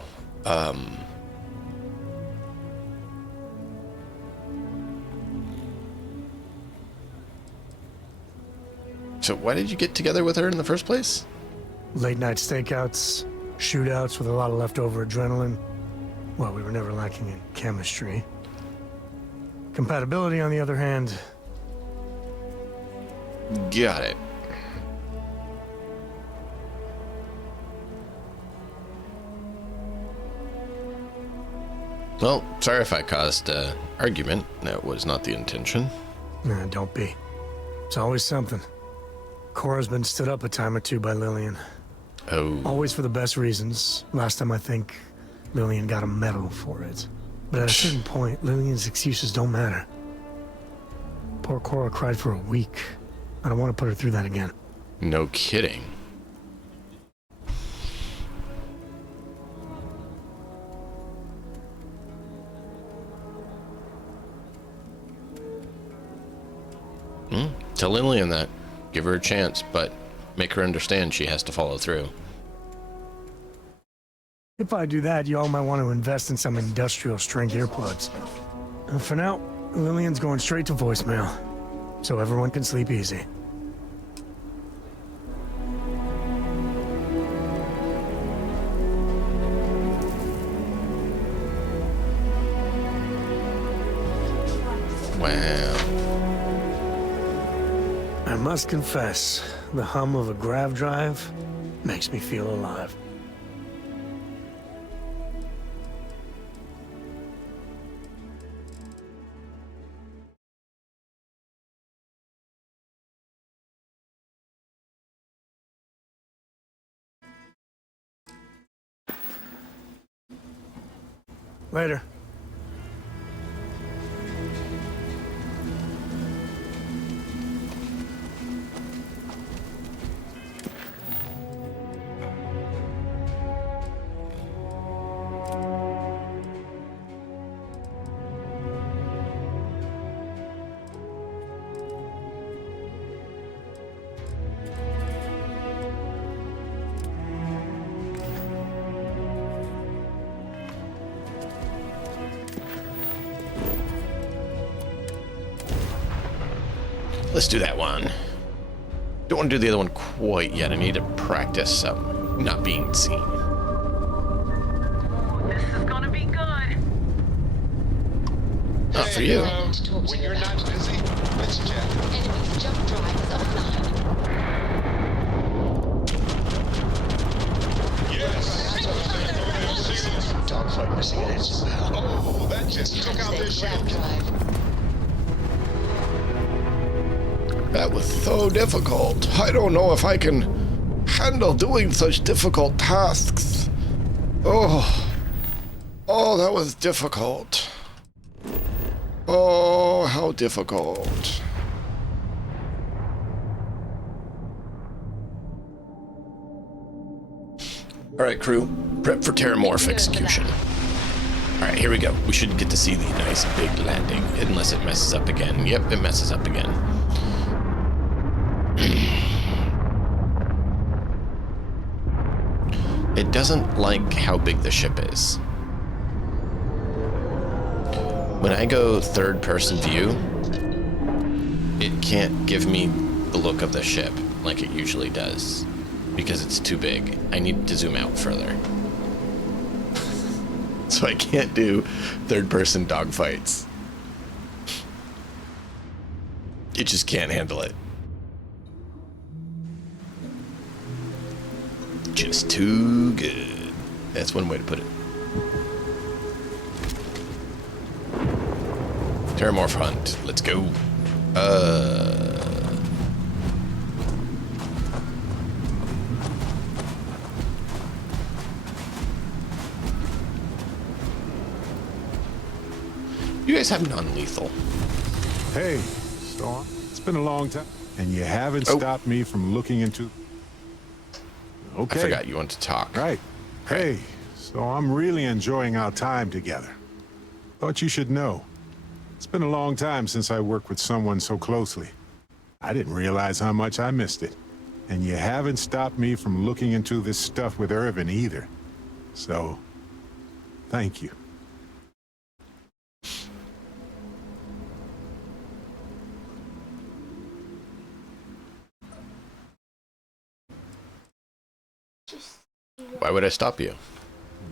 So why did you get together with her in the first place? Late night stakeouts, shootouts with a lot of leftover adrenaline. Well, we were never lacking in chemistry. Compatibility, on the other hand... Got it. Well, sorry if I caused an argument. That was not the intention. Nah, don't be. It's always something. Cora's been stood up a time or two by Lillian. Oh. Always for the best reasons. Last time I think Lillian got a medal for it. But at a certain point, Lillian's excuses don't matter. Poor Cora cried for a week. I don't want to put her through that again. No kidding. Tell Lillian that. Give her a chance, but make her understand she has to follow through. If I do that, y'all might want to invest in some industrial strength earplugs. And for now, Lillian's going straight to voicemail, so everyone can sleep easy. Wow. I must confess, the hum of a grav drive makes me feel alive. Later. Let's do that one. Don't want to do the other one quite yet. I need to practice not being seen. This is gonna be good. Not for you. When you're not busy, let's chat. Enemy's jump drive is offline. Yes. Dogfight missing an engine. Oh, that just took out their shield. That was so difficult. I don't know if I can handle doing such difficult tasks. Oh, that was difficult. Oh, how difficult. All right, crew, prep for Terramorph execution. All right, here we go. We should get to see the nice big landing, unless it messes up again. Yep, it messes up again. It doesn't like how big the ship is. When I go third-person view, it can't give me the look of the ship like it usually does because it's too big. I need to zoom out further. So I can't do third-person dogfights. It just can't handle it. Just too good. That's one way to put it. Terramorph hunt. Let's go. You guys have non-lethal. Hey, Storm. It's been a long time, and you haven't stopped me from looking into... Okay. I forgot you wanted to talk. Right. Hey, so I'm really enjoying our time together. Thought you should know. It's been a long time since I worked with someone so closely. I didn't realize how much I missed it. And you haven't stopped me from looking into this stuff with Irvin either. So, thank you. Why would I stop you?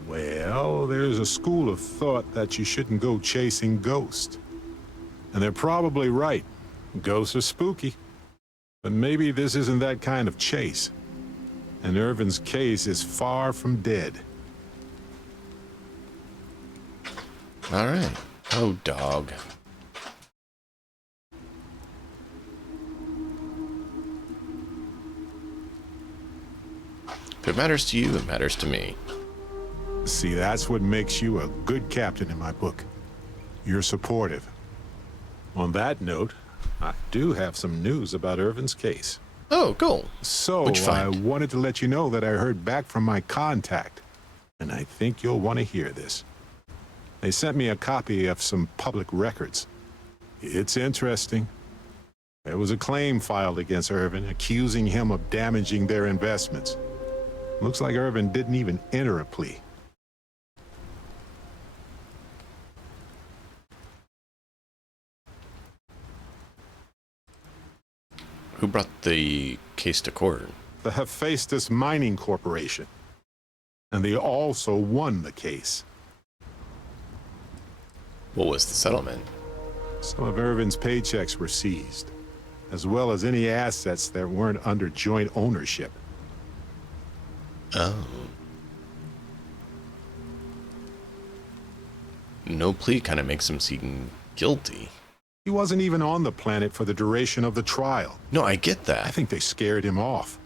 Well, there's a school of thought that you shouldn't go chasing ghosts. And they're probably right. Ghosts are spooky. But maybe this isn't that kind of chase. And Irvin's case is far from dead. All right. Oh, dog. If it matters to you, it matters to me. See, that's what makes you a good captain in my book. You're supportive. On that note, I do have some news about Irvin's case. Oh, cool. So, What'd you I find? wanted to let you know that I heard back from my contact, and I think you'll want to hear this. They sent me a copy of some public records. It's interesting. There was a claim filed against Irvin, accusing him of damaging their investments. Looks like Irvin didn't even enter a plea. Who brought the case to court? The Hephaestus Mining Corporation. And they also won the case. What was the settlement? Some of Irvin's paychecks were seized, as well as any assets that weren't under joint ownership. Oh. No plea kind of makes him seem guilty. He wasn't even on the planet for the duration of the trial. No, I get that. I think they scared him off.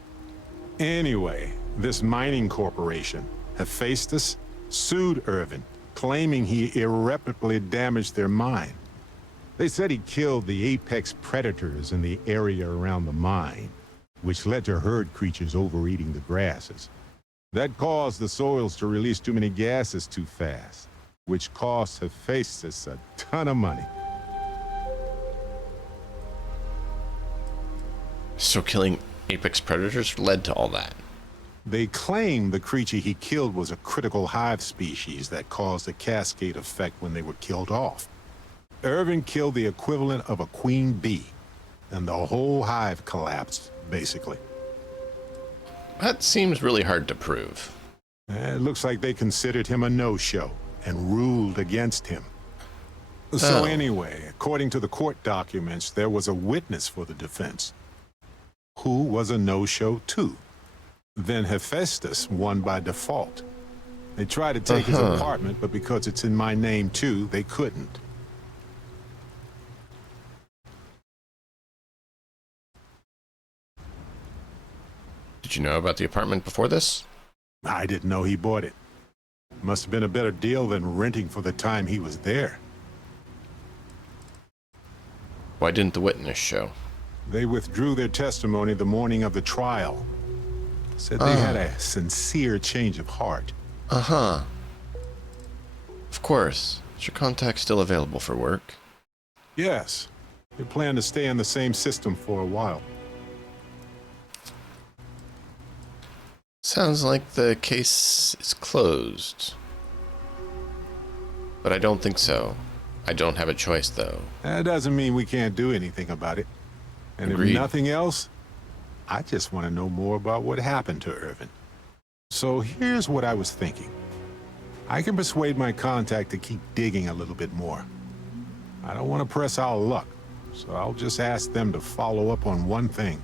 Anyway, this mining corporation, Hephaestus, sued Irvin, claiming he irreparably damaged their mine. They said he killed the apex predators in the area around the mine, which led to herd creatures overeating the grasses. That caused the soils to release too many gases too fast, which cost Hephaestus a ton of money. So killing apex predators led to all that? They claim the creature he killed was a critical hive species that caused a cascade effect when they were killed off. Irvin killed the equivalent of a queen bee, and the whole hive collapsed, basically. That seems really hard to prove. It looks like they considered him a no-show and ruled against him. So anyway, according to the court documents, there was a witness for the defense, who was a no-show too. Then Hephaestus won by default. They tried to take his apartment, but because it's in my name too, they couldn't. Did you know about the apartment before this? I didn't know he bought it. Must have been a better deal than renting for the time he was there. Why didn't the witness show? They withdrew their testimony the morning of the trial. Said they had a sincere change of heart. Of course. Is your contact still available for work? Yes. They plan to stay in the same system for a while. Sounds like the case is closed. But I don't think so. I don't have a choice, though. That doesn't mean we can't do anything about it. And Agreed. if nothing else, I just want to know more about what happened to Irvin. So here's what I was thinking. I can persuade my contact to keep digging a little bit more. I don't want to press our luck, so I'll just ask them to follow up on one thing.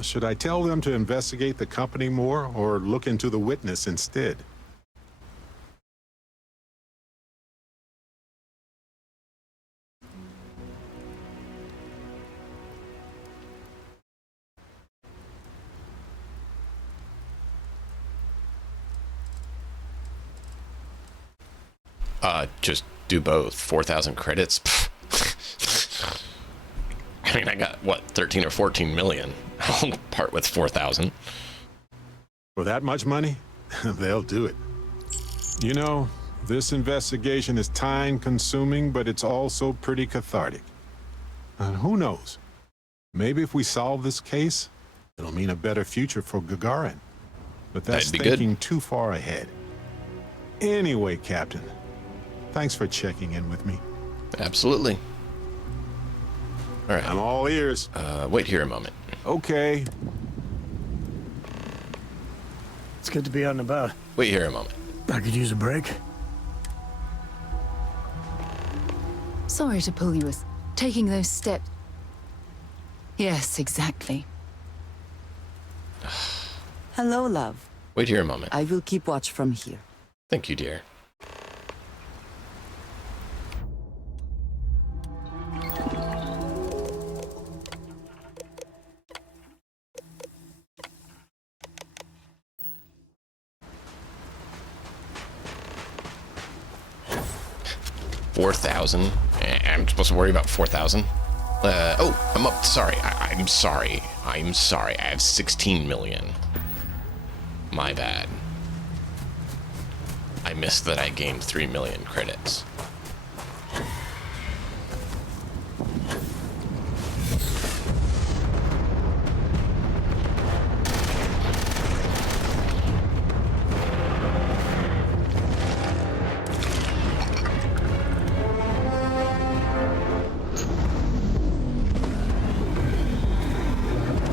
Should I tell them to investigate the company more, or look into the witness instead? Just do both. 4,000 credits? I mean, I got, what, 13 or 14 million. I'll part with 4,000. For that much money? They'll do it. You know, this investigation is time-consuming, but it's also pretty cathartic. And who knows? Maybe if we solve this case, it'll mean a better future for Gagarin. But that's thinking too far ahead. Anyway, Captain, thanks for checking in with me. Absolutely. All right. I'm all ears. Wait here a moment. Okay. It's good to be out and about. Wait here a moment. I could use a break. Sorry to pull you as taking those steps. Yes, exactly. Hello, love. Wait here a moment. I will keep watch from here. Thank you, dear. 4,000. I'm supposed to worry about 4,000? Oh, I'm up. Sorry. I'm sorry. I'm sorry. I have 16 million. My bad. I missed that I gained 3 million credits.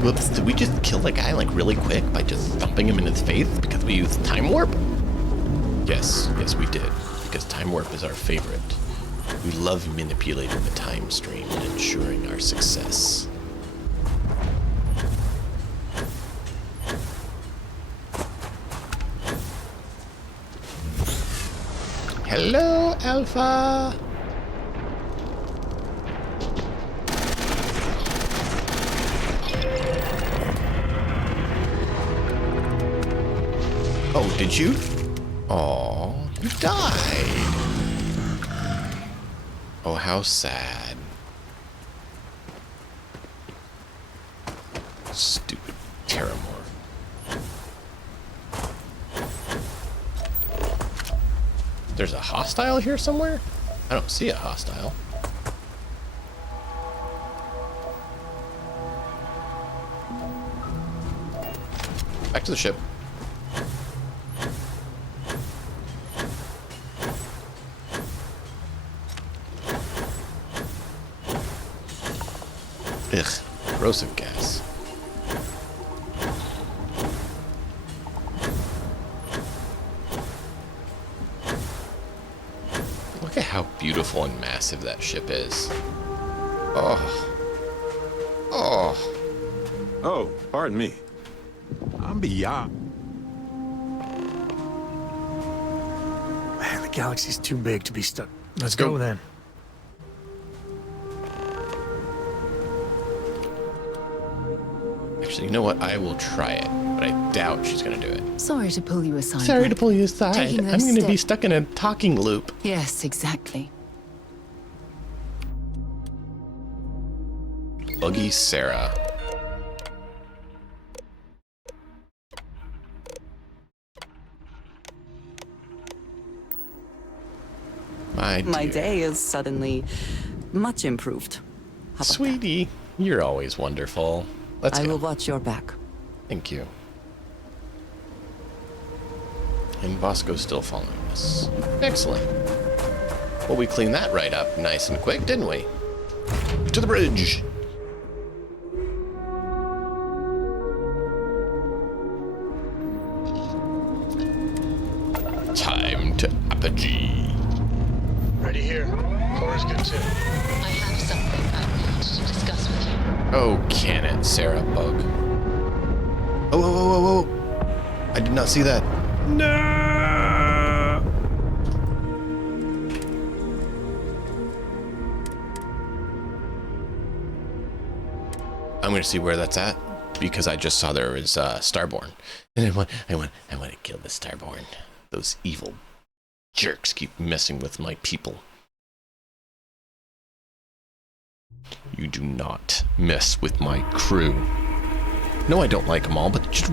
Whoops, did we just kill the guy like really quick by just thumping him in his face because we used time warp? Yes, we did, because time warp is our favorite. We love manipulating the time stream and ensuring our success. Hello, Alpha! Oh, did you? Oh, you died. Oh, how sad. Stupid Terramorph. There's a hostile here somewhere? I don't see a hostile. Back to the ship. Ugh, corrosive gas. Look at how beautiful and massive that ship is. Oh. Oh. Oh, pardon me. I'm beyond. Man, the galaxy's too big to be stuck. Let's go then. Actually, you know what? I will try it, but I doubt she's gonna do it. Sorry to pull you aside. Sorry to pull you aside. I'm gonna be stuck in a talking loop. Yes, exactly. Buggy Sarah. My day is suddenly much improved. Sweetie, you're always wonderful. Let's I will watch your back. Thank you. And Bosco's still following us. Excellent. Well, we cleaned that right up nice and quick, didn't we? To the bridge. Time to apogee. Ready here. Cora's good too. I have something I need to discuss with you. Oh, can it, Sarah Bug? Oh! I did not see that. No! I'm gonna see where that's at because I just saw there was Starborn, and I want to kill the Starborn. Those evil jerks keep messing with my people. You do not mess with my crew. No, I don't like them all, but just,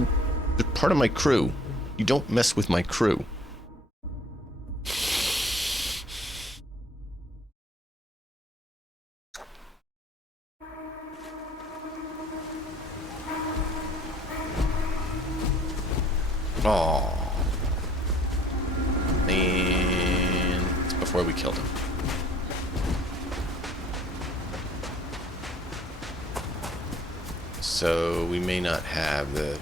they're part of my crew. You don't mess with my crew. Oh. And it's before we killed him. So we may not have the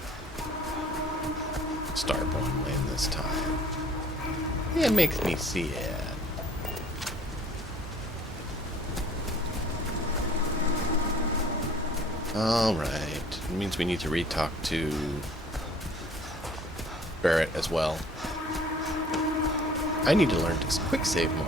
Starborn land this time. It makes me sad. Alright. It means we need to re-talk to Barrett as well. I need to learn to quick save more.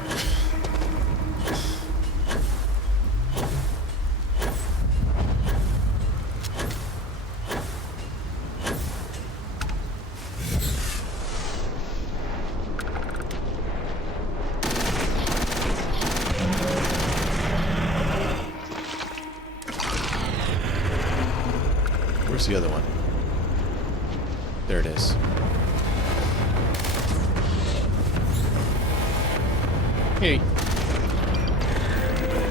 There it is. Hey.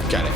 Got it.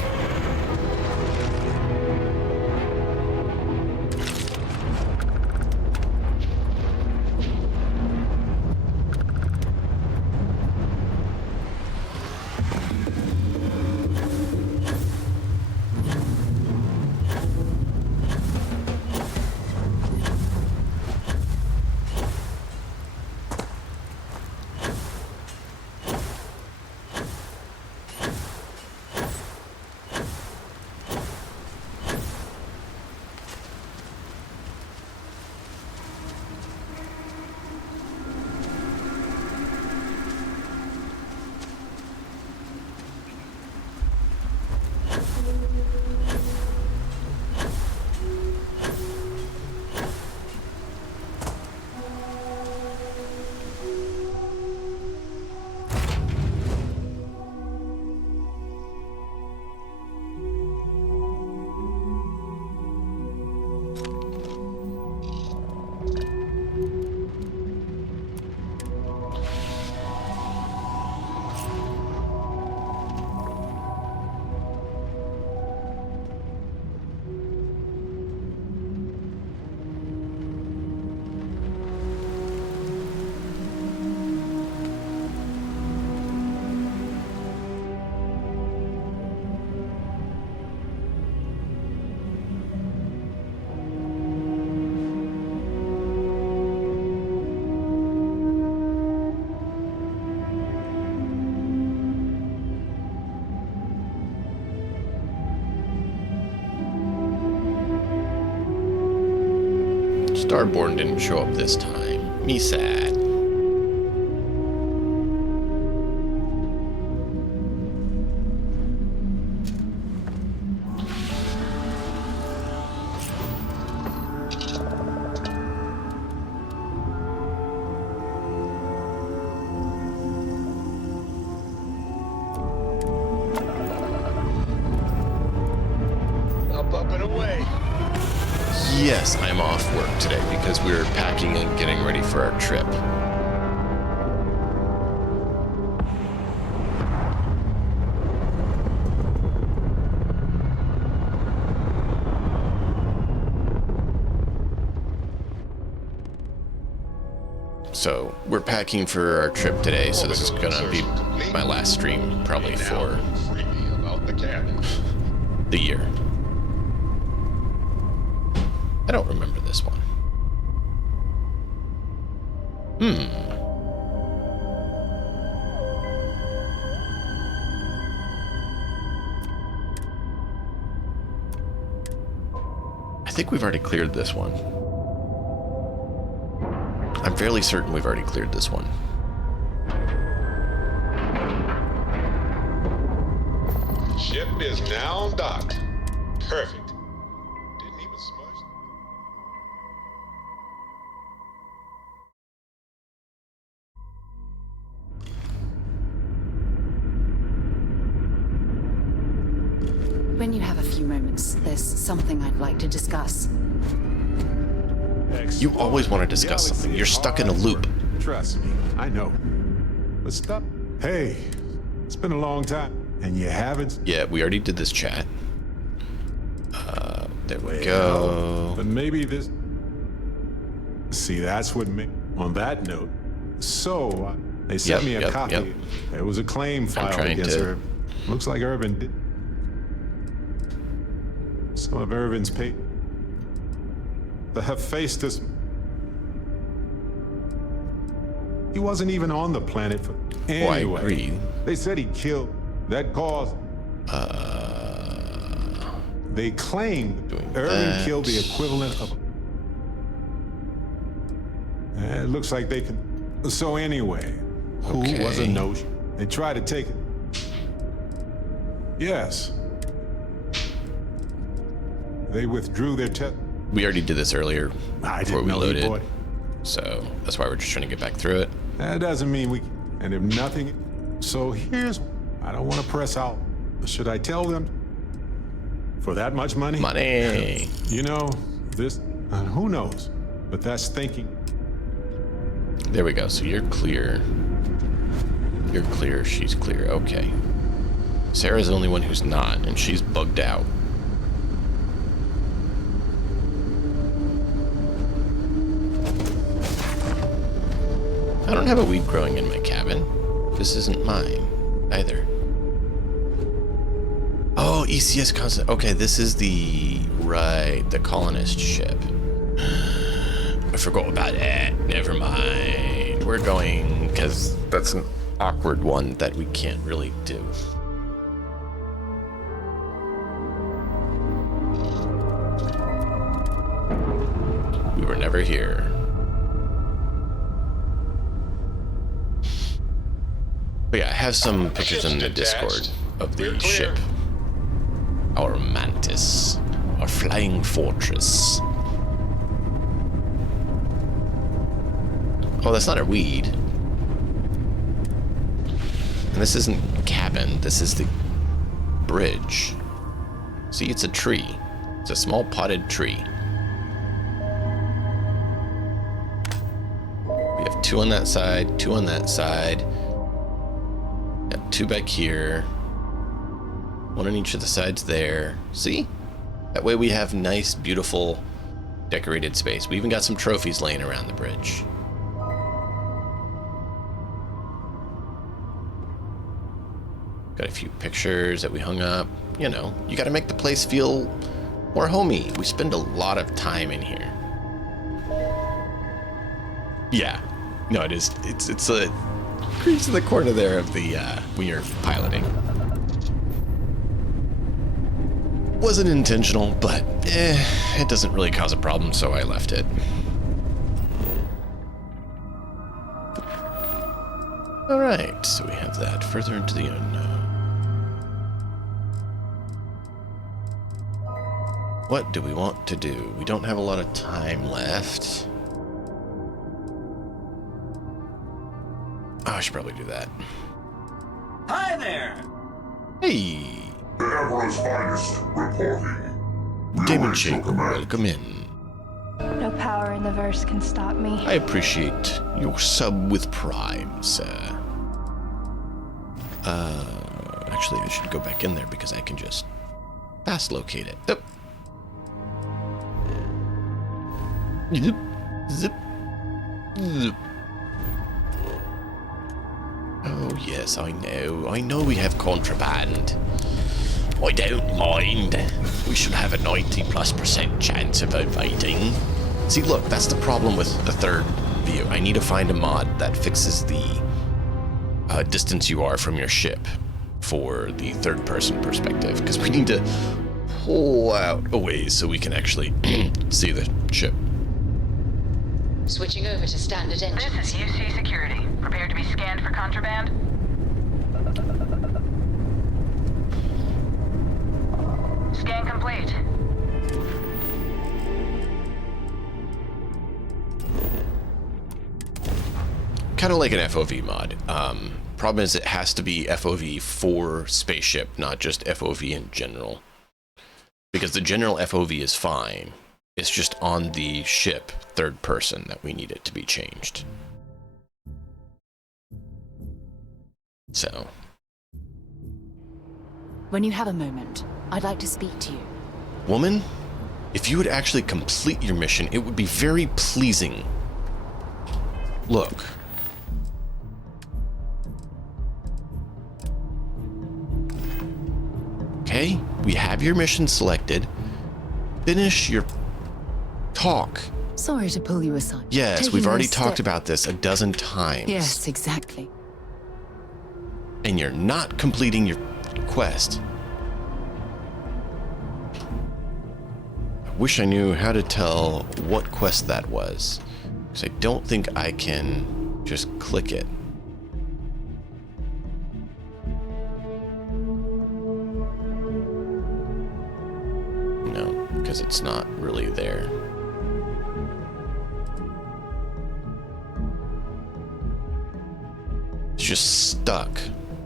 Starborn didn't show up this time. Me sad. Up and away. Yes, I'm off work today because we're packing and getting ready for our trip. So we're packing for our trip today, so this is gonna be my last stream probably for the year. I don't remember this one. I think we've already cleared this one. I'm fairly certain we've already cleared this one. Ship is now docked. Perfect. Didn't even smudge. When you have a few moments, there's something I'd like to discuss. You always want to discuss something. You're stuck in a loop. Trust me, I know. But stop. Hey, it's been a long time, and you haven't. Yeah, we already did this chat. There we go. But maybe this. See, that's what made. On that note, so they sent me a copy. Yep. There was a claim filed against her. Looks like Irvin did. Some of Irvin's papers. The Hephaestus. He wasn't even on the planet for. Anyway, I agree. They said he killed. That caused. They claimed Irvin killed the equivalent of. It looks like they can. So anyway, who was a no-show? They tried to take it. Yes. They withdrew their test. We already did this earlier before we loaded. Boy. So that's why we're just trying to get back through it. That doesn't mean we. And if nothing. So here's. I don't want to press out. Should I tell them? For that much money? Money. You know, this. Who knows? But that's thinking. There we go. So you're clear. You're clear. She's clear. Okay. Sarah's the only one who's not, and she's bugged out. I don't have a weed growing in my cabin. This isn't mine either. Oh, ECS constant. Okay, this is the colonist ship. I forgot about that. Never mind. We're going because that's an awkward one that we can't really do. We were never here. But yeah, I have some pictures in the Discord of the ship. Our mantis. Our flying fortress. Oh, that's not a weed. And this isn't a cabin. This is the bridge. See, it's a tree. It's a small potted tree. We have 2 on that side, 2 on that side. Got 2 back here. 1 on each of the sides there. See? That way we have nice, beautiful, decorated space. We even got some trophies laying around the bridge. Got a few pictures that we hung up. You know, you gotta make the place feel more homey. We spend a lot of time in here. Yeah. No, it is. It's a crease in the corner there of the, when you're piloting. Wasn't intentional, but it doesn't really cause a problem, so I left it. Alright, so we have that. Further into the unknown. What do we want to do? We don't have a lot of time left. Oh, I should probably do that. Hi there! Hey! The Emperor's finest reporting. Damon Shake, welcome in. No power in the verse can stop me. I appreciate your sub with Prime, sir. Actually, I should go back in there because I can just fast locate it. Yep. Zip. Zip. Zip. Oh, yes, I know. I know we have contraband. I don't mind. We should have a 90+% chance of evading. See, look, that's the problem with the third view. I need to find a mod that fixes the distance you are from your ship for the third-person perspective, because we need to pull out a ways so we can actually see the ship. Switching over to standard engines. This is UC Security. Prepared to be scanned for contraband? Scan complete. Kind of like an FOV mod. Problem is it has to be FOV for spaceship, not just FOV in general. Because the general FOV is fine. It's just on the ship, third person, that we need it to be changed. So. When you have a moment, I'd like to speak to you. Woman, if you would actually complete your mission, it would be very pleasing. Look. Okay, we have your mission selected. Finish your talk. Sorry to pull you aside. Yes, Taking we've already those talked steps- about this a dozen times. Yes, exactly. And you're not completing your quest. I wish I knew how to tell what quest that was, because I don't think I can just click it. No, because it's not really there. It's just stuck.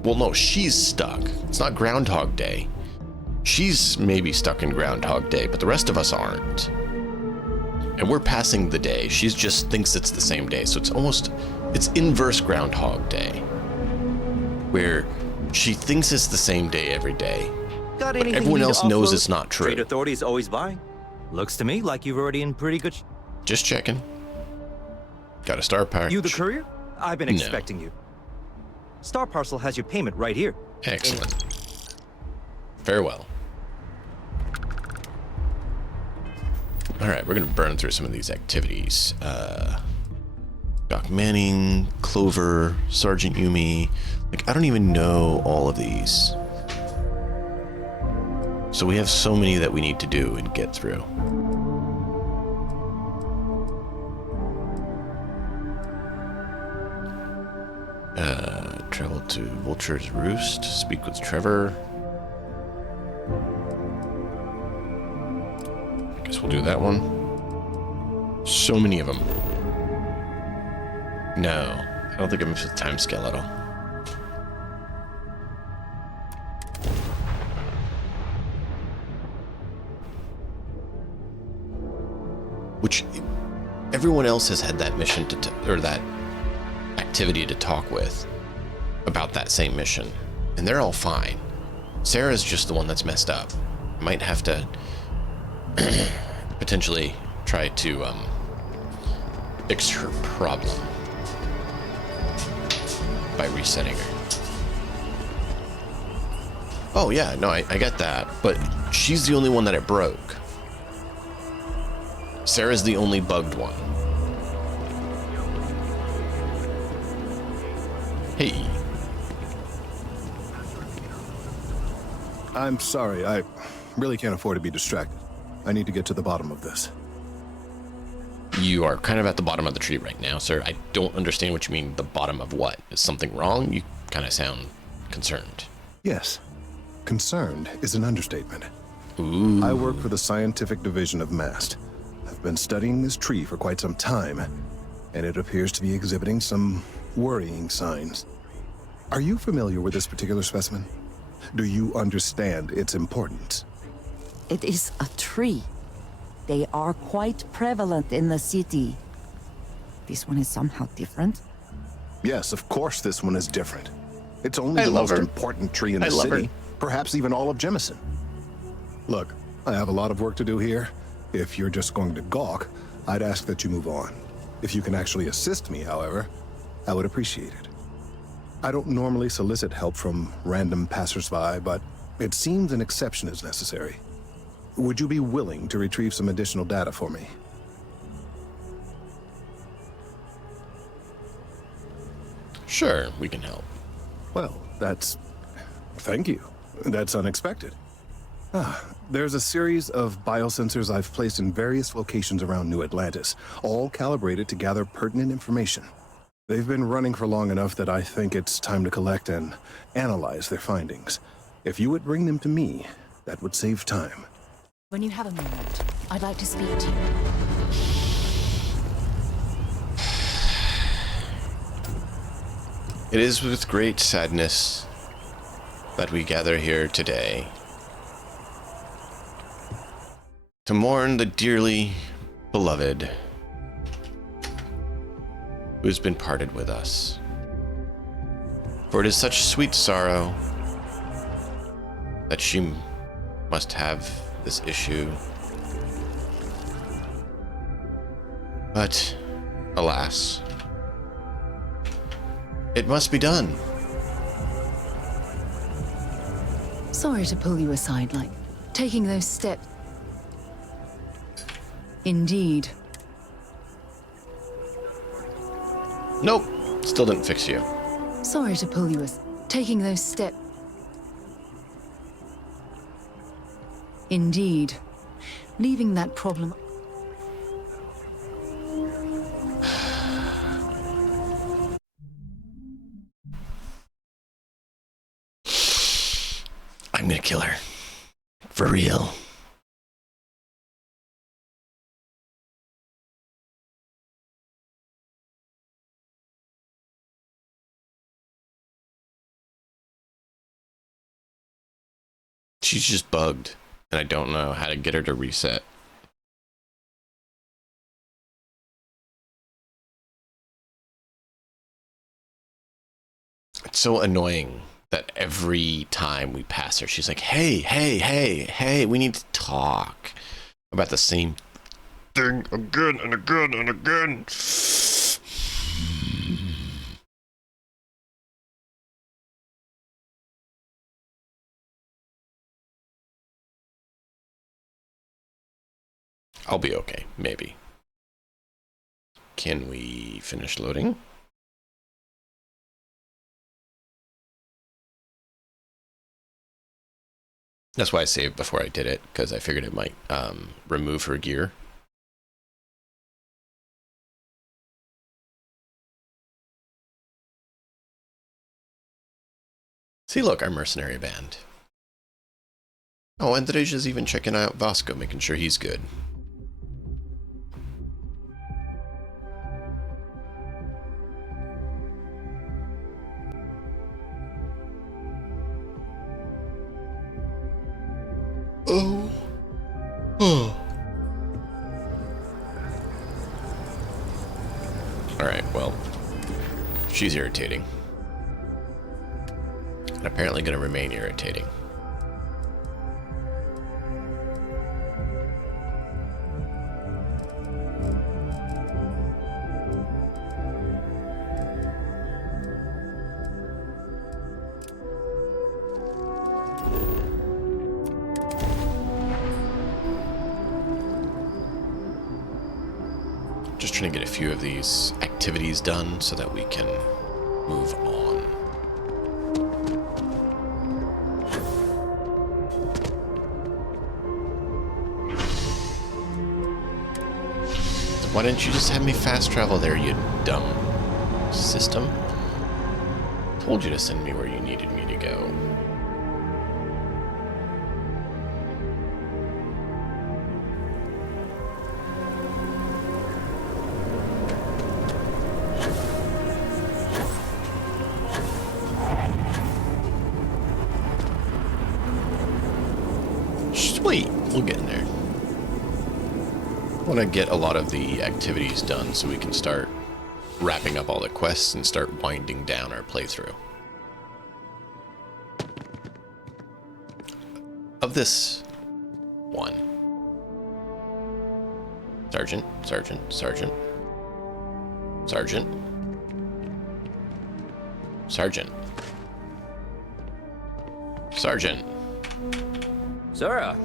Well, no, she's stuck. It's not Groundhog Day. She's maybe stuck in Groundhog Day, but the rest of us aren't. And we're passing the day. She just thinks it's the same day. So it's inverse Groundhog Day. Where she thinks it's the same day every day. Got But anything everyone you need else to knows offload? it's not true. Trade authorities always buying. Looks to me like you've already in pretty good. Just checking. Got a star package. You the courier? I've been No. expecting you. Star Parcel has your payment right here. Excellent. Farewell. Alright, we're gonna burn through some of these activities. Doc Manning, Clover, Sergeant Yumi. Like, I don't even know all of these. So we have so many that we need to do and get through. Travel to Vulture's Roost, speak with Trevor. I guess we'll do that one. So many of them. No, I don't think I'm with time scale at all. Which everyone else has had that mission or that activity to talk with about that same mission, and they're all fine. Sarah's just the one that's messed up. Might have to potentially try to fix her problem by resetting her. Oh yeah, no, I get that, but she's the only one that it broke. Sarah's the only bugged one. Hey. I'm sorry, I really can't afford to be distracted. I need to get to the bottom of this. You are kind of at the bottom of the tree right now, sir. I don't understand what you mean, the bottom of what? Is something wrong? You kind of sound concerned. Yes. Concerned is an understatement. Ooh. I work for the scientific division of MAST. I've been studying this tree for quite some time, and it appears to be exhibiting some worrying signs. Are you familiar with this particular specimen? Do you understand its importance? It is a tree. They are quite prevalent in the city. This one is somehow different. Yes, of course this one is different. It's only I the love most her. important tree in the I love city, her. perhaps even all of Jemison. Look, I have a lot of work to do here. If you're just going to gawk, I'd ask that you move on. If you can actually assist me, however, I would appreciate it. I don't normally solicit help from random passersby, but it seems an exception is necessary. Would you be willing to retrieve some additional data for me? Sure, we can help. Well, thank you. That's unexpected. There's a series of biosensors I've placed in various locations around New Atlantis, all calibrated to gather pertinent information. They've been running for long enough that I think it's time to collect and analyze their findings. If you would bring them to me, that would save time. When you have a moment, I'd like to speak to you. It is with great sadness that we gather here today to mourn the dearly beloved who has been parted with us. For it is such sweet sorrow that she must have this issue. But, alas, it must be done. Sorry to pull you aside, like taking those steps. Indeed. Nope, still didn't fix you. Sorry to pull you aside. Taking those steps. Indeed. Leaving that problem. I'm gonna kill her. For real. She's just bugged, and I don't know how to get her to reset. It's so annoying that every time we pass her, she's like, hey, we need to talk about the same thing again and again and again. I'll be okay, maybe. Can we finish loading? That's why I saved before I did it, because I figured it might remove her gear. See, look, our mercenary band. Oh, and Andreja's even checking out Vasco, making sure he's good. Oh. Alright, well, she's irritating. And apparently going to remain irritating. Just trying to get a few of these activities done so that we can move on. Why didn't you just have me fast travel there, you dumb system? Told you to send me where you needed me to go. Sweet, we'll get in there. I want to get a lot of the activities done so we can start wrapping up all the quests and start winding down our playthrough. Of this one. Sergeant. Sergeant. Sarah,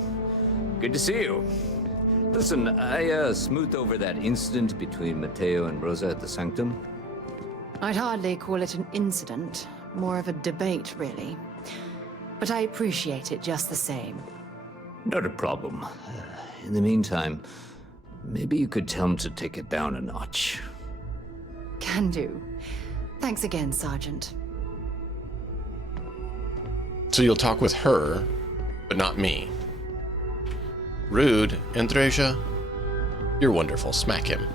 good to see you. Listen, I smoothed over that incident between Matteo and Rosa at the Sanctum. I'd hardly call it an incident, more of a debate, really. But I appreciate it just the same. Not a problem. In the meantime, maybe you could tell him to take it down a notch. Can do. Thanks again, Sergeant. So you'll talk with her, but not me. Rude, Andreja. You're wonderful. Smack him.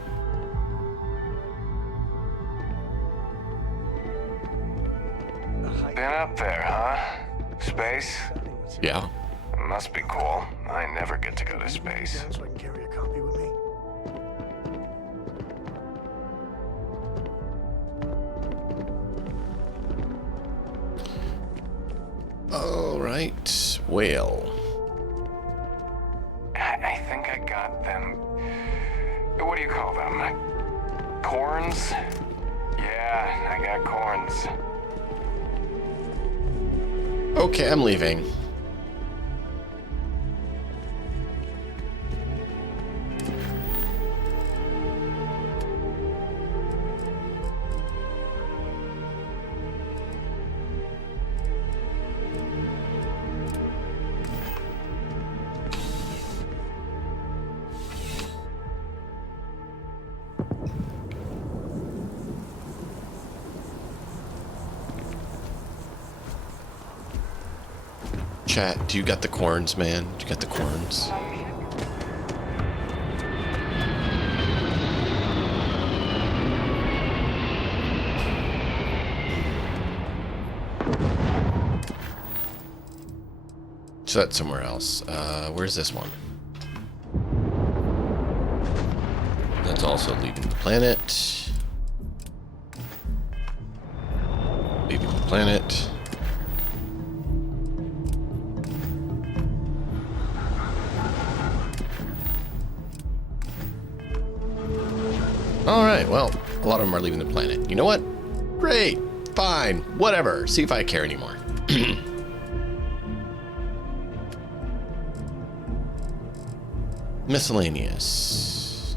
Been up there, huh? Space? Yeah. Must be cool. I never get to go to space. So I can carry a copy with me. All right. Well. I think I got them. What do you call them? Corns? Yeah, I got corns. Okay, I'm leaving. Chat, do you got the corns, man? Do you got the corns? So that's somewhere else. Where's this one? That's also leaving the planet. Leaving the planet. Alright, well, a lot of them are leaving the planet. You know what? Great. Fine. Whatever. See if I care anymore. Miscellaneous.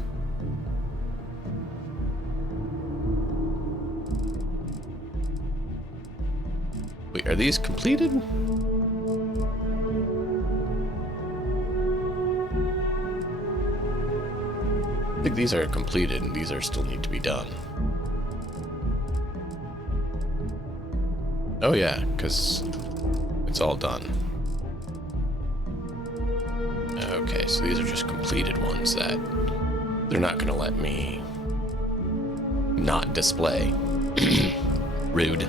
Wait, are these completed? I think these are completed and these are still need to be done. Oh yeah, because it's all done. Okay, so these are just completed ones that they're not going to let me not display. Rude.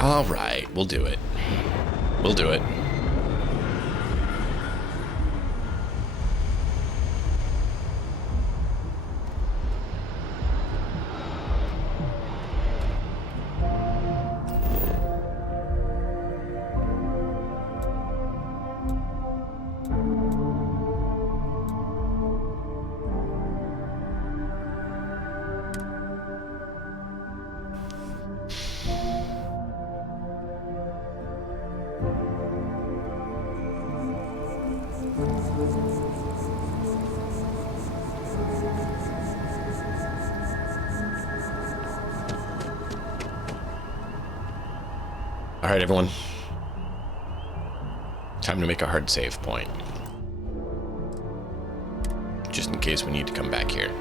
All right, we'll do it. We'll do it. All right, everyone. Time to make a hard save point. Just in case we need to come back here.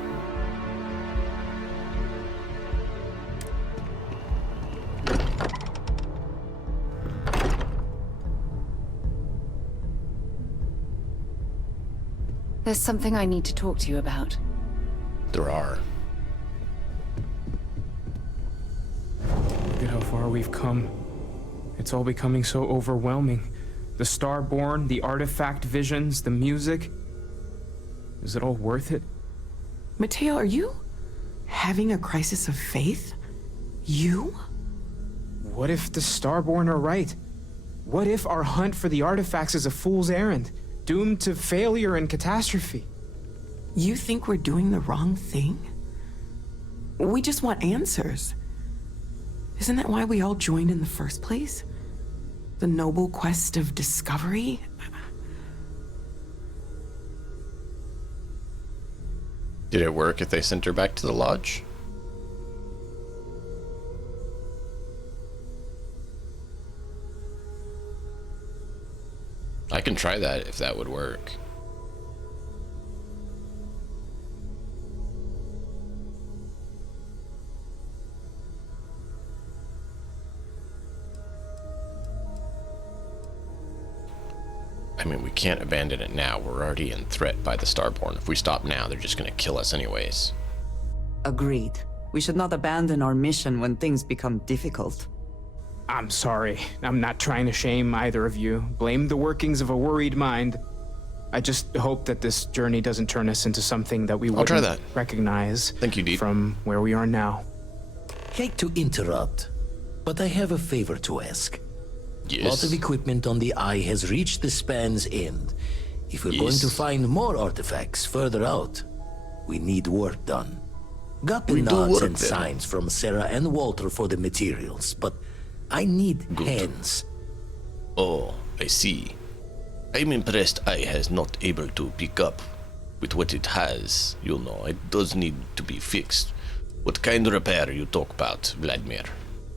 There's something I need to talk to you about. There are. Look at how far we've come. It's all becoming so overwhelming. The Starborn, the artifact visions, the music. Is it all worth it? Mateo, are you having a crisis of faith? You? What if the Starborn are right? What if our hunt for the artifacts is a fool's errand, doomed to failure and catastrophe? You think we're doing the wrong thing? We just want answers. Isn't that why we all joined in the first place? The noble quest of discovery? Did it work if they sent her back to the lodge? I can try that if that would work. I mean, we can't abandon it now. We're already in threat by the Starborn. If we stop now, they're just gonna kill us anyways. Agreed. We should not abandon our mission when things become difficult. I'm sorry. I'm not trying to shame either of you. Blame the workings of a worried mind. I just hope that this journey doesn't turn us into something that we wouldn't recognize. Thank you, Deep. From where we are now. Hate to interrupt, but I have a favor to ask. Yes. A lot of equipment on the Eye has reached the span's end. If we're going to find more artifacts further out, we need work done. Got the nods and signs from Sarah and Walter for the materials, but I need hands. Oh, I see. I'm impressed Eye has not able to pick up with what it has. You know, it does need to be fixed. What kind of repair you talk about, Vladimir?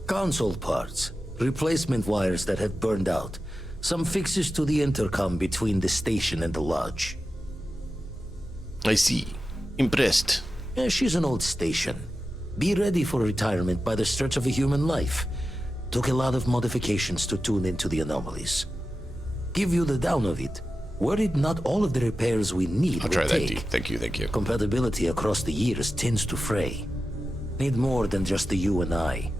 Console parts. Replacement wires that have burned out. Some fixes to the intercom between the station and the lodge. I see. Impressed. Yeah, she's an old station. Be ready for retirement by the stretch of a human life. Took a lot of modifications to tune into the anomalies. Give you the down of it. Worried not all of the repairs we need I'll try that, Deep. Thank you, thank you. Compatibility across the years tends to fray. Need more than just the you and I.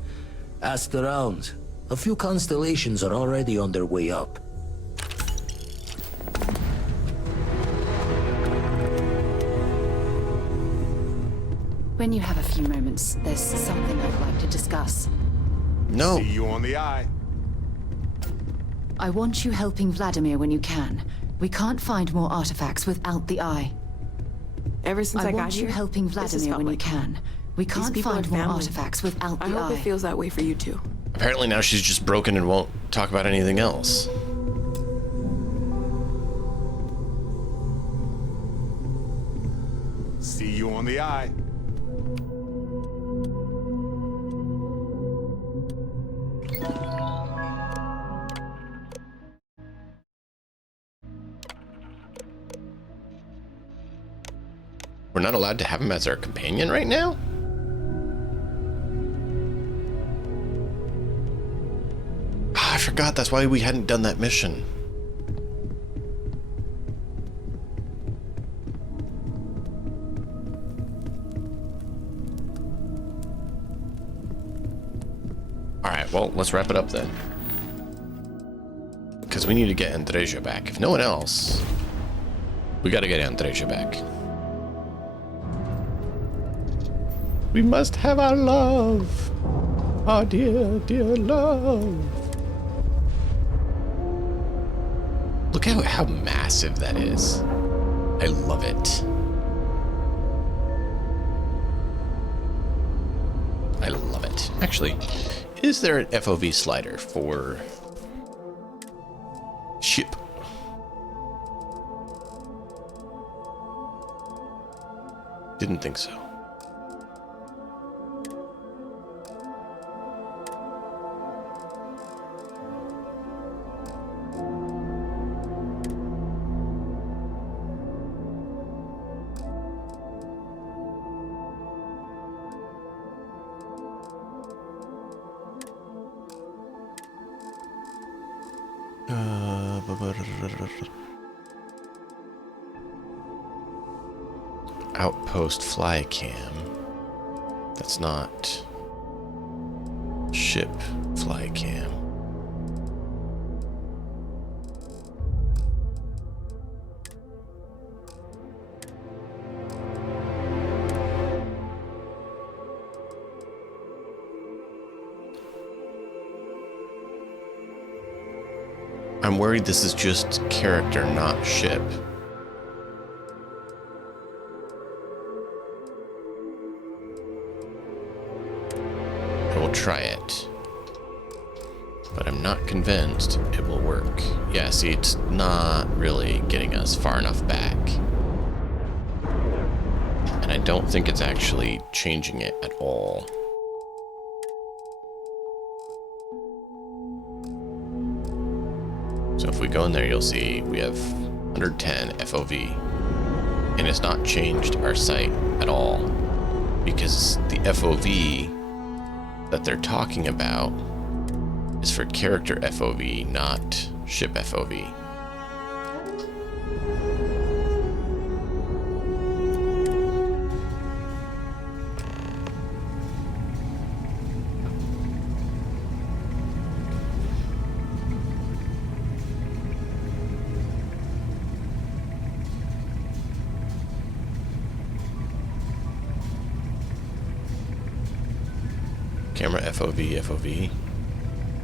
Ask around. A few constellations are already on their way up. When you have a few moments, there's something I'd like to discuss. No. See you on the eye. I want you helping Vladimir when you can. We can't find more artifacts without the eye. Ever since I got here, I want you helping Vladimir when you can. We can't find more artifacts without the eye. I hope it feels that way for you too. Apparently now she's just broken and won't talk about anything else. See you on the eye. We're not allowed to have him as our companion right now? I forgot that's why we hadn't done that mission. Alright, well, let's wrap it up then. Because we need to get Andreja back. If no one else, we gotta get Andreja back. We must have our love. Our dear, dear love. Look at how massive that is. I love it. I love it. Actually, is there an FOV slider for ship? Didn't think so. Outpost fly cam. That's not ship fly cam. I'm worried this is just character, not ship. I will try it, but I'm not convinced it will work. Yeah, see, it's not really getting us far enough back. And I don't think it's actually changing it at all. So if we go in there, you'll see we have 110 FOV, and it's not changed our sight at all, because the FOV that they're talking about is for character FOV, not ship FOV. Camera FOV, FOV.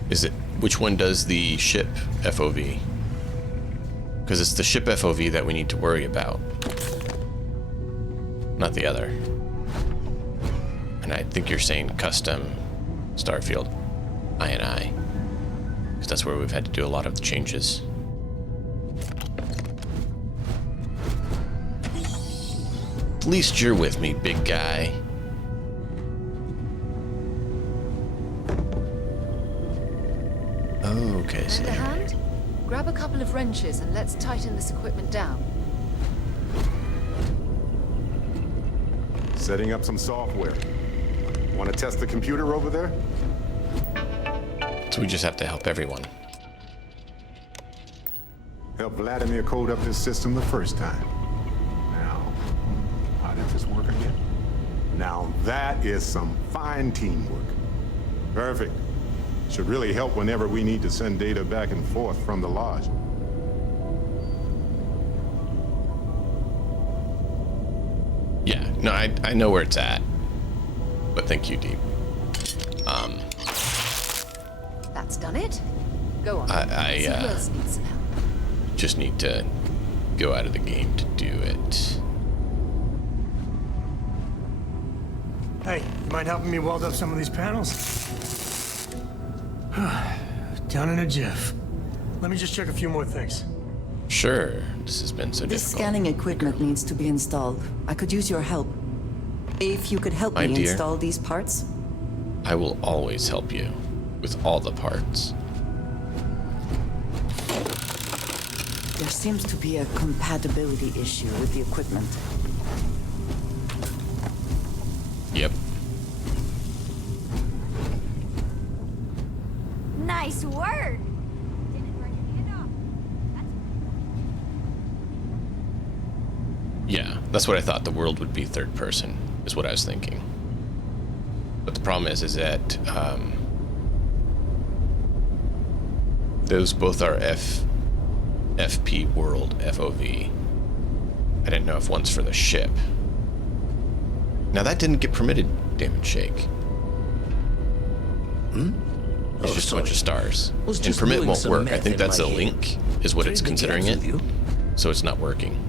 Is it, which one does the ship FOV? Because it's the ship FOV that we need to worry about, not the other. And I think you're saying custom Starfield, I, because that's where we've had to do a lot of the changes. At least you're with me, big guy. Okay, so lend a hand? Grab a couple of wrenches and let's tighten this equipment down. Setting up some software. Want to test the computer over there? So we just have to help everyone. Help Vladimir code up this system the first time. Now, how did this work again? Now that is some fine teamwork. Perfect. Should really help whenever we need to send data back and forth from the Lodge. Yeah, no, I know where it's at. But thank you, Deep. That's done it? Go on. I See who else needs some help. just need to go out of the game to do it. Hey, you mind helping me weld up some of these panels? Down in a jiff. Let me just check a few more things. Sure, this has been so This difficult. scanning equipment needs to be installed. I could use your help. If you could help My me dear, install these parts. I will always help you with all the parts. There seems to be a compatibility issue with the equipment. Yep. Nice work. Yeah, that's what I thought. The world would be third person, is what I was thinking. But the problem is that those both are FP world, FOV. I didn't know if one's for the ship. Now that didn't get permitted, Damon Shake. It's just a bunch of stars. And permit won't work. I think that's a link, is what it's considering it. So it's not working.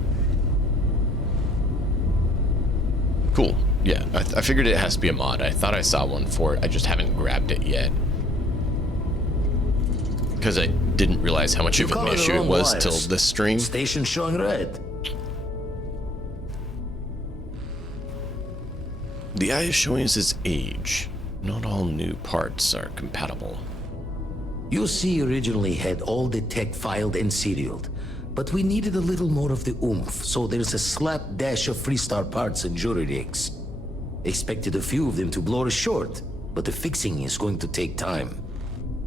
Cool. Yeah, I figured it has to be a mod. I thought I saw one for it. I just haven't grabbed it yet. Because I didn't realize how much of an issue it was till this stream. Station showing red. The eye is showing us its age. Not all new parts are compatible. You see, originally had all the tech filed and serialed, but we needed a little more of the oomph, so there's a slapdash of Freestar parts and jury rigs. Expected a few of them to blow us short, but the fixing is going to take time.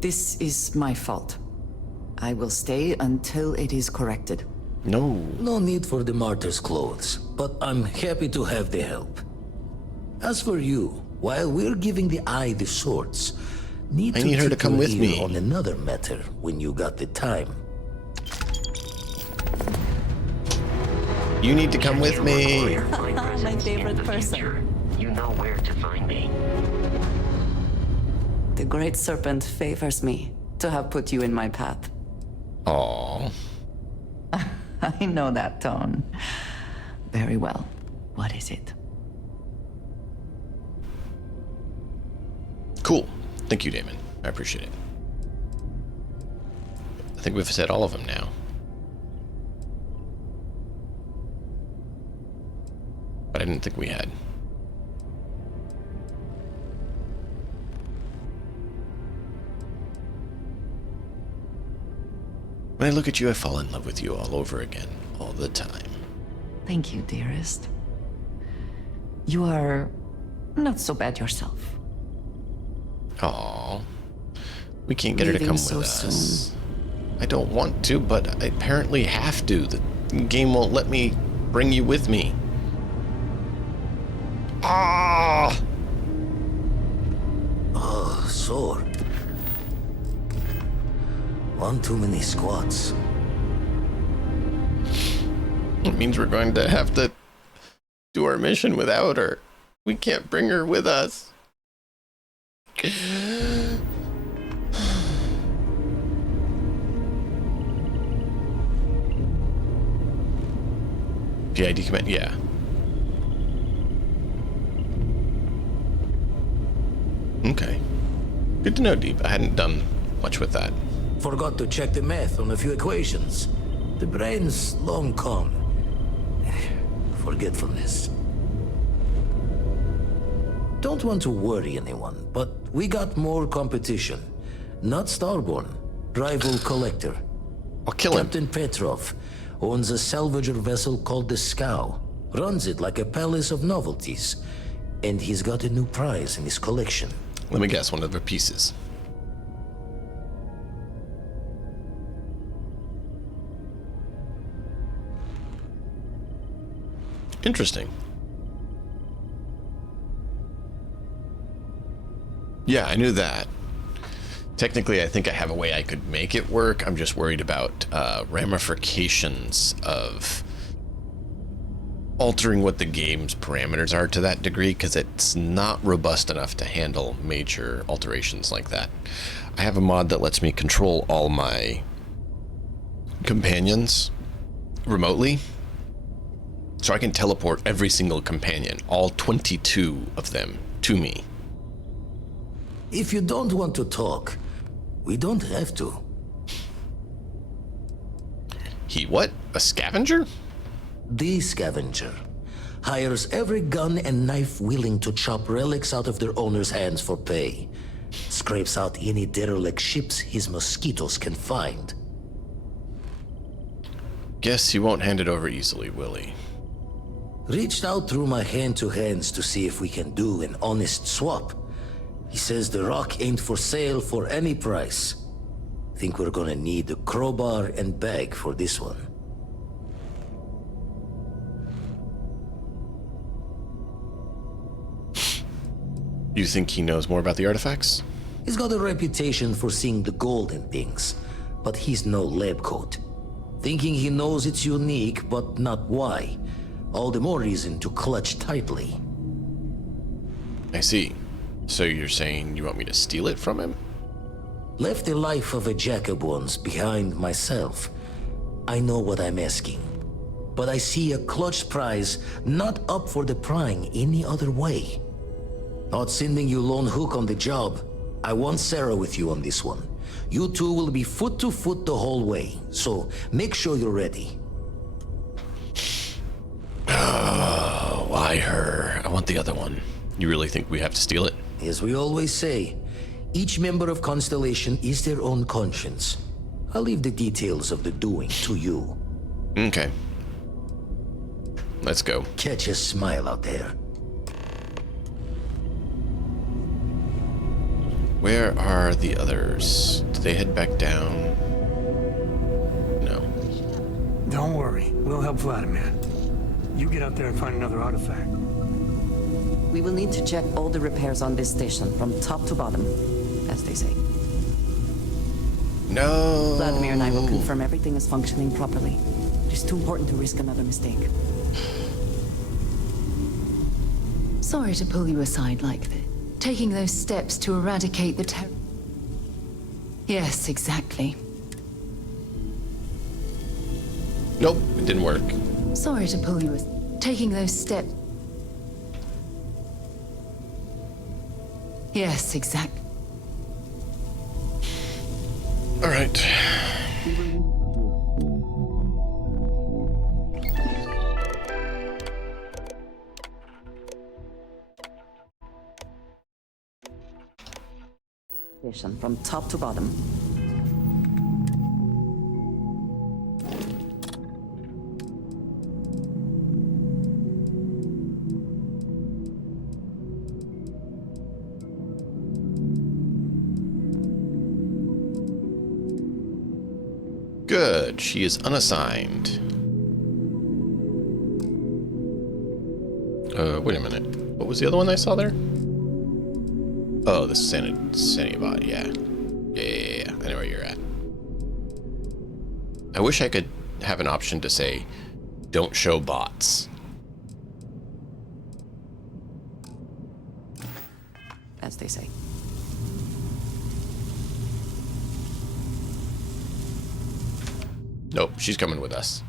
This is my fault. I will stay until it is corrected. No. No need for the martyr's clothes, but I'm happy to have the help. As for you, while we're giving the eye the swords, I need her to come with me on another matter when you got the time. You need to come with me. My favorite person. You know where to find me. The Great Serpent favors me to have put you in my path. Aww. I know that tone. Very well. What is it? Cool. Thank you, Damon. I appreciate it. I think we've said all of them now. But I didn't think we had. When I look at you, I fall in love with you all over again, all the time. Thank you, dearest. You are not so bad yourself. Aww. We can't get her to come with us. I don't want to, but I apparently have to. The game won't let me bring you with me. Ah! Oh, sore. One too many squats. It means we're going to have to do our mission without her. We can't bring her with us. PID command, yeah. Okay. Good to know, Deep. I hadn't done much with that. Forgot to check the math on a few equations. The brain's long gone. Forgetfulness. Don't want to worry anyone, but we got more competition. Not Starborn, rival collector. I'll kill him. Captain Petrov owns a salvager vessel called the Scow. Runs it like a palace of novelties. And he's got a new prize in his collection. Let me guess, one of the pieces. Interesting. Yeah, I knew that. Technically, I think I have a way I could make it work. I'm just worried about ramifications of altering what the game's parameters are to that degree, because it's not robust enough to handle major alterations like that. I have a mod that lets me control all my companions remotely, so I can teleport every single companion, all 22 of them, to me. If you don't want to talk, we don't have to. He what? A scavenger? The scavenger hires every gun and knife willing to chop relics out of their owner's hands for pay. Scrapes out any derelict ships his mosquitoes can find. Guess he won't hand it over easily, will he? Reached out through my hand-to-hands to see if we can do an honest swap. He says the rock ain't for sale for any price. Think we're gonna need a crowbar and bag for this one. You think he knows more about the artifacts? He's got a reputation for seeing the gold in things, but he's no lab coat. Thinking he knows it's unique, but not why. All the more reason to clutch tightly. I see. So you're saying you want me to steal it from him? Left the life of a Jacobons behind myself. I know what I'm asking. But I see a clutch prize not up for the prying any other way. Not sending you lone hook on the job. I want Sarah with you on this one. You two will be foot to foot the whole way, so make sure you're ready. Oh, why her? I want the other one. You really think we have to steal it? As we always say, each member of Constellation is their own conscience. I'll leave the details of the doing to you. Okay. Let's go. Catch a smile out there. Where are the others? Did they head back down? No. Don't worry. We'll help Vladimir. You get out there and find another artifact. We will need to check all the repairs on this station from top to bottom, as they say. No. Vladimir and I will confirm everything is functioning properly. It is too important to risk another mistake. Sorry to pull you aside like this. Taking those steps to eradicate the terror. Yes, exactly. Nope, it didn't work. Sorry to pull you aside. Taking those steps. Yes, exactly. All right. From top to bottom. Good. She is unassigned. Wait a minute. What was the other one I saw there? Oh, the Sanibot, yeah. Yeah. I know where you're at. I wish I could have an option to say, don't show bots. As they say. Nope, she's coming with us.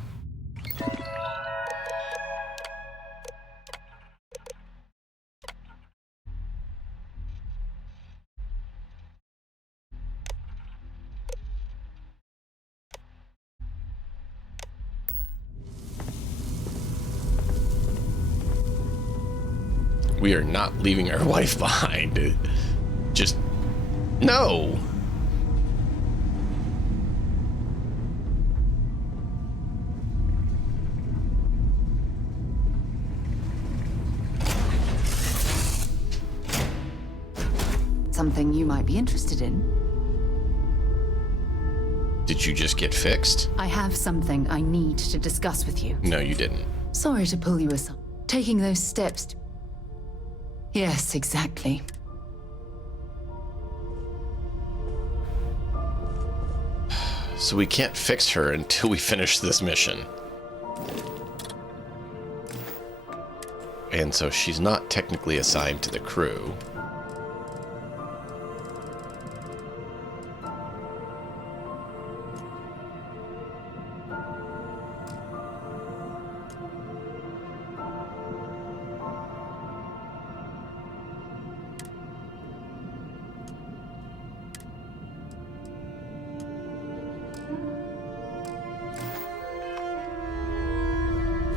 We are not leaving our wife behind. Just no. Something you might be interested in. Did you just get fixed? I have something I need to discuss with you. No, you didn't. Sorry to pull you aside. Taking those steps to... Yes, exactly. So we can't fix her until we finish this mission. And so she's not technically assigned to the crew.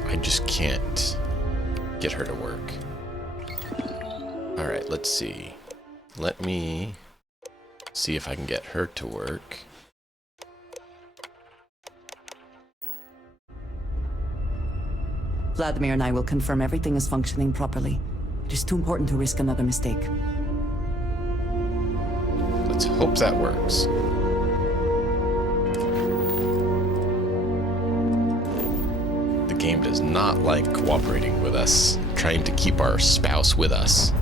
I just can't get her to work. Alright, let's see. Let me see if I can get her to work. Vladimir and I will confirm everything is functioning properly. It is too important to risk another mistake. Let's hope that works. The game does not like cooperating with us, trying to keep our spouse with us.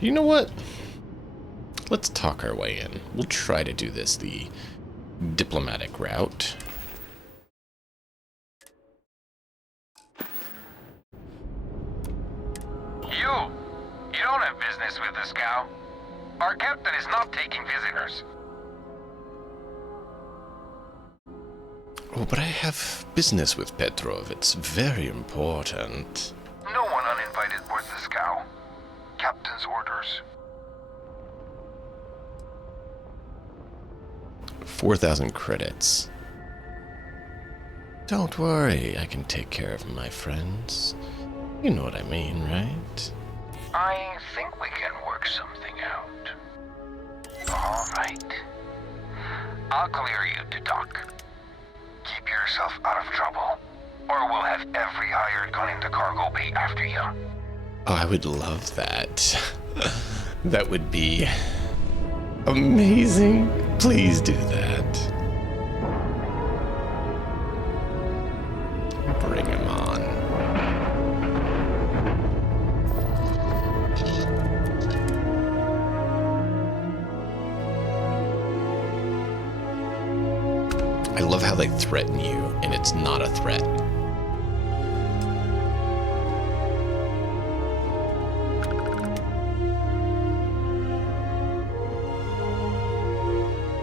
You know what? Let's talk our way in. We'll try to do this the diplomatic route. You don't have business with the scow. Our captain is not taking visitors. Oh, but I have business with Petrov. It's very important. No one uninvited boards the scow. Captain's orders. 4,000 credits. Don't worry, I can take care of my friends. You know what I mean, right? I think we can work something out. All right. I'll clear you to dock. Keep yourself out of trouble, or we'll have every hired gun in the cargo bay after you. Oh, I would love that. That would be amazing. Please do that. Bring him on. I love how they threaten you, and it's not a threat.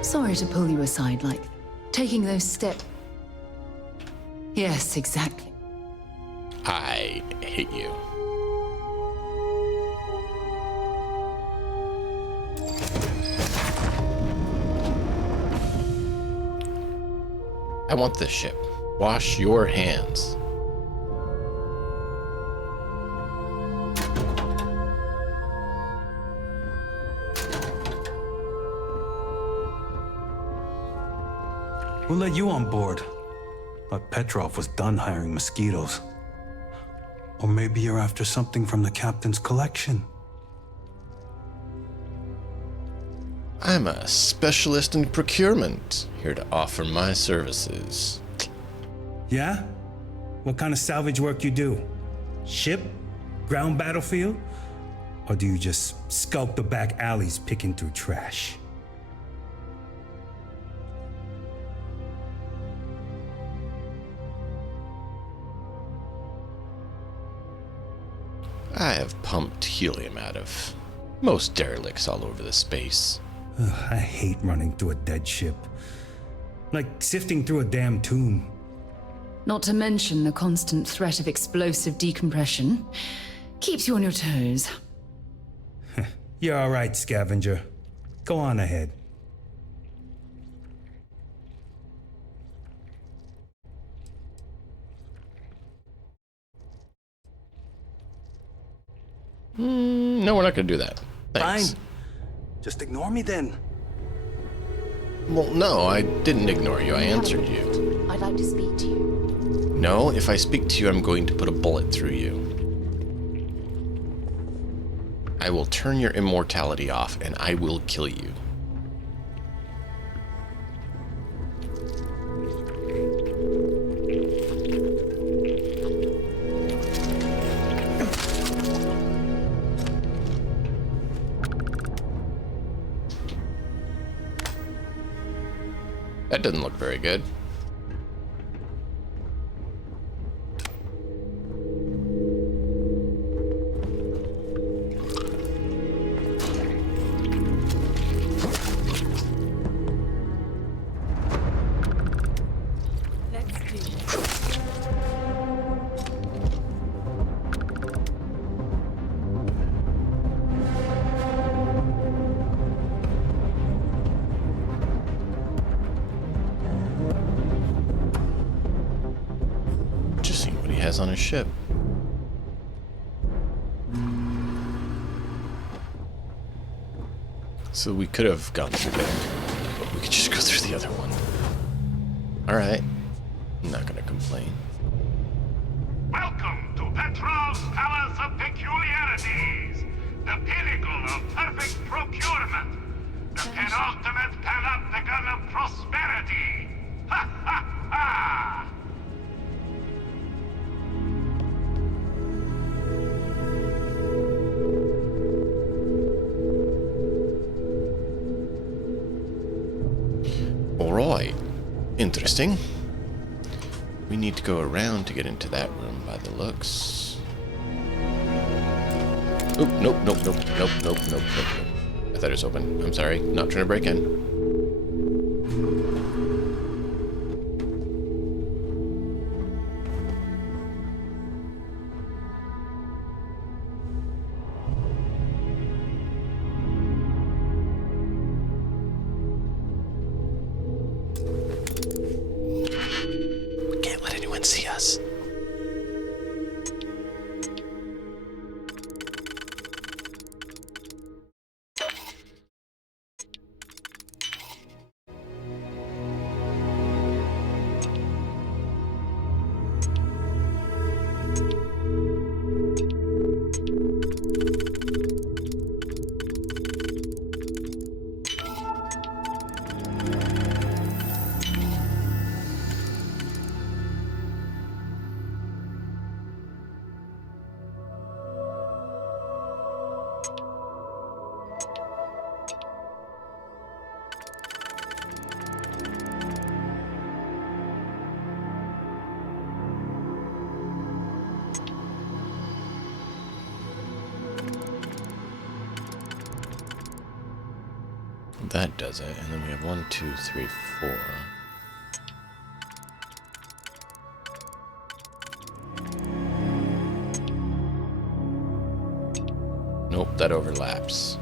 Sorry to pull you aside like that. Taking those steps. Yes, exactly. I hate you. I want this ship. Wash your hands. We'll let you on board. But Petrov was done hiring mosquitoes. Or maybe you're after something from the captain's collection. I'm a specialist in procurement, here to offer my services. Yeah? What kind of salvage work you do? Ship? Ground battlefield? Or do you just skulk the back alleys picking through trash? I have pumped helium out of most derelicts all over the space. Ugh, I hate running through a dead ship. Like sifting through a damn tomb. Not to mention the constant threat of explosive decompression. Keeps you on your toes. You're all right, scavenger. Go on ahead. No, we're not going to do that. Thanks. Fine. Just ignore me then. Well, no, I didn't ignore you. I answered you. I'd like to speak to you. No, if I speak to you, I'm going to put a bullet through you. I will turn your immortality off, and I will kill you. That doesn't look very good. On his ship. So we could have gone through there, but we could just go through the other one. Alright. I'm not gonna complain. Welcome to Petrol's Palace of Peculiarities, the pinnacle of perfect procurement, the penultimate panopticon of prosperity. Ha ha ha! Alright. Interesting. We need to go around to get into that room by the looks. Oop, nope. I thought it was open. I'm sorry. Not trying to break in. See us. That does it, and then we have 1, 2, 3, 4. Nope, that overlaps.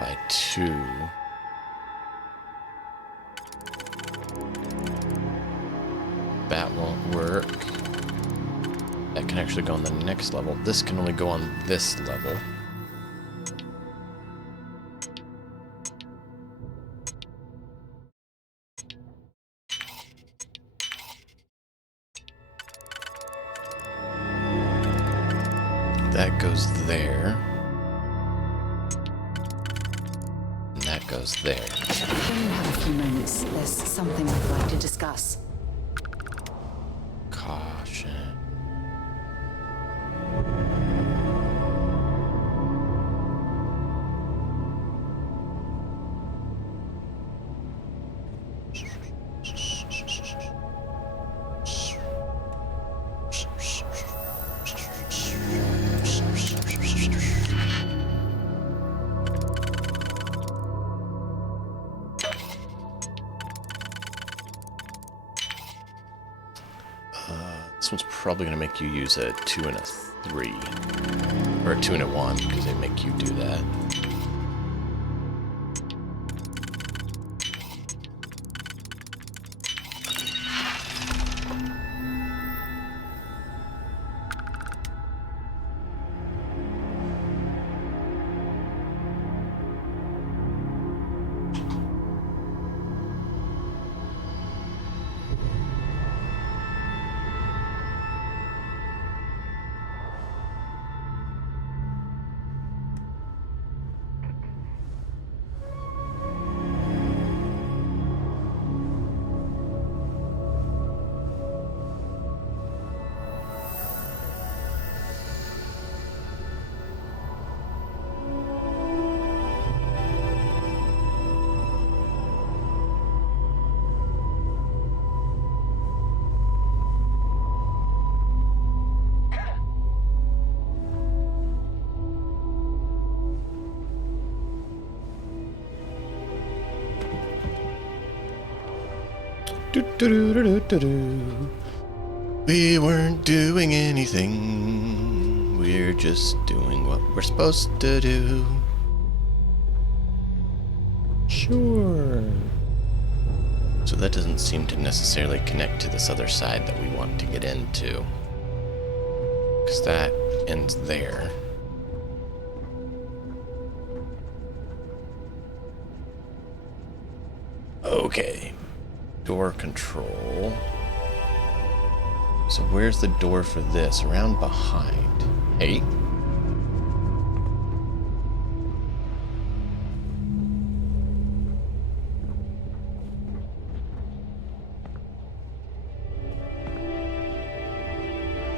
By 2. That won't work. That can actually go on the next level. This can only go on this level. That goes there. And that goes there. When you have a few moments, there's something I'd like to discuss. Caution. This one's probably going to make you use a 2 and a 3. Or a 2 and a 1, because they make you do that. We weren't doing anything. We're just doing what we're supposed to do. Sure. So that doesn't seem to necessarily connect to this other side that we want to get into. Because that ends there. Okay. Door control. So where's the door for this? Around behind. Hey.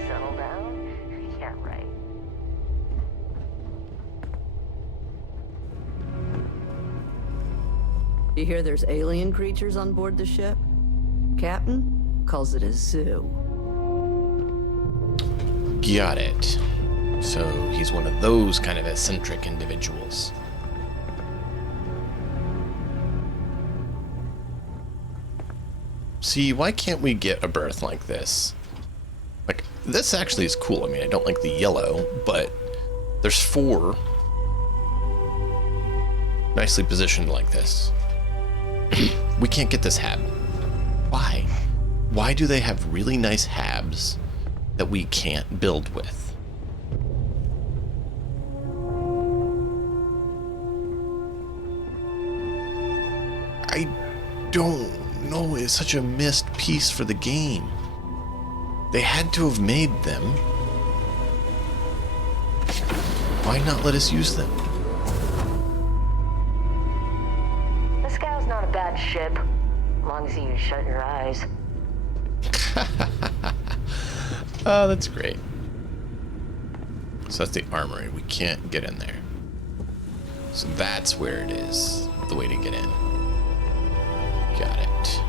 Settle down? Yeah, right. You hear there's alien creatures on board the ship? Captain calls it a zoo. Got it. So he's one of those kind of eccentric individuals. See, why can't we get a berth like this? Like, this actually is cool. I mean, I don't like the yellow, but there's 4 nicely positioned like this. We can't get this hab. Why? Why do they have really nice habs that we can't build with? I don't know. It's such a missed piece for the game. They had to have made them. Why not let us use them? The Scow's not a bad ship, as long as you shut your eyes. Oh, that's great. So that's the armory. We can't get in there. So that's where it is. The way to get in. Got it.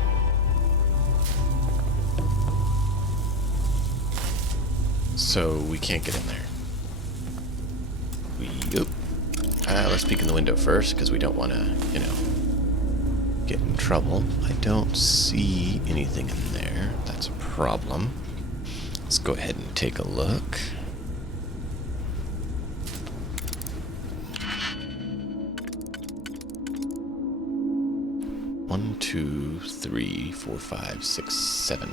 So we can't get in there. Let's peek in the window first, because we don't want to, you know, get in trouble. I don't see anything in there. That's a problem. Let's go ahead and take a look. One, 2, 3, 4, 5, 6, 7.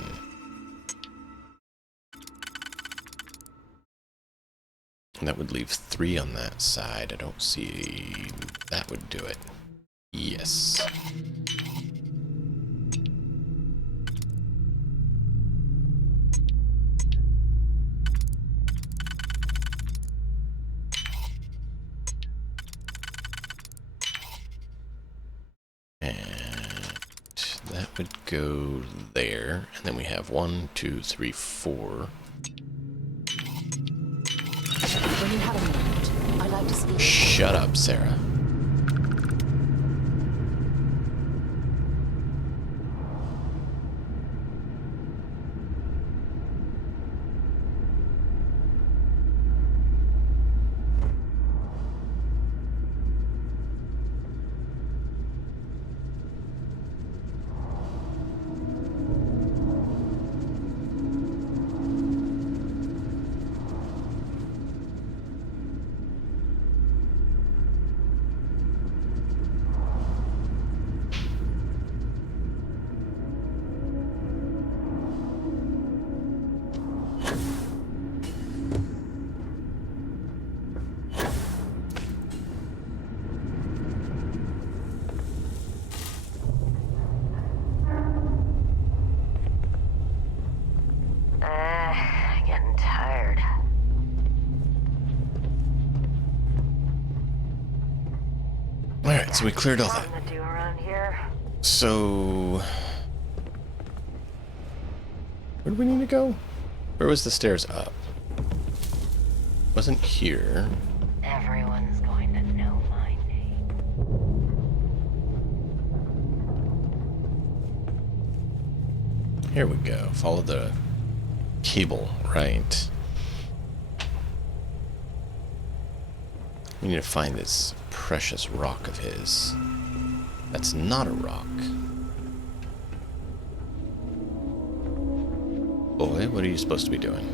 And that would leave 3 on that side. I don't see... That would do it. Yes. And that would go there. And then we have 1, 2, 3, 4. When you have a moment, I'd like to speak. Shut up, Sarah. Getting tired. Alright, so we cleared all that. Something to do around here. So... where do we need to go? Where was the stairs up? Wasn't here. Everyone's going to know my name. Here we go. Follow the cable, right? We need to find this precious rock of his. That's not a rock. Boy, what are you supposed to be doing?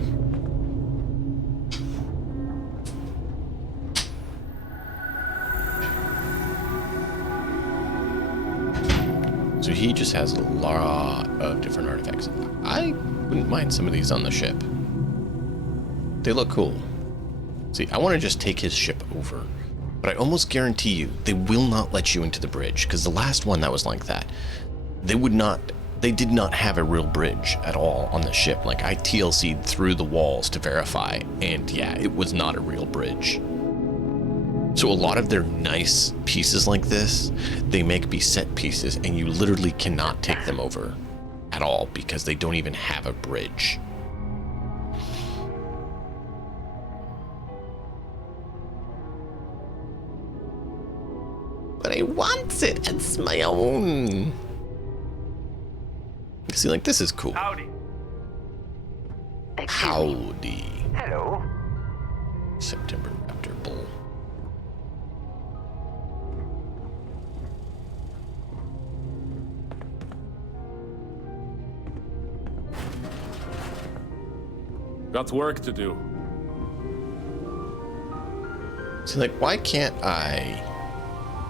So he just has a lot of different artifacts. I wouldn't mind some of these on the ship. They look cool. See, I want to just take his ship over. But I almost guarantee you, they will not let you into the bridge. Because the last one that was like that, they did not have a real bridge at all on the ship. Like, I TLC'd through the walls to verify. And yeah, it was not a real bridge. So a lot of their nice pieces like this, they make be set pieces, and you literally cannot take them over at all because they don't even have a bridge. But I want it. It's my own. See, like, this is cool. Howdy. Howdy. Hello. September Raptor Bull. Got work to do. See, like, why can't I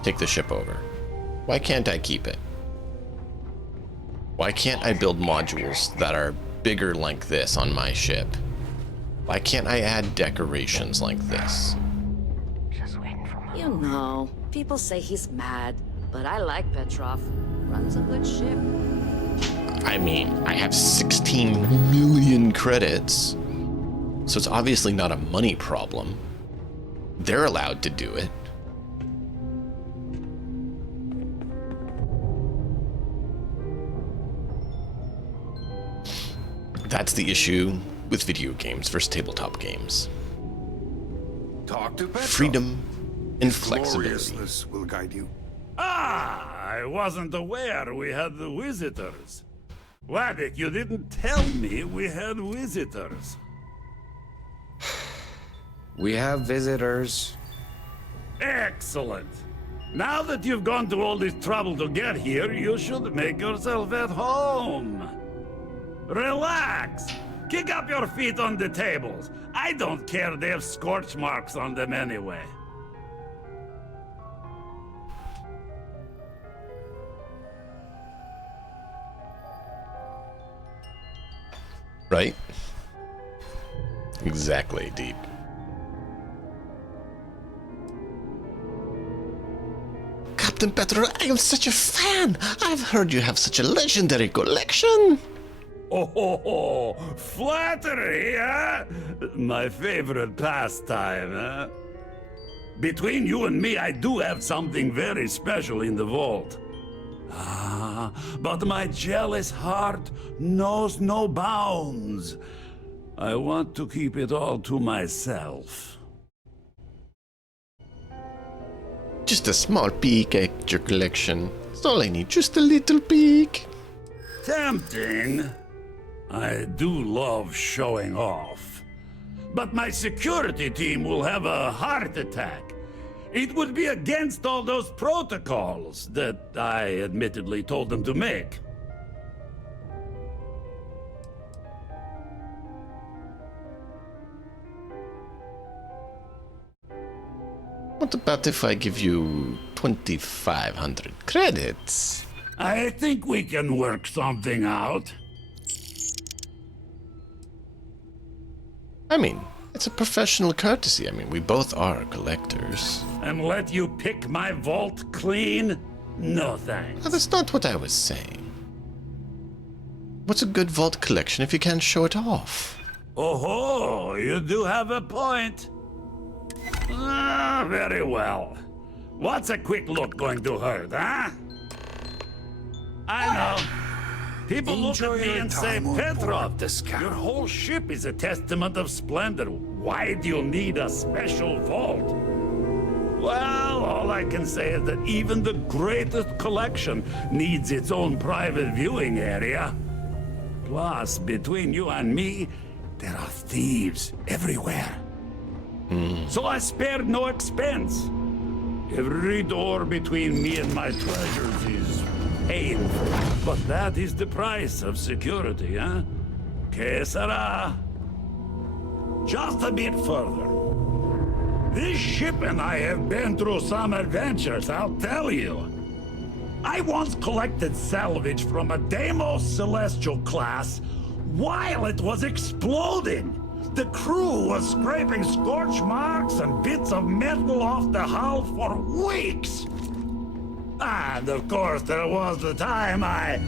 take the ship over? Why can't I keep it? Why can't I build modules that are bigger like this on my ship? Why can't I add decorations like this? You know, people say he's mad, but I like Petrov. Runs a good ship. I mean, I have 16 million credits, so it's obviously not a money problem. They're allowed to do it. That's the issue with video games versus tabletop games. Talk to Petrov. Freedom and flexibility. Gloriousness will guide you. Ah, I wasn't aware we had the visitors. Wadik, you didn't tell me we had visitors. We have visitors. Excellent. Now that you've gone to all this trouble to get here, you should make yourself at home. Relax. Kick up your feet on the tables. I don't care, they have scorch marks on them anyway. Right? Exactly, Deep. Captain Petrov, I am such a fan! I've heard you have such a legendary collection! Oh, flattery, huh? My favorite pastime, huh? Between you and me, I do have something very special in the vault. Ah, but my jealous heart knows no bounds. I want to keep it all to myself. Just a small peek at your collection. That's all I need, just a little peek. Tempting. I do love showing off. But my security team will have a heart attack. It would be against all those protocols that I admittedly told them to make. What about if I give you 2,500 credits? I think we can work something out. I mean, it's a professional courtesy. I mean, we both are collectors. And let you pick my vault clean? No thanks. No, that's not what I was saying. What's a good vault collection if you can't show it off? Oh, you do have a point. Ah, very well. What's a quick look going to hurt, huh? I know. People look at me and say, Petrov, your whole ship is a testament of splendor. Why do you need a special vault? Well, all I can say is that even the greatest collection needs its own private viewing area. Plus, between you and me, there are thieves everywhere. So I spared no expense. Every door between me and my treasures is painful. But that is the price of security, huh? Okay, Sarah. Just a bit further. This ship and I have been through some adventures, I'll tell you. I once collected salvage from a Deimos Celestial class while it was exploding. The crew was scraping scorch marks and bits of metal off the hull for weeks. And of course, there was the time I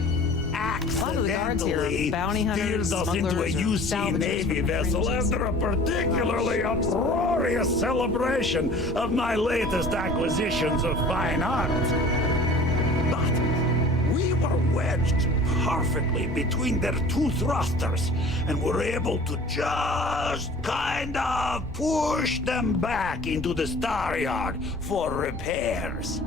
accidentally steered us into a UC Navy vessel after a particularly uproarious celebration of my latest acquisitions of fine art. But we were wedged perfectly between their two thrusters and were able to just kind of push them back into the star yard for repairs.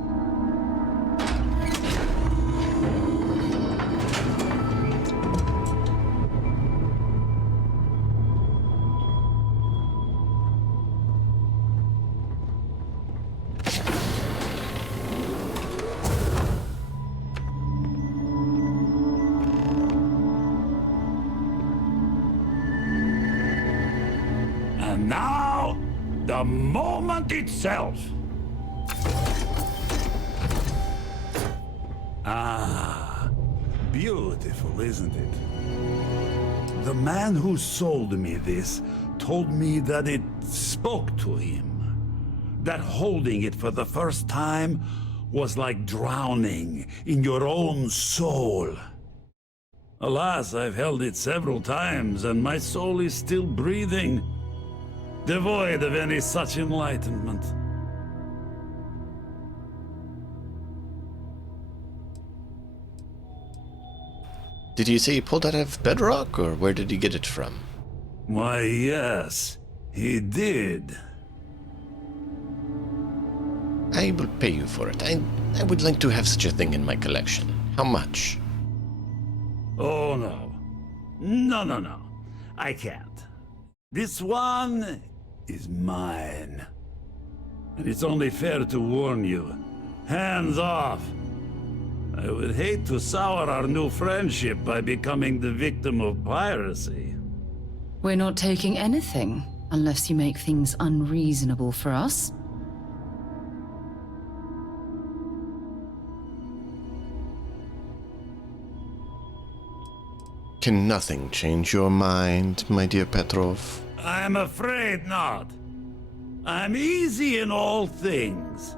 And now, the moment itself. Ah, beautiful, isn't it? The man who sold me this told me that it spoke to him. That holding it for the first time was like drowning in your own soul. Alas, I've held it several times, and my soul is still breathing, devoid of any such enlightenment. Did you say he pulled out of bedrock, or where did he get it from? Why, yes, he did. I will pay you for it. I would like to have such a thing in my collection. How much? Oh, no. No. I can't. This one is mine. And it's only fair to warn you. Hands off. I would hate to sour our new friendship by becoming the victim of piracy. We're not taking anything, unless you make things unreasonable for us. Can nothing change your mind, my dear Petrov? I'm afraid not. I'm easy in all things,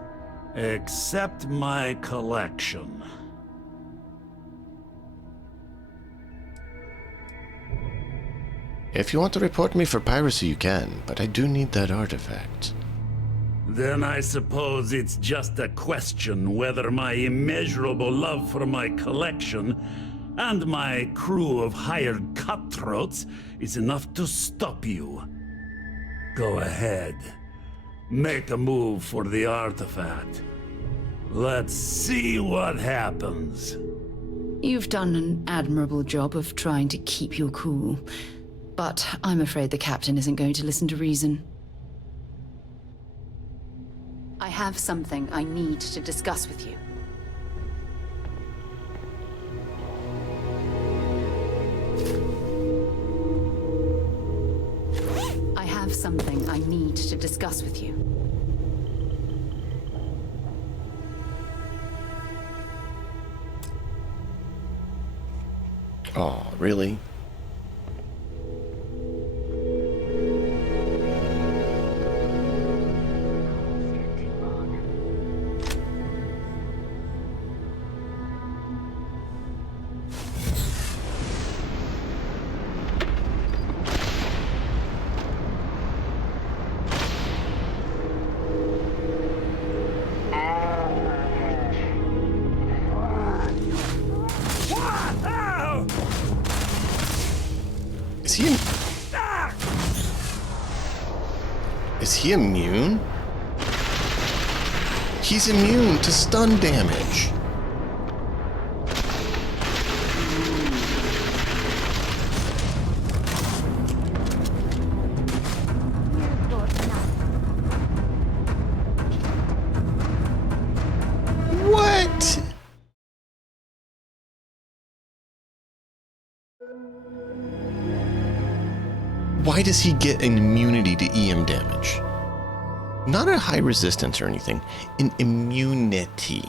except my collection. If you want to report me for piracy, you can, but I do need that artifact. Then I suppose it's just a question whether my immeasurable love for my collection and my crew of hired cutthroats is enough to stop you. Go ahead. Make a move for the artifact. Let's see what happens. You've done an admirable job of trying to keep your cool, but I'm afraid the captain isn't going to listen to reason. I have something I need to discuss with you. I have something I need to discuss with you. Oh, really? Is he immune? He's immune to stun damage. What? Why does he get an immunity to EM damage? Not a high resistance or anything, an immunity.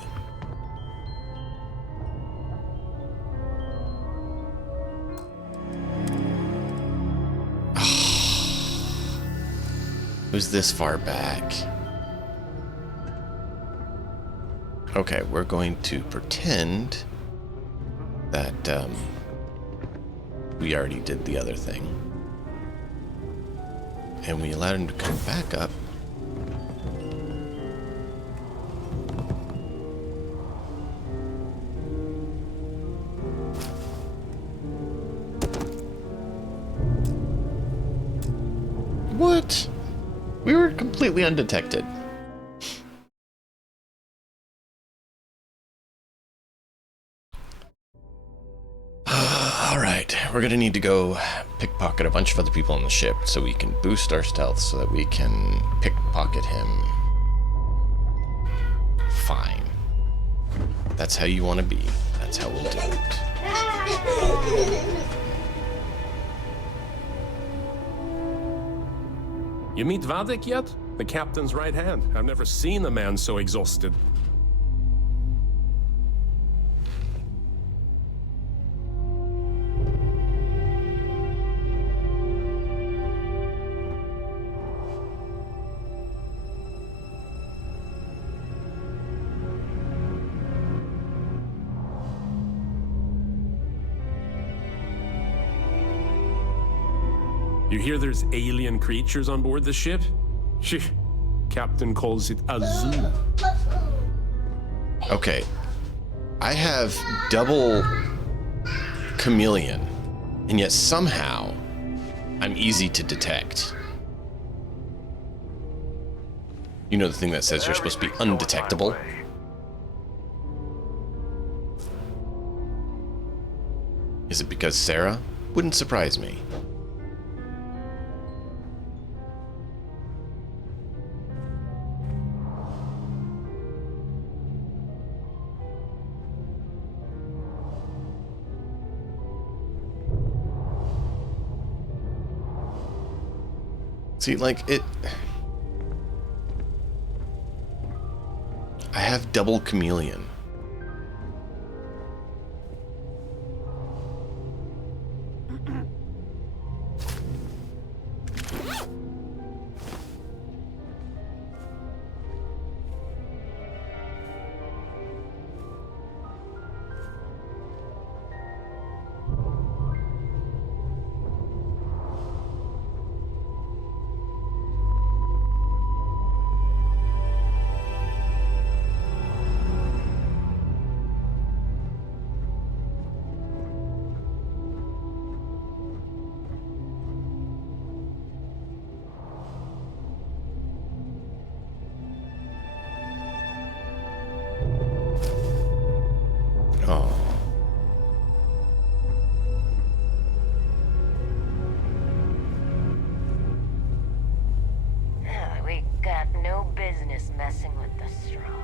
It was this far back. Okay, we're going to pretend that we already did the other thing. And we allowed him to come back up. What? We were completely undetected. All right, we're gonna need to go pickpocket a bunch of other people on the ship so we can boost our stealth so that we can pickpocket him. Fine. That's how you want to be. That's how we'll do it. You meet Vadik yet? The captain's right hand. I've never seen a man so exhausted. You hear there's alien creatures on board the ship? Captain calls it a zoo. Okay. I have double chameleon, and yet somehow I'm easy to detect. You know the thing that says you're supposed to be undetectable? Is it because Sarah? Wouldn't surprise me. See, like, I have double chameleon. We got no business messing with the strong.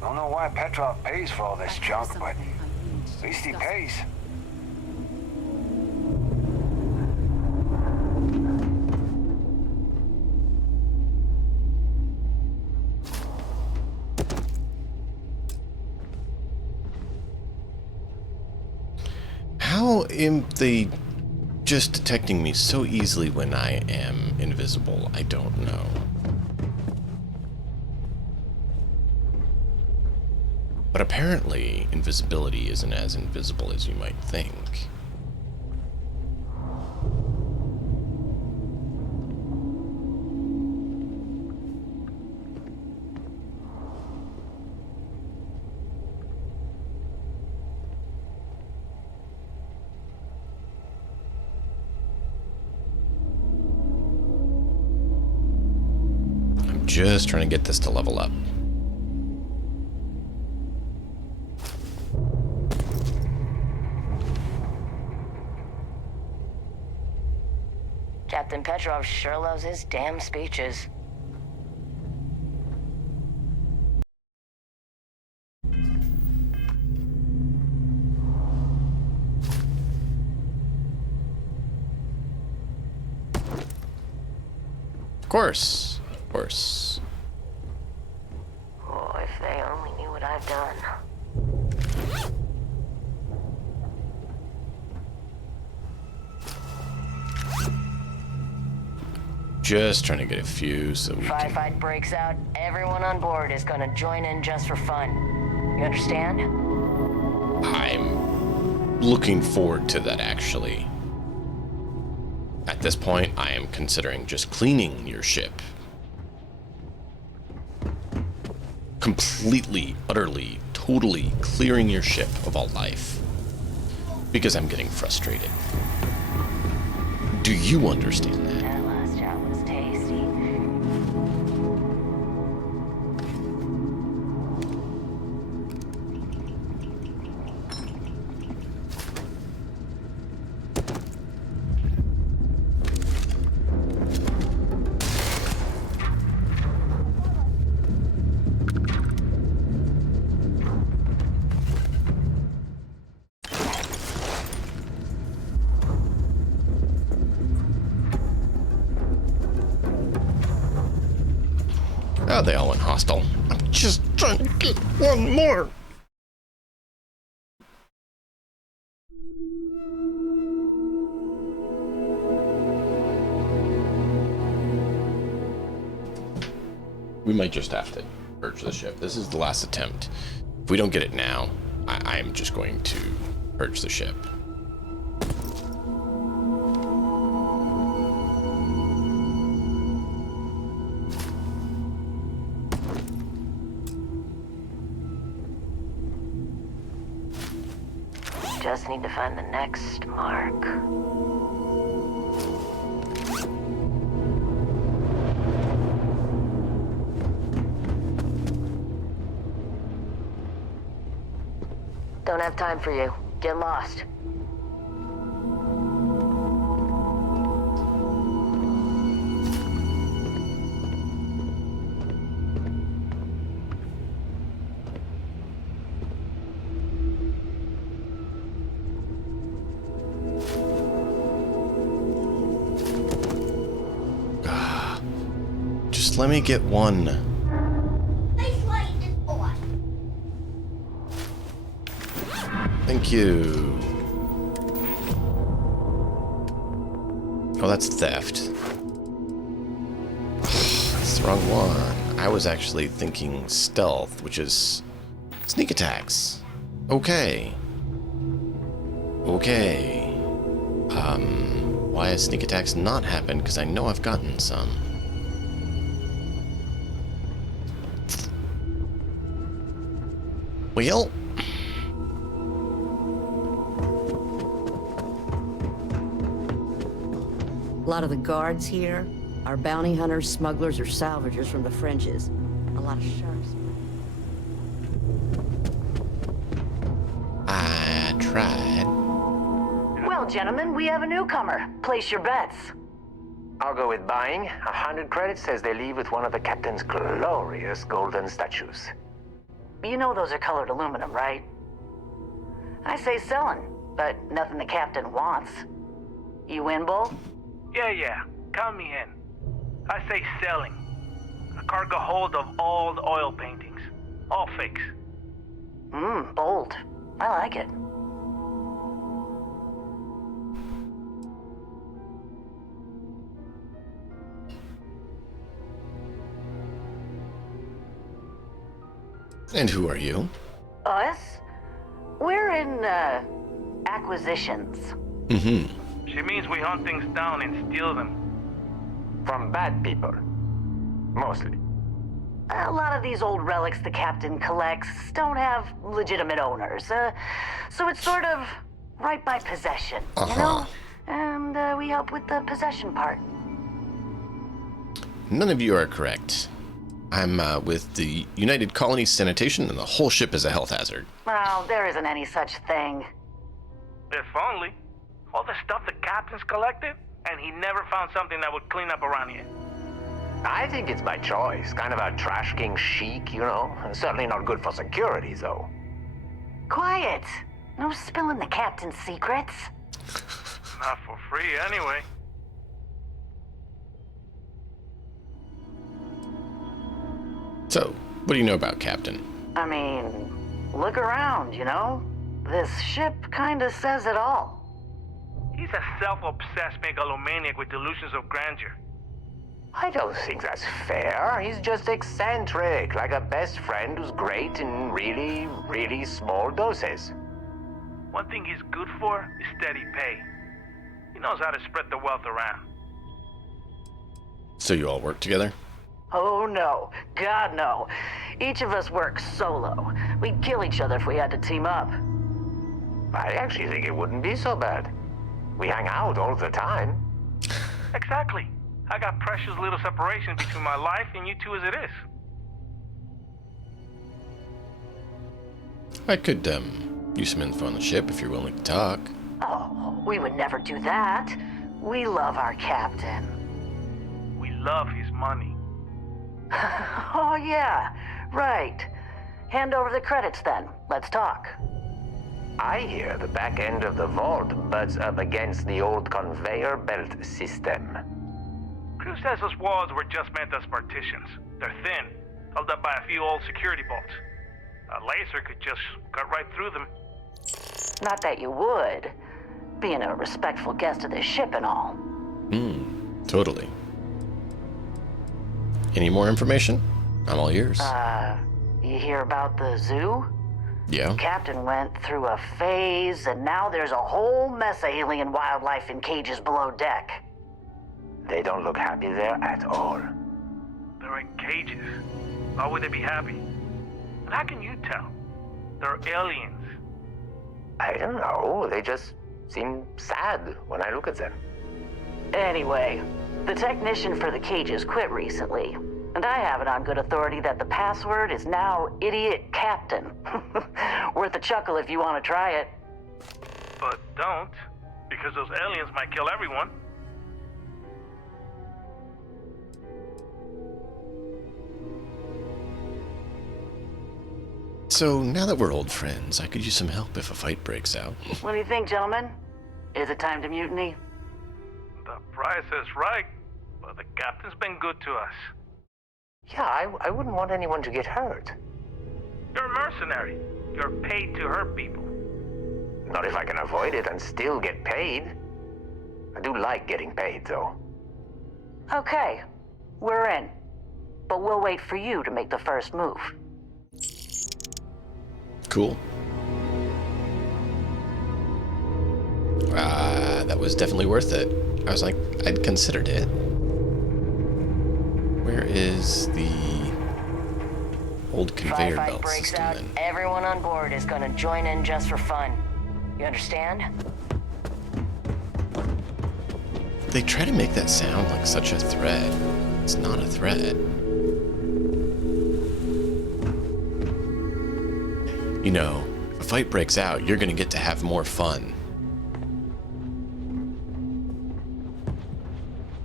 Don't know why Petrov pays for all this junk, but at least he pays. How am they just detecting me so easily when I am invisible? I don't know. But apparently, invisibility isn't as invisible as you might think. I'm just trying to get this to level up. Captain Petrov sure loves his damn speeches. Of course. Of course. Oh, if they only knew what I've done. Just trying to get a few so we can... Firefight breaks out, everyone on board is gonna join in just for fun. You understand? I'm looking forward to that, actually. At this point, I am considering just cleaning your ship. Completely, utterly, totally clearing your ship of all life. Because I'm getting frustrated. Do you understand that? That last job was tasty. Oh, they all went hostile. I'm just trying to get one more. We might just have to purge the ship. This is the last attempt. If we don't get it now, I'm just going to purge the ship. Just need to find the next mark. Don't have time for you. Get lost. Just let me get one. Thank you. Oh, that's theft. That's the wrong one. I was actually thinking stealth, which is sneak attacks. Okay. Okay. Why has sneak attacks not happened? Because I know I've gotten some. Well. A lot of the guards here are bounty hunters, smugglers, or salvagers from the fringes. A lot of sharps. I tried. Well, gentlemen, we have a newcomer. Place your bets. I'll go with buying. 100 credits as they leave with one of the captain's glorious golden statues. You know those are colored aluminum, right? I say selling, but nothing the captain wants. You win, Bull? Yeah. Count me in. I say selling. A cargo hold of all the oil paintings. All fakes. Bold. I like it. 100 And who are you? Us? We're in, acquisitions. Mm-hmm. She means we hunt things down and steal them. From bad people. Mostly. A lot of these old relics the captain collects don't have legitimate owners, so it's sort of right by possession, you know? And we help with the possession part. None of you are correct. I'm with the United Colony Sanitation, and the whole ship is a health hazard. Well, there isn't any such thing. If only. All the stuff the captain's collected, and he never found something that would clean up around here. I think it's by choice. Kind of a trash king chic, you know? Certainly not good for security, though. Quiet. No spilling the captain's secrets. Not for free, anyway. So, what do you know about Captain? I mean, look around, you know? This ship kinda says it all. He's a self-obsessed megalomaniac with delusions of grandeur. I don't think that's fair. He's just eccentric, like a best friend who's great in really, really small doses. One thing he's good for is steady pay. He knows how to spread the wealth around. So you all work together? Oh no, God no. Each of us works solo. We'd kill each other if we had to team up. I actually think it wouldn't be so bad. We hang out all the time. Exactly. I got precious little separation between my life and you two as it is. I could, use some info on the ship if you're willing to talk. Oh, we would never do that. We love our captain. We love his money. Oh yeah, right. Hand over the credits then. Let's talk. I hear the back end of the vault butts up against the old conveyor belt system. Crew says those walls were just meant as partitions. They're thin, held up by a few old security bolts. A laser could just cut right through them. Not that you would, being a respectful guest of this ship and all. Totally. Any more information? I'm all ears. You hear about the zoo? Yeah. Captain went through a phase, and now there's a whole mess of alien wildlife in cages below deck. They don't look happy there at all. They're in cages. Why would they be happy? And how can you tell? They're aliens. I don't know. They just seem sad when I look at them. Anyway, the technician for the cages quit recently, and I have it on good authority that the password is now Idiot Captain. Worth a chuckle if you want to try it. But don't, because those aliens might kill everyone. So, now that we're old friends, I could use some help if a fight breaks out. What do you think, gentlemen? Is it time to mutiny? The price is right, but the captain's been good to us. Yeah, I wouldn't want anyone to get hurt. You're a mercenary. You're paid to hurt people. Not if I can avoid it and still get paid. I do like getting paid, though. Okay, we're in. But we'll wait for you to make the first move. Cool. That was definitely worth it. I was like, I'd considered it. Where is the old conveyor Fight belt breaks system out, then? everyone on board is gonna join in just for fun. You understand? They try to make that sound like such a threat. It's not a threat. You know, if a fight breaks out, you're gonna get to have more fun.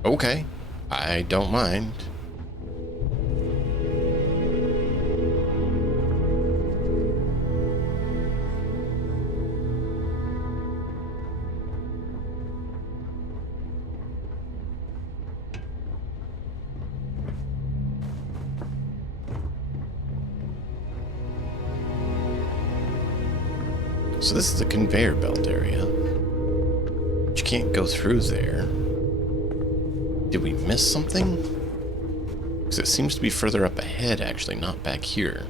Okay, I don't mind. So this is the conveyor belt area. But you can't go through there. Did we miss something? Because it seems to be further up ahead, actually, not back here.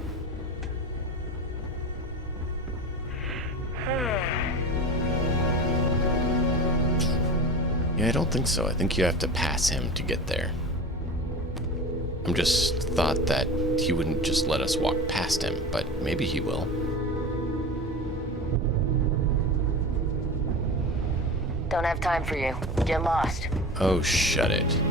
Yeah, I don't think so. I think you have to pass him to get there. I'm just thought that he wouldn't just let us walk past him, but maybe he will. Don't have time for you. Get lost. Oh, shut it.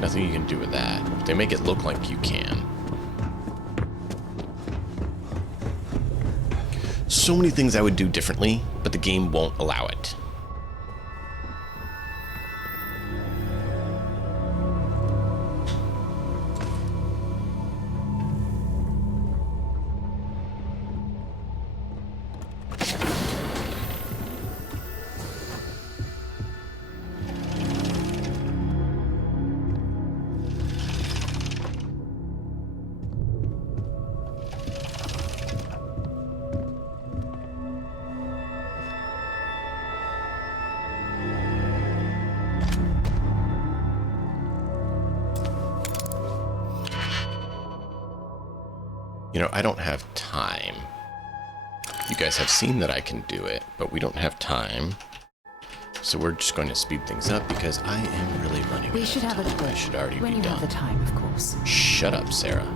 Nothing you can do with that. They make it look like you can. So many things I would do differently, but the game won't allow it. You know, I don't have time. You guys have seen that I can do it, but we don't have time. So we're just going to speed things up because I am really running out of time. We should have a look. I should already when be you done. have the time, of course. Shut up, Sarah.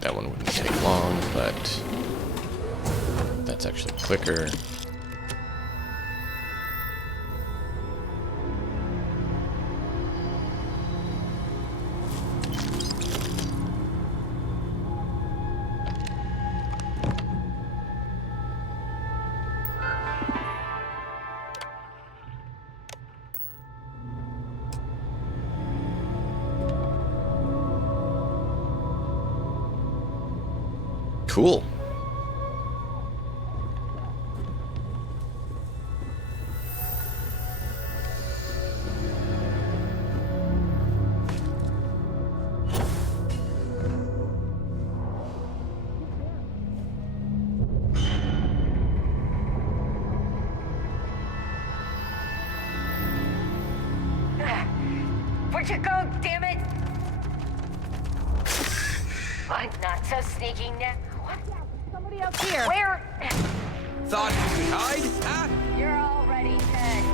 That one wouldn't take long, but that's actually quicker. Cool. Where'd you go, damn it? I'm not so sneaky now. Somebody else here. Where? Thought you could hide, huh? You're already dead.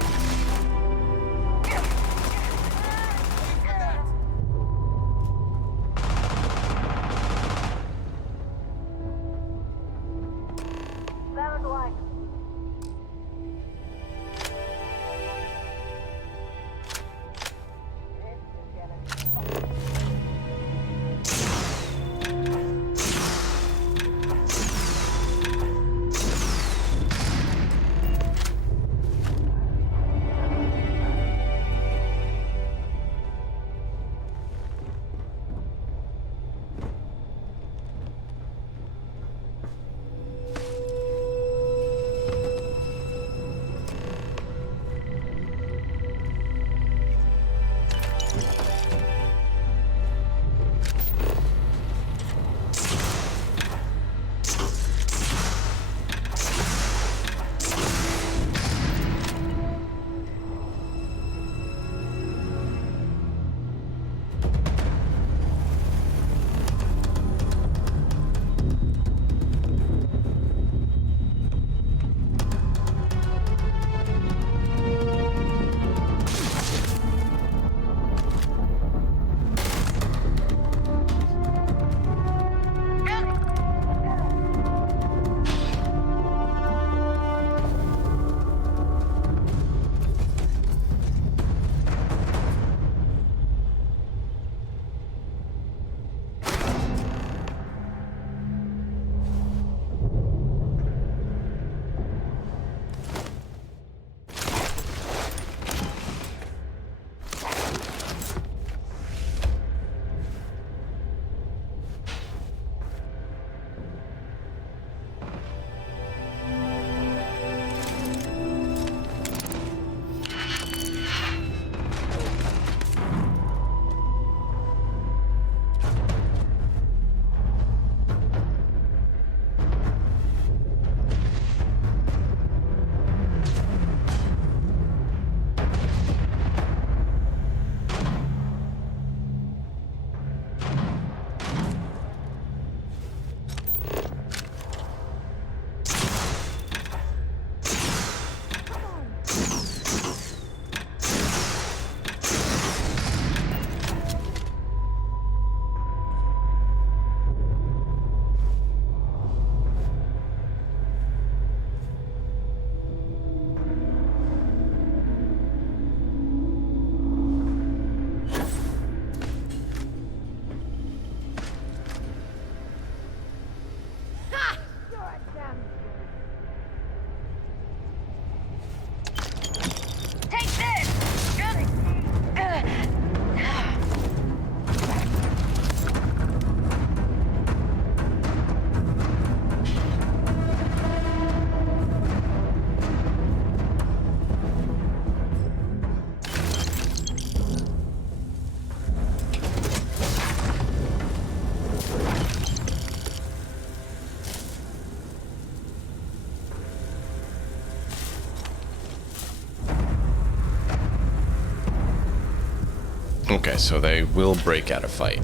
Okay, so they will break out a fight.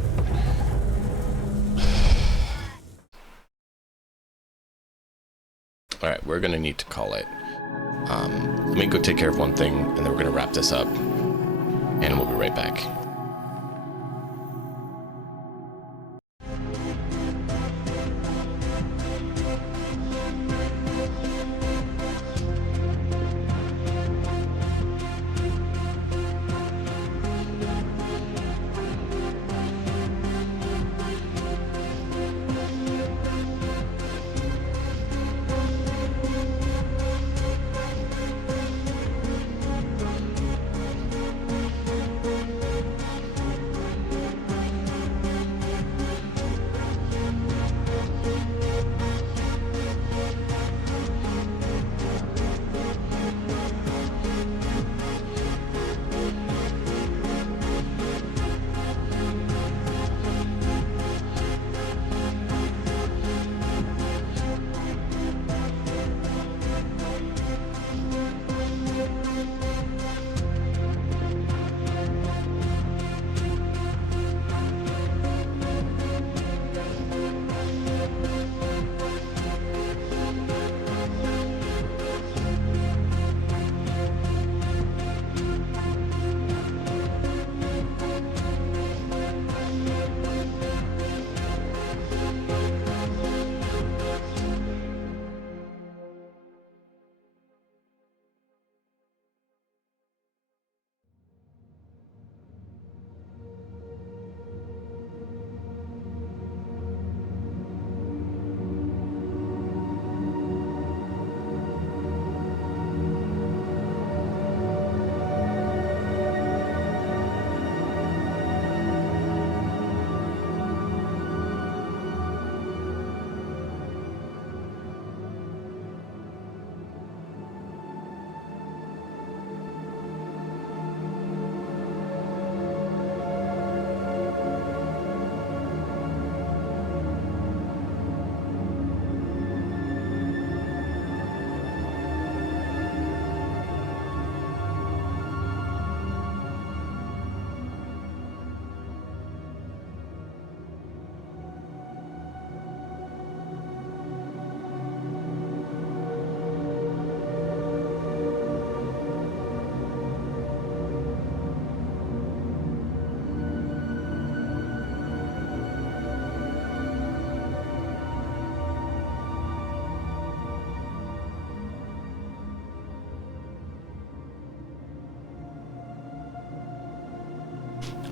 Alright, we're gonna need to call it. Let me go take care of one thing, and then we're gonna wrap this up. And we'll be right back.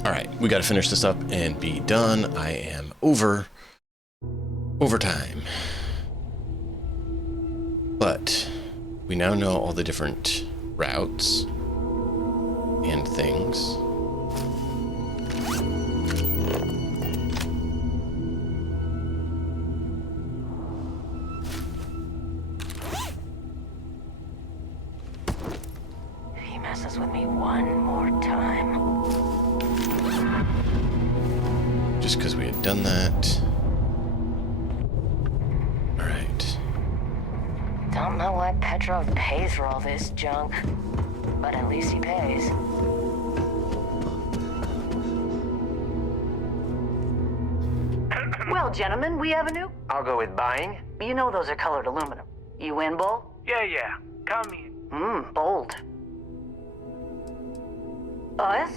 Alright, we gotta finish this up and be done. I am overtime. But we now know all the different routes and things. If he messes with me one more time. Just because we had done that. Alright. Don't know why Petrov pays for all this junk, but at least he pays. Well, gentlemen, we have a new... I'll go with buying. You know those are colored aluminum. You in, Bull? Yeah. Come in. Bold. Us?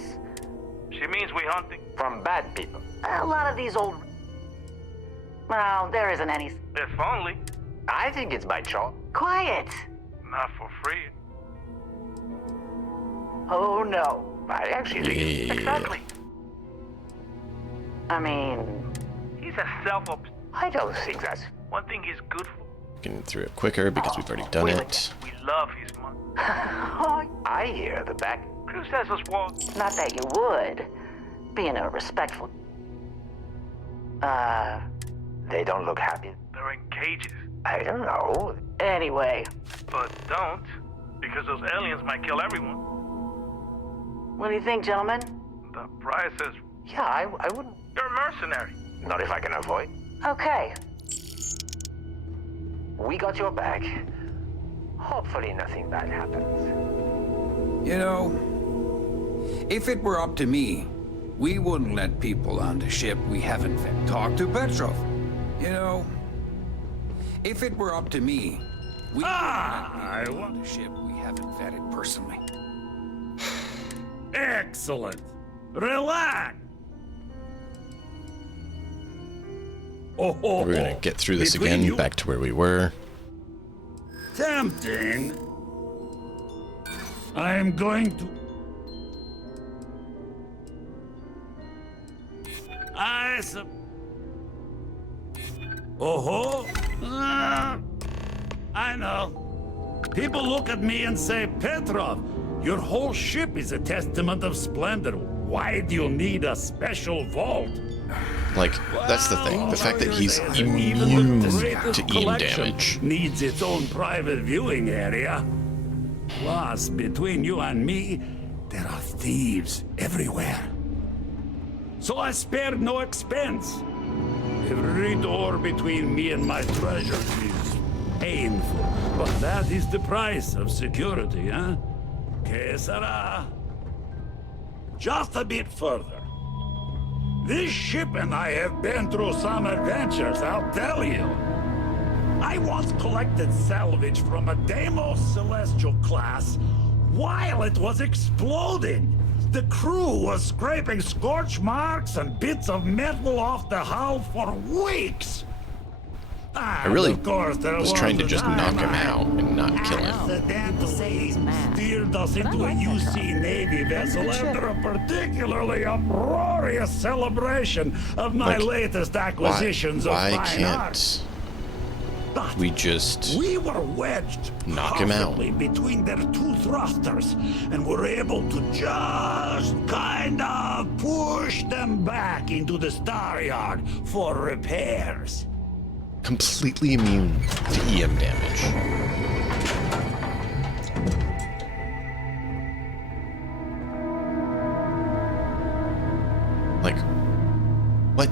She means we hunting. From bad people. A lot of these old... Well, there isn't any... If only. I think it's by choice. Quiet. Not for free. Oh, no. I actually think Exactly. I mean... He's a self-up... I don't think that's... One thing he's good for. Getting through it quicker because we've already done it. We love his money. I hear the back. Crew says us walk. Not that you would. Being a respectful... They don't look happy. They're in cages. I don't know. Anyway. But don't, because those aliens might kill everyone. What do you think, gentlemen? The price is... Yeah, I wouldn't... You're a mercenary. Not if I can avoid. Okay. We got your back. Hopefully nothing bad happens. You know, if it were up to me, We wouldn't let people on the ship we haven't vetted. Talk to Petrov. You know, if it were up to me, we wouldn't let people on the ship we haven't vetted personally. Excellent. Relax. We're gonna get through this again, back to where we were. Tempting. I am going to... I know. People look at me and say, Petrov, your whole ship is a testament of splendor. Why do you need a special vault? Like, that's the thing. The fact that he's immune to EM damage. Needs its own private viewing area. Plus, between you and me, there are thieves everywhere. So I spared no expense. Every door between me and my treasures is painful. But that is the price of security, huh? Que sera? Just a bit further. This ship and I have been through some adventures, I'll tell you. I once collected salvage from a Deimos Celestial class while it was exploding. The crew was scraping scorch marks and bits of metal off the hull for weeks. I really was trying to just knock him out and not kill him. Accidentally steered us into a UC Navy vessel after a particularly uproarious celebration of my latest acquisitions of fine art. We just we were wedged knock him out between their two thrusters and were able to just kind of push them back into the star yard for repairs. Completely immune to EM damage. Like, what?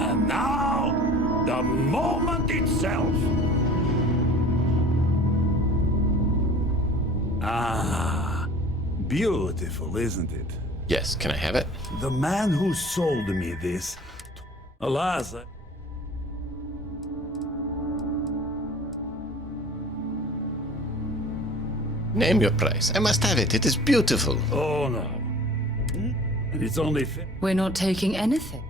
And now, the moment itself. Ah, beautiful, isn't it? Yes, can I have it? The man who sold me this, alas, Name your price. I must have it. It is beautiful. Oh no. And it's only We're not taking anything.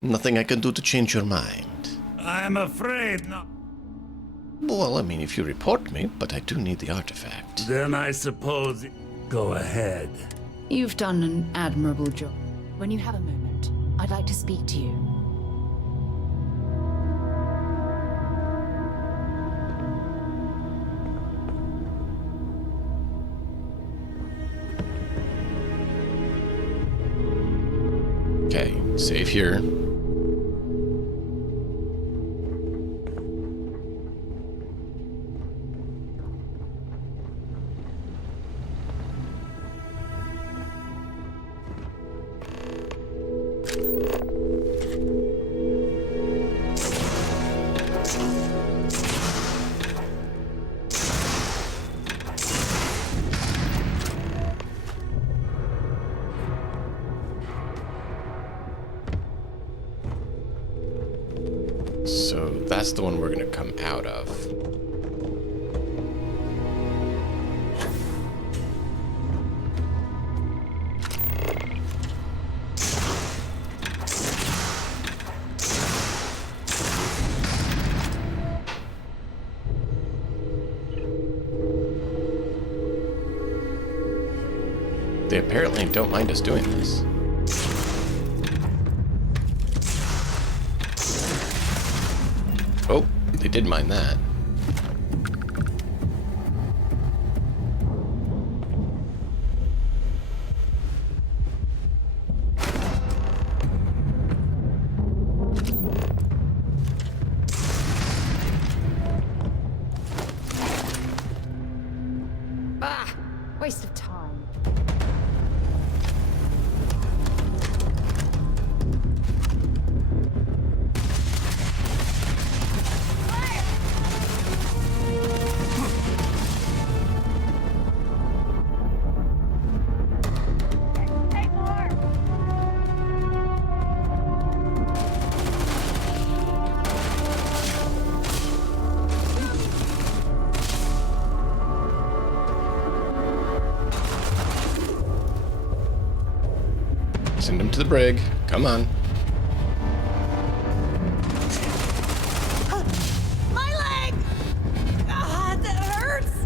Nothing I can do to change your mind. I'm afraid not. Well, I mean, if you report me, but I do need the artifact. Then I suppose... Go ahead. You've done an admirable job. When you have a moment, I'd like to speak to you. Okay, save here. So that's the one we're gonna come out of. They apparently don't mind us doing this. Oh, they did mind that. Ah! Waste of time. the brig. Come on. My leg! God, that hurts!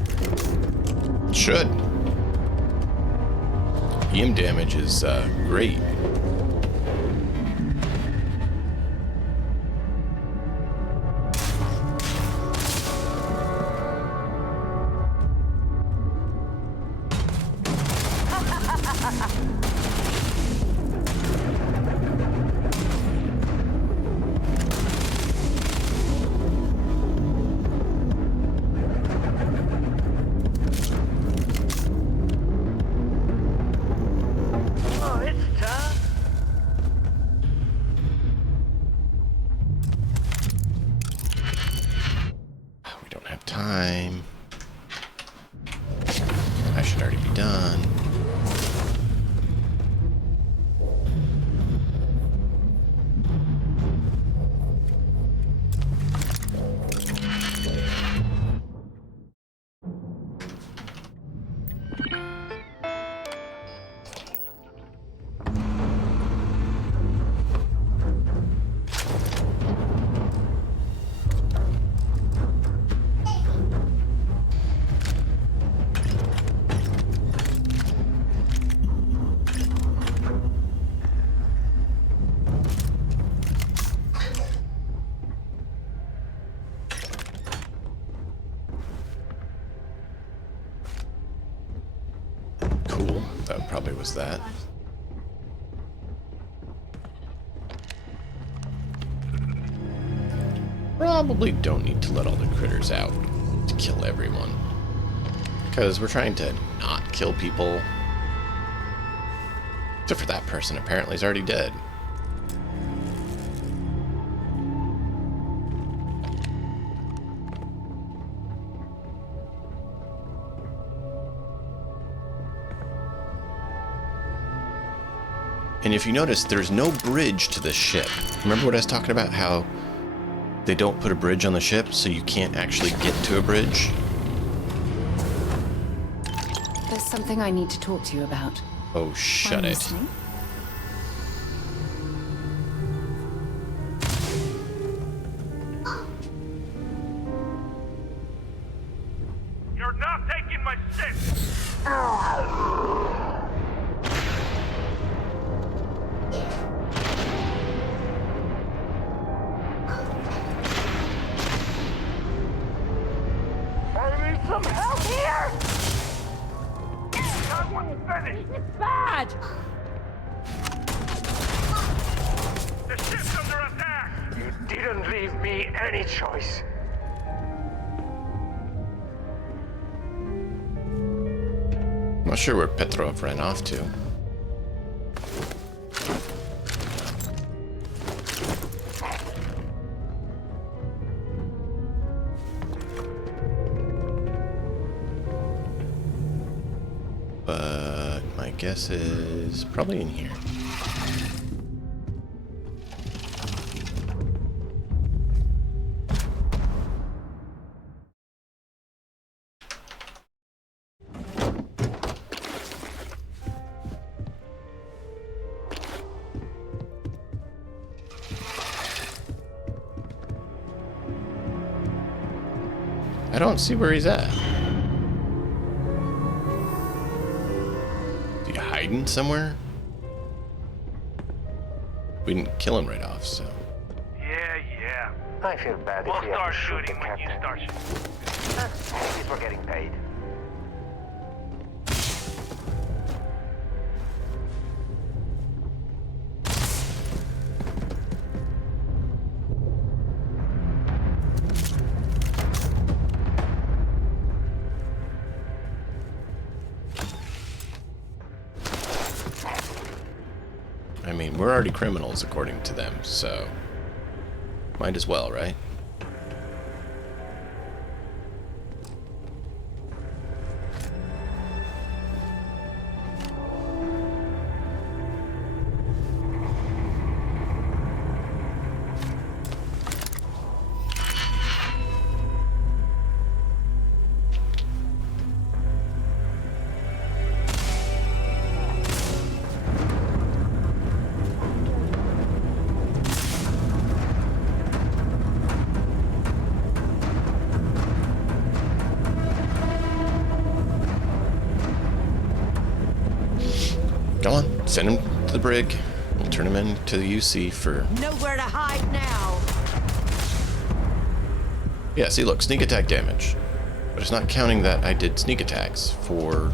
Should. EM damage is great. Time. I should already be done. Cool. That probably was that. Probably don't need to let all the critters out to kill everyone. Because we're trying to not kill people. Except for that person, apparently is already dead. And if you notice, there's no bridge to the ship. Remember what I was talking about? How they don't put a bridge on the ship, so you can't actually get to a bridge? There's something I need to talk to you about. Oh, shut it. Listening? You're not taking my shit! Some help here! That one's finished! It's bad! The ship's under attack! You didn't leave me any choice. Not sure where Petrov ran off to. But my guess is probably in here. I don't see where he's at. Is he hiding somewhere? We didn't kill him right off, so. Yeah. I feel bad We'll if we have start to shoot the shooting when you captain. start shooting. At least we're getting paid. I mean, we're already criminals according to them, so might as well, right? Come on, send him to the brig. We'll turn him in to the UC for... Nowhere to hide now. Yeah, see, look, sneak attack damage. But it's not counting that I did sneak attacks for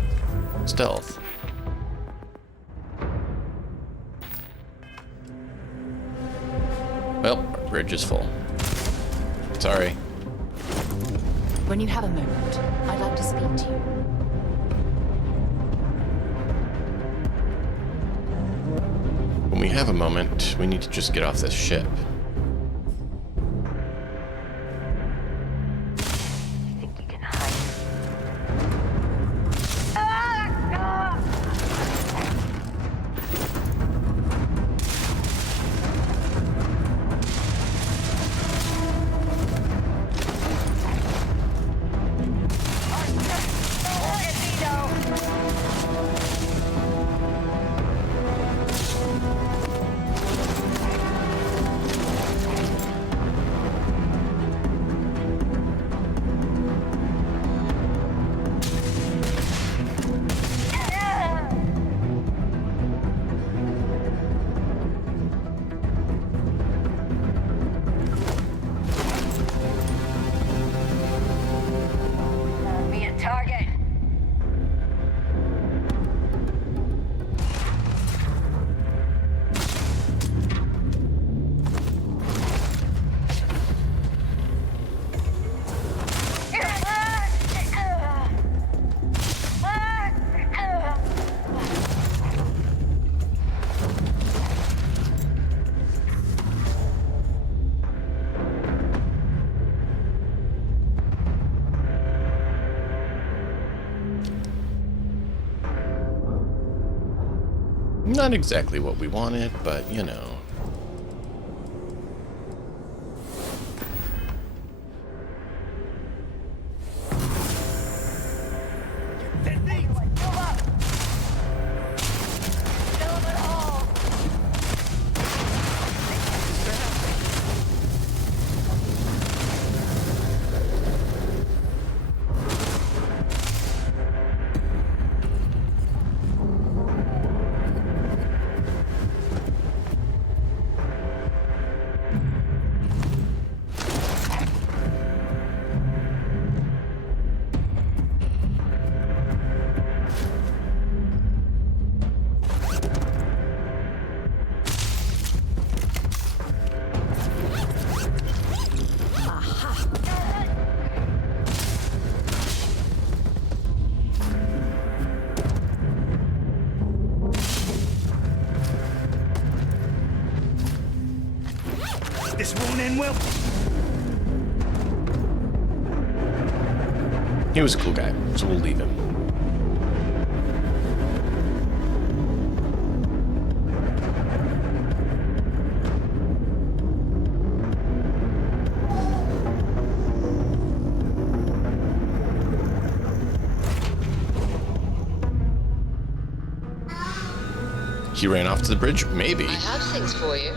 stealth. Well, our bridge is full. Sorry. When you have a moment, I'd like to speak to you. When we have a moment, we need to just get off this ship. Not exactly what we wanted, but you know. This won't end well. He was a cool guy, so we'll leave him. He ran off to the bridge? Maybe. I have things for you.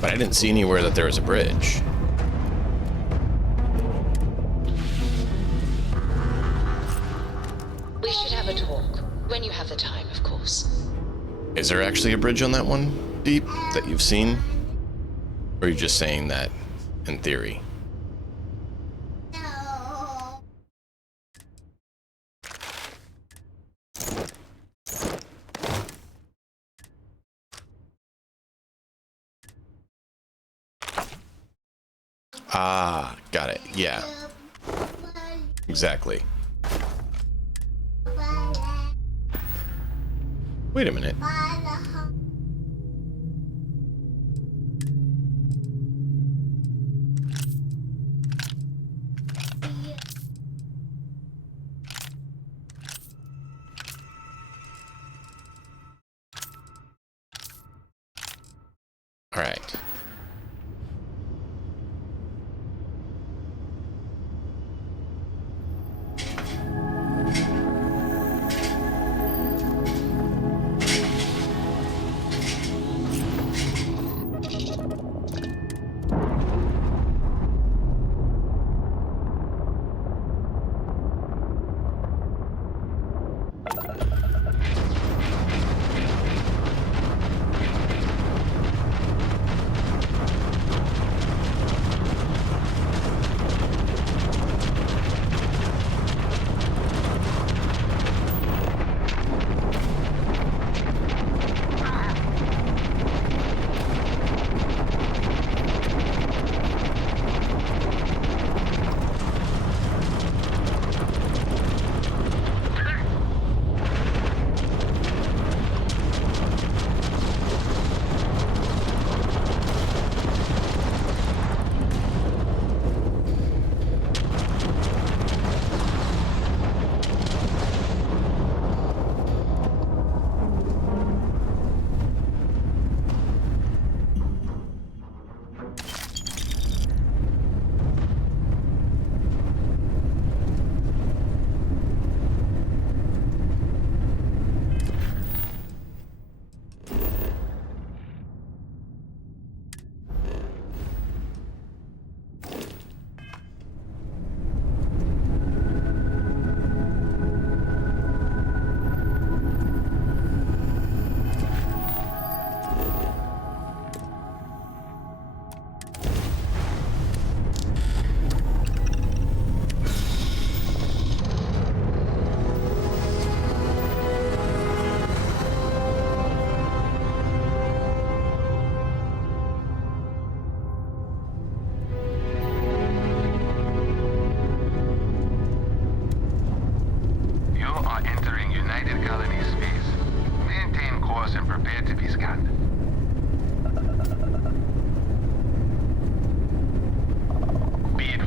But I didn't see anywhere that there was a bridge. We should have a talk. When you have the time, of course. Is there actually a bridge on that one, Deep, that you've seen? Or are you just saying that in theory? Ah, got it. Yeah. Exactly. Wait a minute. All right.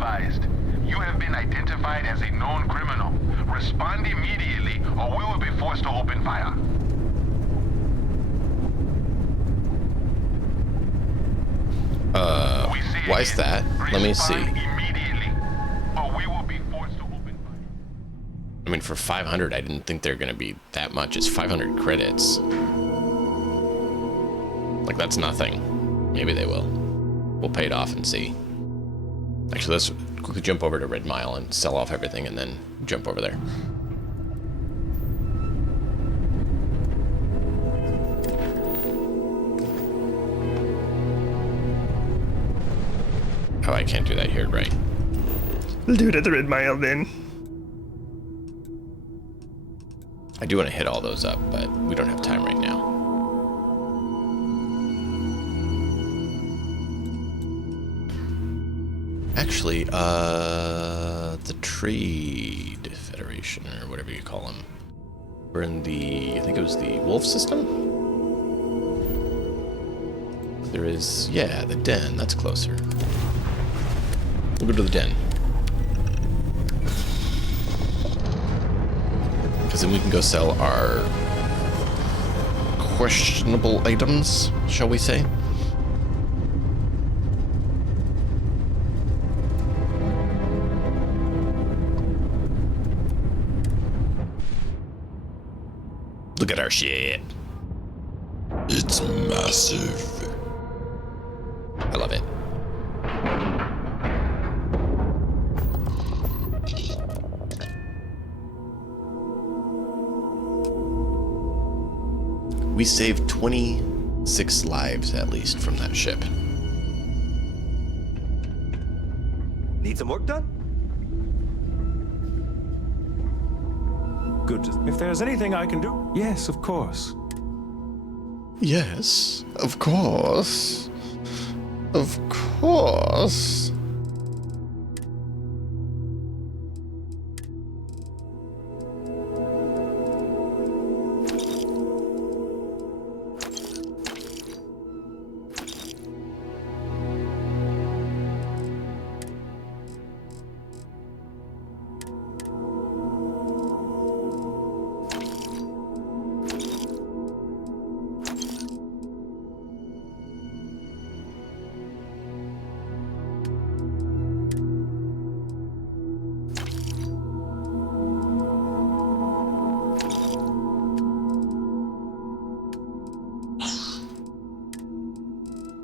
advised. You have been identified as a known criminal. Respond immediately, or we will be forced to open fire. Why is that? Let me see. I mean, for 500, I didn't think they're gonna be that much. It's 500 credits. Like, that's nothing. Maybe they will. We'll pay it off and see. Actually, let's quickly jump over to Red Mile and sell off everything and then jump over there. Oh, I can't do that here, right? We'll do it at the Red Mile then. I do want to hit all those up, but we don't have time right now. Actually, the Trade Federation, or whatever you call them. We're in the, I think it was the Wolf system? There is, yeah, the Den, that's closer. We'll go to the Den. Because then we can go sell our questionable items, shall we say? Look at our shit. It's massive. I love it. We saved 26 lives at least from that ship. Need some work done? Good. If there's anything I can do, yes, of course. Yes, of course. Of course.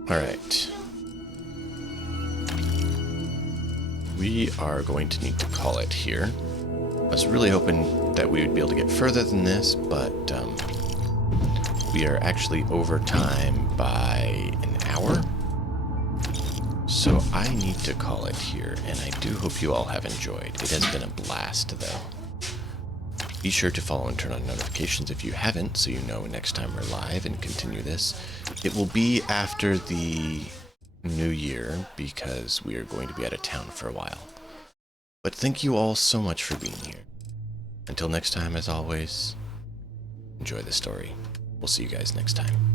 All right. We are going to need to call it here. I was really hoping that we would be able to get further than this, but we are actually over time by an hour. So I need to call it here, and I do hope you all have enjoyed. It has been a blast, though. Be sure to follow and turn on notifications if you haven't, so you know next time we're live and continue this. It will be after the new year, because we are going to be out of town for a while. But thank you all so much for being here. Until next time, as always, enjoy the story. We'll see you guys next time.